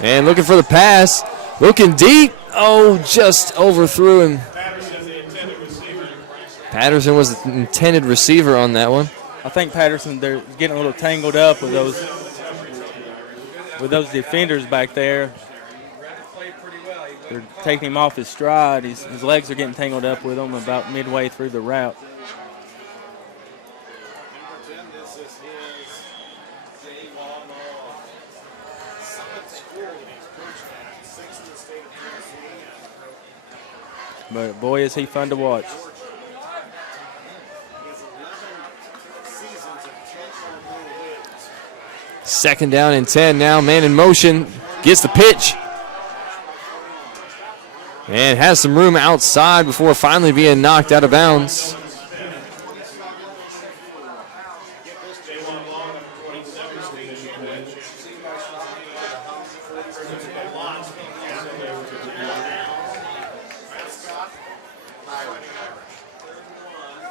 And looking for the pass. Looking deep. Oh, just overthrew him. Patterson was the intended receiver on that one. I think Patterson, they're getting a little tangled up with those defenders back there. They're taking him off his stride. His legs are getting tangled up with him about midway through the route. But boy, is he fun to watch. Second down and 10 now. Man in motion. Gets the pitch. And has some room outside before finally being knocked out of bounds.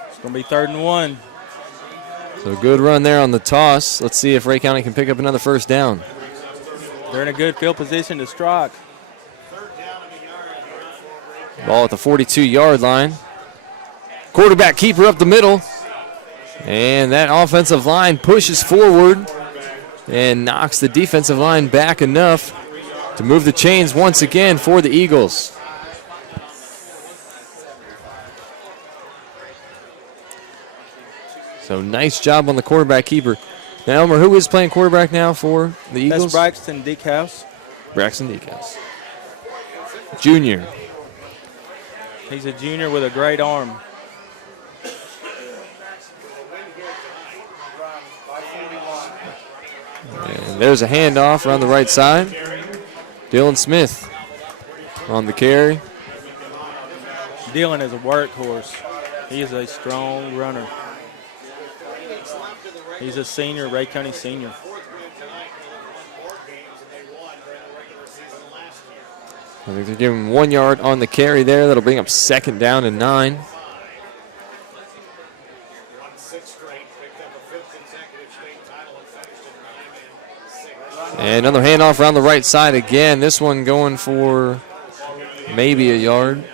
It's going to be 3rd and 1. So good run there on the toss. Let's see if Ray County can pick up another first down. They're in a good field position to strike. Ball at the 42-yard line. Quarterback keeper up the middle. And that offensive line pushes forward and knocks the defensive line back enough to move the chains once again for the Eagles. So nice job on the quarterback keeper. Now, Elmer, who is playing quarterback now for the Eagles? That's Braxton Dickhouse. Braxton Dickhouse. Junior. He's a junior with a great arm. And there's a handoff around the right side. Dylan Smith on the carry. Dylan is a workhorse. He is a strong runner. He's a senior, Ray County senior. I think they're giving him 1 yard on the carry there. That'll bring up 2nd down and 9. And another handoff around the right side again. This one going for maybe a yard.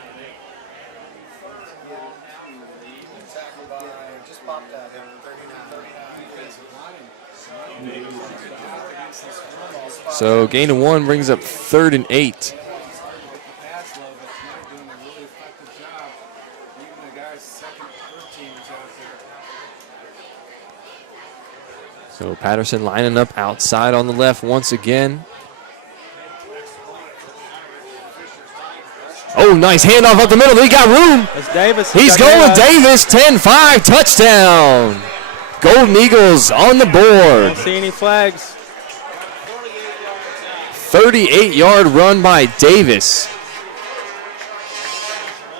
So gain of 1 brings up 3rd and 8. So Patterson lining up outside on the left once again. Oh, nice handoff up the middle. He got room. That's Davis. He's going Davis. 10-5 touchdown. Golden Eagles on the board. Don't see any flags. 38-yard run by Davis.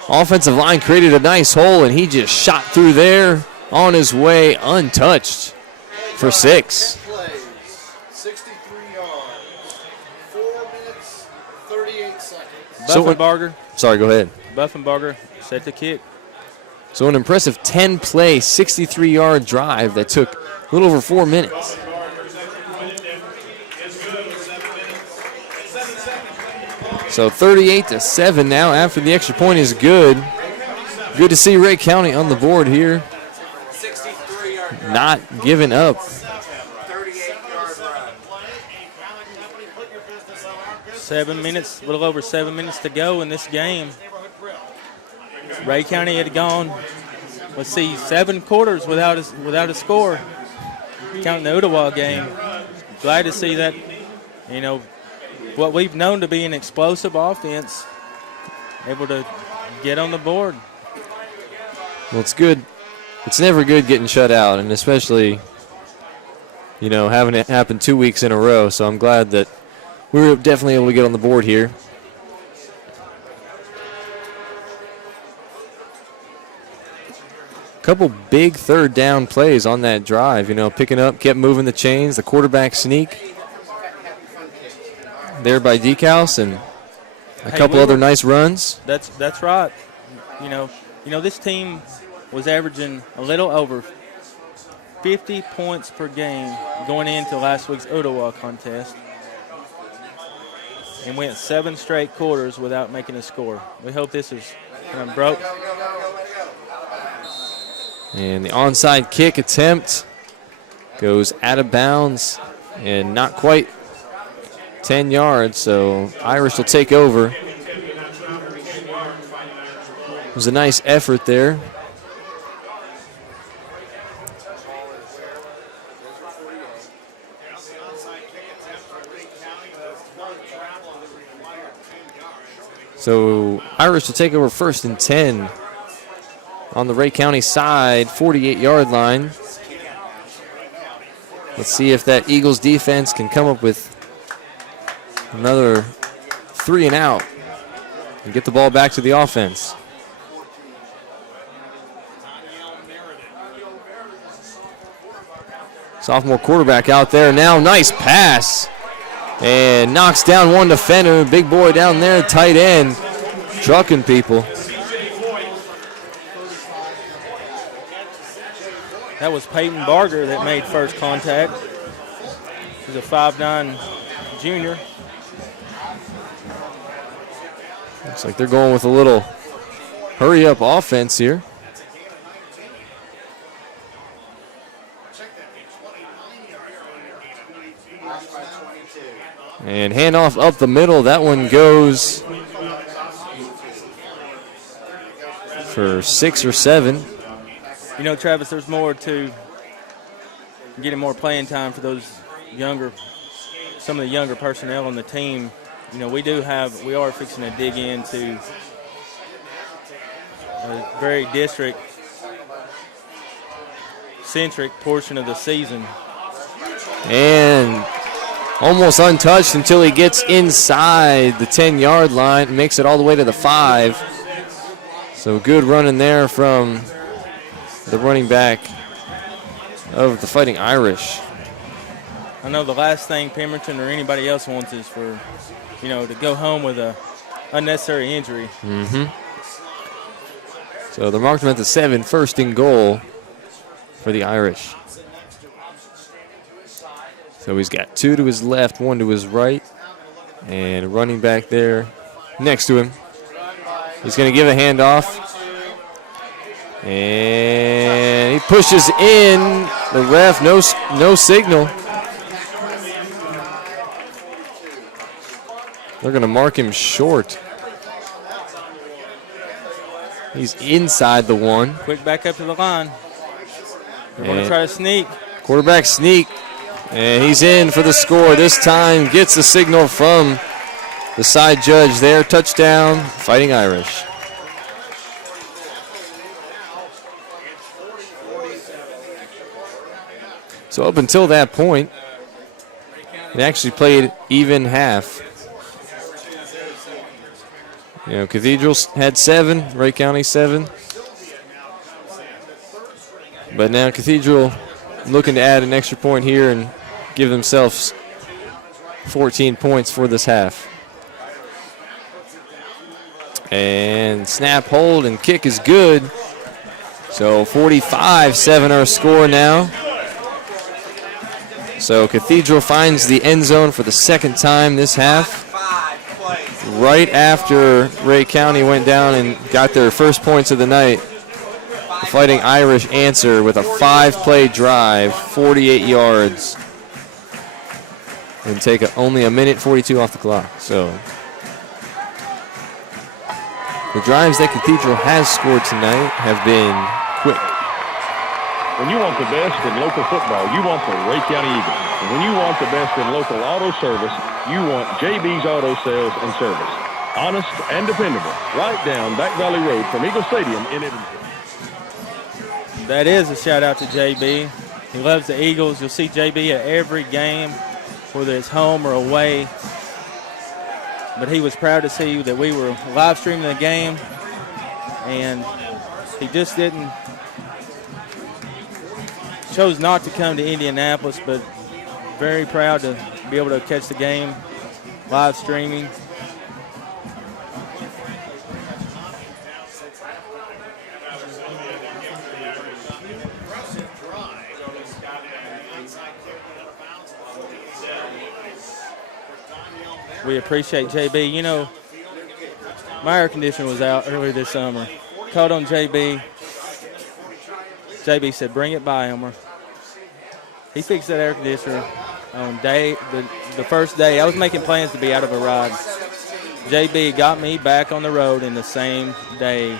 Offensive line created a nice hole, and he just shot through there on his way untouched for 6. 63 yards, 4 minutes, 38 seconds. Buffenbarger. Sorry, go ahead. Buffenbarger set the kick. So an impressive 10-play, 63-yard drive that took a little over 4 minutes. So 38-7 now after the extra point is good. Good to see Ray County on the board here. Not giving up. 7 minutes, a little over 7 minutes to go in this game. Ray County had gone, 7 quarters without a score, counting the Ottawa game. Glad to see that, what we've known to be an explosive offense, able to get on the board. Well, it's good. It's never good getting shut out, and especially, having it happen 2 weeks in a row. So I'm glad that we were definitely able to get on the board here. Couple big third down plays on that drive, picking up, kept moving the chains, the quarterback sneak there by Decals, and a couple other nice runs. That's right. This team was averaging a little over 50 points per game going into last week's Ottawa contest, and went 7 straight quarters without making a score. We hope this is kind of broke. And the onside kick attempt goes out of bounds and not quite 10 yards, so Irish will take over. It was a nice effort there. So Irish will take over 1st and 10 on the Ray County side, 48-yard line. Let's see if that Eagles defense can come up with another 3 and out and get the ball back to the offense. Sophomore quarterback out there now. Nice pass. And knocks down one defender. Big boy down there, tight end, trucking people. That was Peyton Barger that made first contact. He's a 5'9" junior. Looks like they're going with a little hurry-up offense here. And handoff up the middle. That one goes for 6 or 7. Travis, there's more to getting more playing time for those some of the younger personnel on the team. We are fixing to dig into a very district-centric portion of the season. And almost untouched until he gets inside the 10-yard line and makes it all the way to the 5. So good running there from the running back of the Fighting Irish. I know the last thing Pemberton or anybody else wants is for, to go home with a unnecessary injury. Mm-hmm. So they're marked him at the 7, 1st and goal for the Irish. So he's got 2 to his left, 1 to his right, and a running back there next to him. He's going to give a handoff. And he pushes in. The ref, no signal. They're going to mark him short. He's inside the 1. Quick back up to the line. They're going to try to sneak. Quarterback sneak. And he's in for the score. This time gets the signal from the side judge there. Touchdown, Fighting Irish. So up until that point, it actually played even half. Cathedral had 7, Ray County 7. But now Cathedral looking to add an extra point here and give themselves 14 points for this half. And snap, hold, and kick is good. So 45-7 our score now. So Cathedral finds the end zone for the second time this half. Right after Ray County went down and got their first points of the night, the Fighting Irish answer with a 5-play drive, 48 yards, and take only a minute 42 off the clock. So the drives that Cathedral has scored tonight have been quick. When you want the best in local football, you want the Ray County Eagles. And when you want the best in local auto service, you want JB's Auto Sales and Service. Honest and dependable. Right down Back Valley Road from Eagle Stadium in Evansville. That is a shout out to JB. He loves the Eagles. You'll see JB at every game, whether it's home or away. But he was proud to see that we were live streaming the game, and he just chose not to come to Indianapolis, but very proud to be able to catch the game live streaming. We appreciate JB. You know, my air conditioner was out earlier this summer. Called on JB. JB said, bring it by, Elmer. He fixed that air conditioner on the first day. I was making plans to be out of a ride. JB got me back on the road in the same day.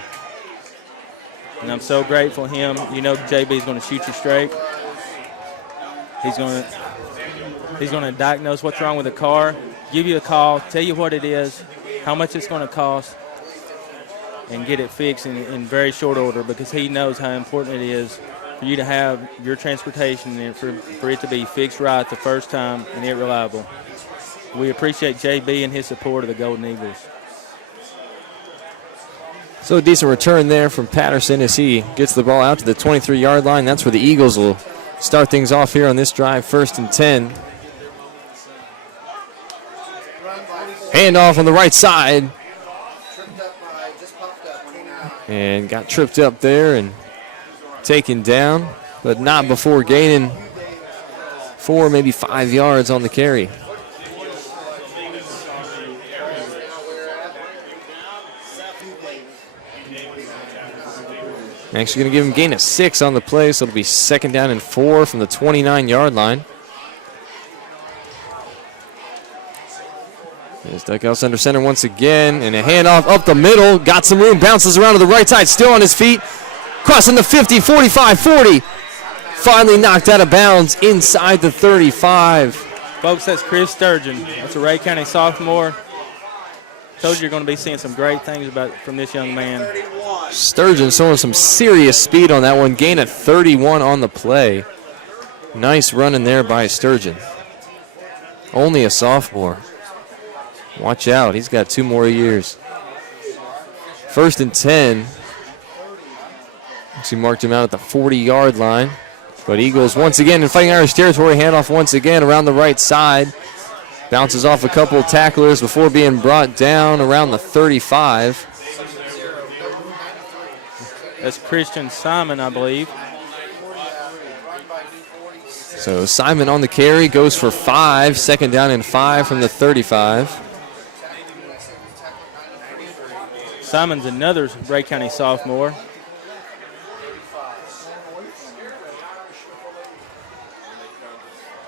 And I'm so grateful to him. You know JB's going to shoot you straight. He's going to diagnose what's wrong with the car, give you a call, tell you what it is, how much it's going to cost, and get it fixed in very short order, because he knows how important it is for you to have your transportation and for it to be fixed right the first time and it reliable. We appreciate JB and his support of the Golden Eagles. So a decent return there from Patterson as he gets the ball out to the 23-yard line. That's where the Eagles will start things off here on this drive, 1st and 10. Handoff on the right side. And got tripped up there and taken down, but not before gaining 4, maybe 5 yards on the carry. Actually going to give him a gain of 6 on the play, so it'll be 2nd down and 4 from the 29-yard line. There's Duckhouse under center once again, and a handoff up the middle. Got some room, bounces around to the right side, still on his feet. Crossing the 50, 45, 40. Finally knocked out of bounds inside the 35. Folks, that's Chris Sturgeon. That's a Ray County sophomore. Told you you're going to be seeing some great things from this young man. Sturgeon showing some serious speed on that one. Gain of 31 on the play. Nice run in there by Sturgeon. Only a sophomore. Watch out, he's got 2 more years. 1st and 10. Actually marked him out at the 40-yard line. But Eagles once again in Fighting Irish territory. Handoff once again around the right side. Bounces off a couple of tacklers before being brought down around the 35. That's Christian Simon, I believe. So Simon on the carry, goes for 5. 2nd down and 5 from the 35. Simon's another Ray County sophomore.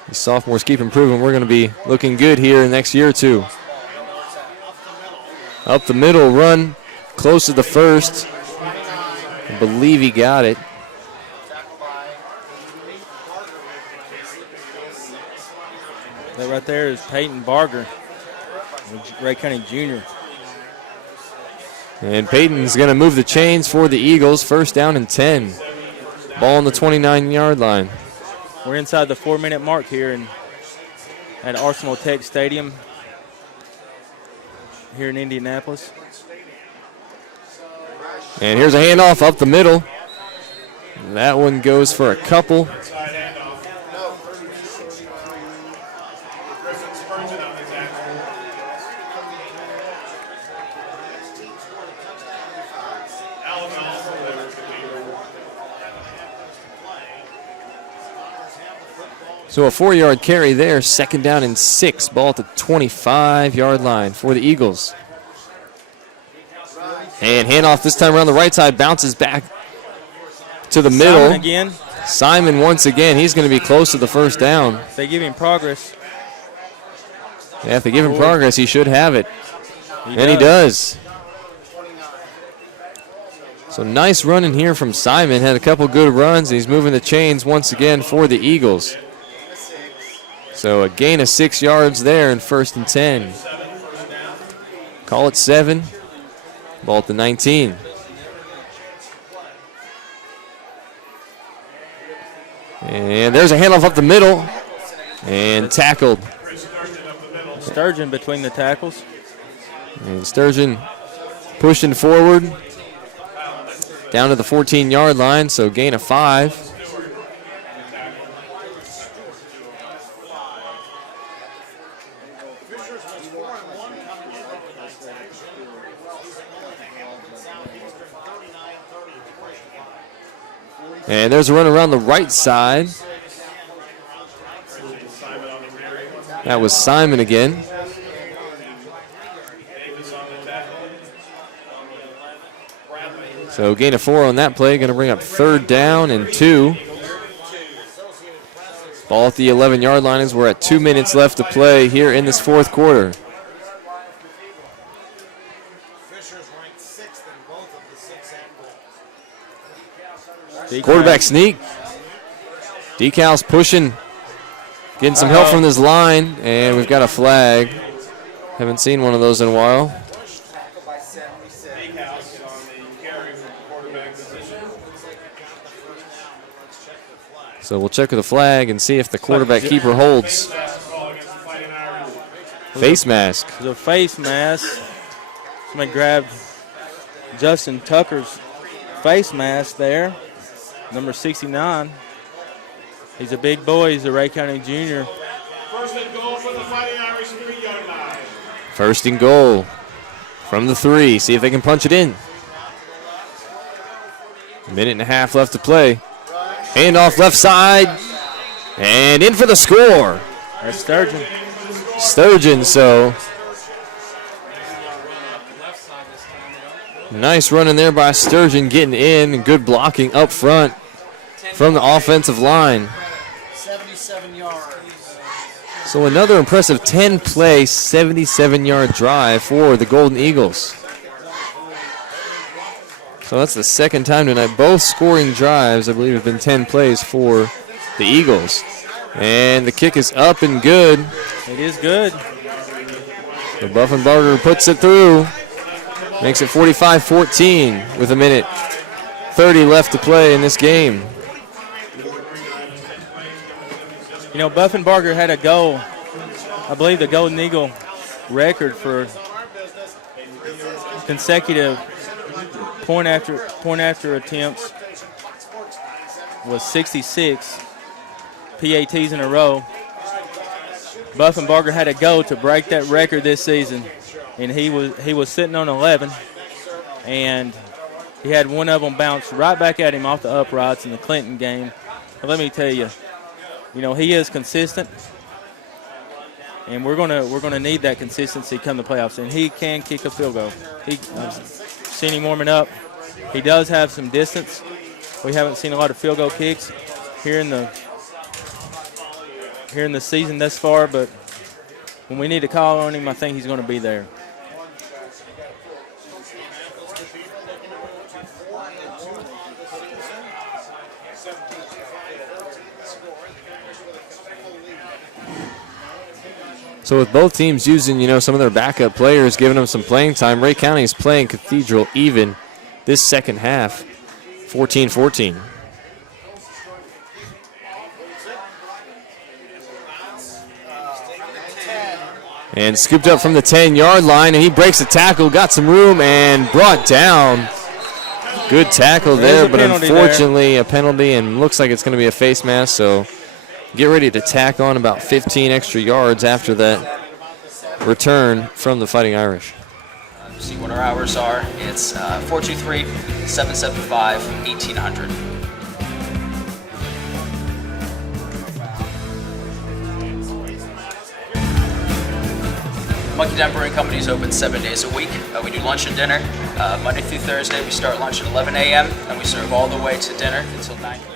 The sophomores keep improving. We're going to be looking good here next year or two. Up the middle, run close to the 1st. I believe he got it. That right there is Peyton Barger, Ray County junior. And Peyton's going to move the chains for the Eagles. 1st down and 10. Ball on the 29-yard line. We're inside the 4-minute mark here at Arsenal Tech Stadium here in Indianapolis. And here's a handoff up the middle. That one goes for a couple. So a 4-yard carry there, 2nd down and 6. Ball at the 25-yard line for the Eagles. And handoff this time around the right side, bounces back to the middle. Simon again. Simon once again. He's going to be close to the 1st down. If they give him progress. Yeah, if they give him progress, he should have it. He does. So nice running here from Simon. Had a couple good runs. He's moving the chains once again for the Eagles. So a gain of 6 yards there in 1st and 10. Call it 7. Ball at the 19. And there's a handoff up the middle. And tackled. Sturgeon between the tackles. And Sturgeon pushing forward. Down to the 14-yard line, so gain of 5. And there's a run around the right side. That was Simon again. So gain of 4 on that play. Going to bring up 3rd down and 2. Ball at the 11-yard line as we're at 2 minutes left to play here in this 4th quarter. Quarterback sneak. Decal's pushing. Getting some help from this line. And we've got a flag. Haven't seen one of those in a while. So we'll check with the flag and see if the quarterback keeper holds. Face mask. There's a face mask. Somebody grabbed Justin Tucker's face mask there. Number 69. He's a big boy. He's a Ray County junior. 1st and goal for the Fighting Irish 3-yard line. 1st and goal from the 3. See if they can punch it in. 1.5 minutes left to play. Handoff left side. And in for the score. That's Sturgeon. Sturgeon, so. Nice running there by Sturgeon, getting in, and good blocking up front from the offensive line. 77 yards. So another impressive 10-play, 77-yard drive for the Golden Eagles. So that's the 2nd time tonight. Both scoring drives, I believe, have been 10 plays for the Eagles. And the kick is up and good. It is good. So Buffenbarger puts it through. Makes it 45-14 with 1:30 left to play in this game. You know, Buffenbarger had a goal. I believe the Golden Eagle record for consecutive point after attempts was 66 PATs in a row. Buffenbarger had a goal to break that record this season, and he was sitting on 11, and he had one of them bounce right back at him off the uprights in the Clinton game. But let me tell you, he is consistent, and we're gonna need that consistency come the playoffs. And he can kick a field goal. I've seen him warming up. He does have some distance. We haven't seen a lot of field goal kicks here in the season thus far, but when we need to call on him, I think he's going to be there. So with both teams using, some of their backup players, giving them some playing time, Ray County is playing Cathedral even this second half, 14-14. And scooped up from the 10-yard line, and he breaks the tackle, got some room, and brought down. Good tackle there, but unfortunately a penalty, and looks like it's going to be a face mask, so get ready to tack on about 15 extra yards after that return from the Fighting Irish. See what our hours are. It's 423-775-1800. Monkey Down Brewing Company is open 7 days a week. We do lunch and dinner. Monday through Thursday, we start lunch at 11 a.m. and we serve all the way to dinner until 9 p.m.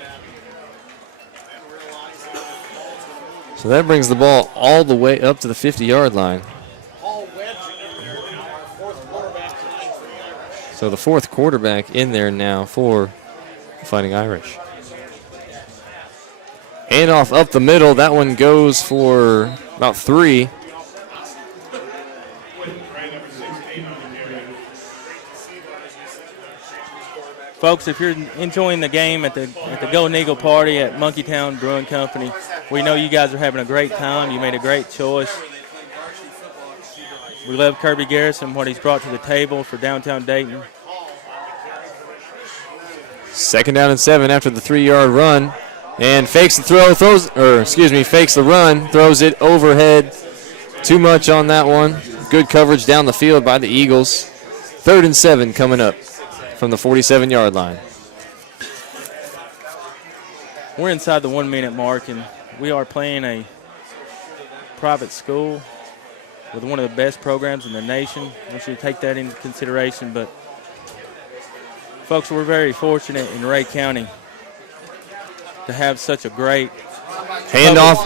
So that brings the ball all the way up to the 50-yard line. So the fourth quarterback in there now for the Fighting Irish. Handoff up the middle. That one goes for about 3. Folks, if you're enjoying the game at the Golden Eagle Party at Monkey Town Brewing Company, we know you guys are having a great time. You made a great choice. We love Kirby Garrison, what he's brought to the table for downtown Dayton. 2nd down and 7 after the 3-yard run. And fakes the throw, fakes the run, throws it overhead. Too much on that one. Good coverage down the field by the Eagles. 3rd and 7 coming up from the 47-yard line. We're inside the 1-minute mark, and we are playing a private school with one of the best programs in the nation. We should take that into consideration. But, folks, we're very fortunate in Rhea County to have such a great handoff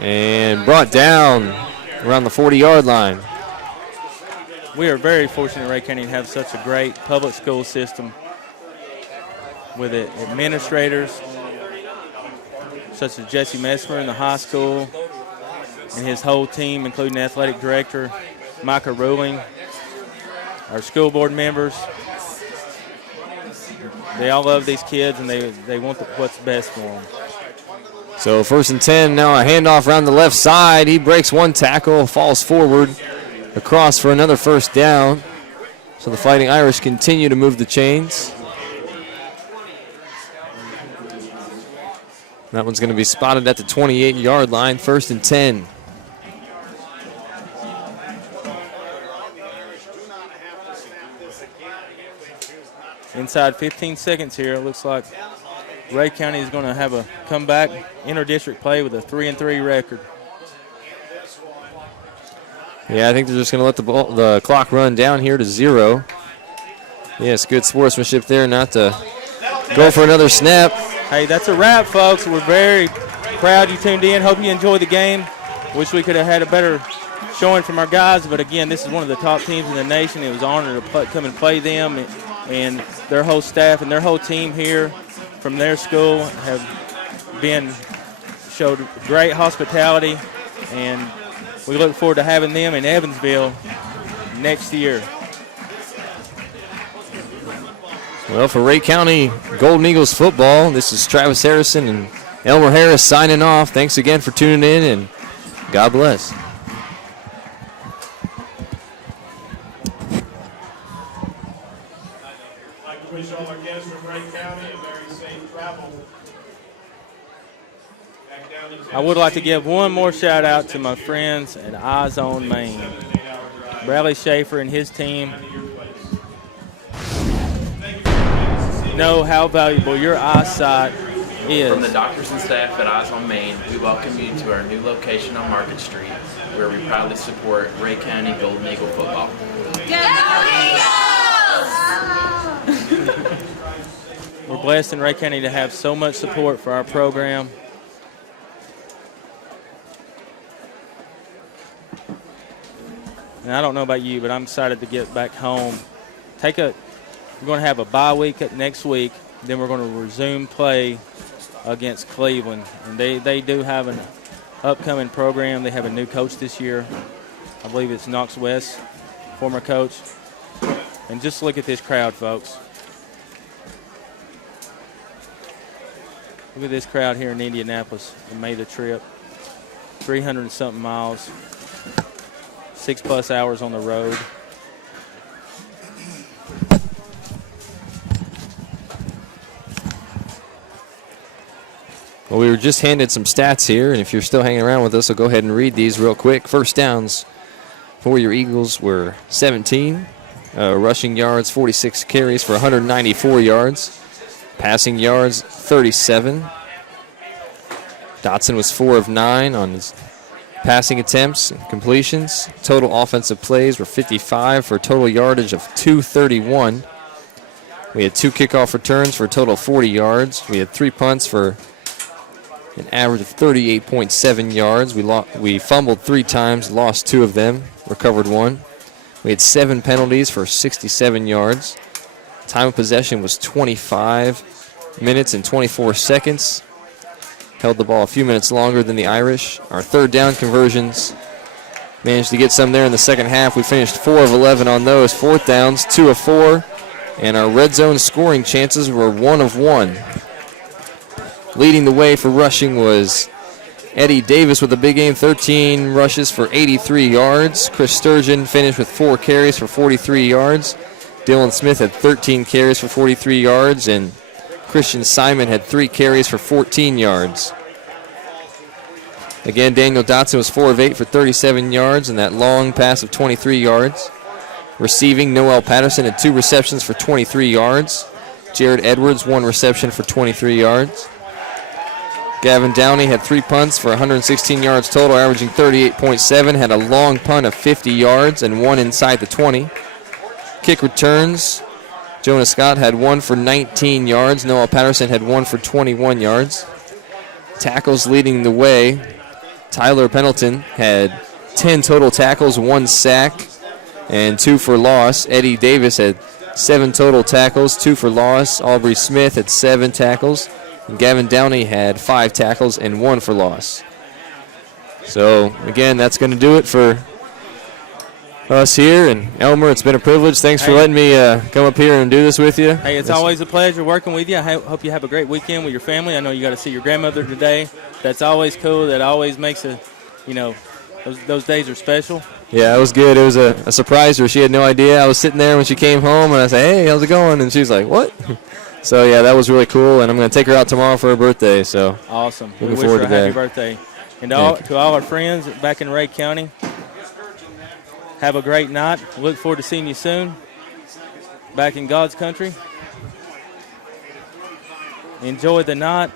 and brought down around the 40-yard line. We are very fortunate in Rhea County to have such a great public school system with administrators such as Jesse Messmer in the high school and his whole team, including the athletic director, Micah Ruling, our school board members. They all love these kids, and they want what's best for them. So 1st and 10, now a handoff around the left side. He breaks one tackle, falls forward, across for another 1st down. So the Fighting Irish continue to move the chains. That one's going to be spotted at the 28-yard line, 1st and 10. Inside 15 seconds here, it looks like Rhea County is going to have a comeback inter-district play with a 3-3 record. Yeah, I think they're just going to let the clock run down here to 0. Yes, good sportsmanship there not to go for another snap. Hey, that's a wrap, folks. We're very proud you tuned in. Hope you enjoyed the game. Wish we could have had a better showing from our guys, but again, this is one of the top teams in the nation. It was an honor to come and play them, and their whole staff and their whole team here from their school have showed great hospitality, and we look forward to having them in Evansville next year. Well, for Rhea County Golden Eagles football, this is Travis Harrison and Elmer Harris signing off. Thanks again for tuning in, and God bless. I'd like to wish all our guests from Rhea County a very safe travel. I would like to give one more shout out to my friends at Eyes on Maine. Bradley Schaefer and his team know how valuable your eyesight is. From the doctors and staff at Eyes on Maine, we welcome you to our new location on Market Street, where we proudly support Rhea County Golden Eagle football. We're blessed in Rhea County to have so much support for our program. And I don't know about you, but I'm excited to get back home. We're going to have a bye week next week. Then we're going to resume play against Cleveland. And they do have an upcoming program. They have a new coach this year. I believe it's Knox West, former coach. And just look at this crowd, folks. Look at this crowd here in Indianapolis and made the trip. 300 and something miles, 6+ hours on the road. Well, we were just handed some stats here, and if you're still hanging around with us, I'll go ahead and read these real quick. 1st downs for your Eagles were 17. Rushing yards, 46 carries for 194 yards. Passing yards, 37. Dotson was 4 of 9 on his passing attempts and completions. Total offensive plays were 55 for a total yardage of 231. We had 2 kickoff returns for a total of 40 yards. We had 3 punts for an average of 38.7 yards. We fumbled 3 times, lost 2 of them, recovered 1. We had 7 penalties for 67 yards. Time of possession was 25 minutes and 24 seconds. Held the ball a few minutes longer than the Irish. Our third down conversions, managed to get some there in the second half. We finished 4 of 11 on those. Fourth downs, 2 of 4. And our red zone scoring chances were 1 of 1. Leading the way for rushing was Eddie Davis with a big game, 13 rushes for 83 yards. Chris Sturgeon finished with 4 carries for 43 yards. Dylan Smith had 13 carries for 43 yards, and Christian Simon had 3 carries for 14 yards. Again, Daniel Dotson was 4 of 8 for 37 yards, and that long pass of 23 yards. Receiving, Noel Patterson had 2 receptions for 23 yards. Jared Edwards, 1 reception for 23 yards. Gavin Downey had 3 punts for 116 yards total, averaging 38.7. Had a long punt of 50 yards and 1 inside the 20. Kick returns, Jonas Scott had 1 for 19 yards. Noel Patterson had 1 for 21 yards. Tackles leading the way, Tyler Pendleton had 10 total tackles, 1 sack, and 2 for loss. Eddie Davis had 7 total tackles, 2 for loss. Aubrey Smith had 7 tackles. And Gavin Downey had 5 tackles and 1 for loss. So, again, that's going to do it for us here. And, Elmer, it's been a privilege. Thanks for letting me come up here and do this with you. Hey, it's always a pleasure working with you. I hope you have a great weekend with your family. I know you got to see your grandmother today. That's always cool. That always makes those days are special. Yeah, it was good. It was a surprise to her. She had no idea. I was sitting there when she came home, and I said, hey, how's it going? And she was like, what? So, yeah, that was really cool, and I'm going to take her out tomorrow for her birthday. So awesome. Looking we wish forward her a to happy that. birthday. And to all our friends back in Ray County, have a great night. Look forward to seeing you soon back in God's country. Enjoy the night.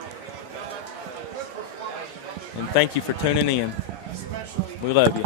And thank you for tuning in. We love you.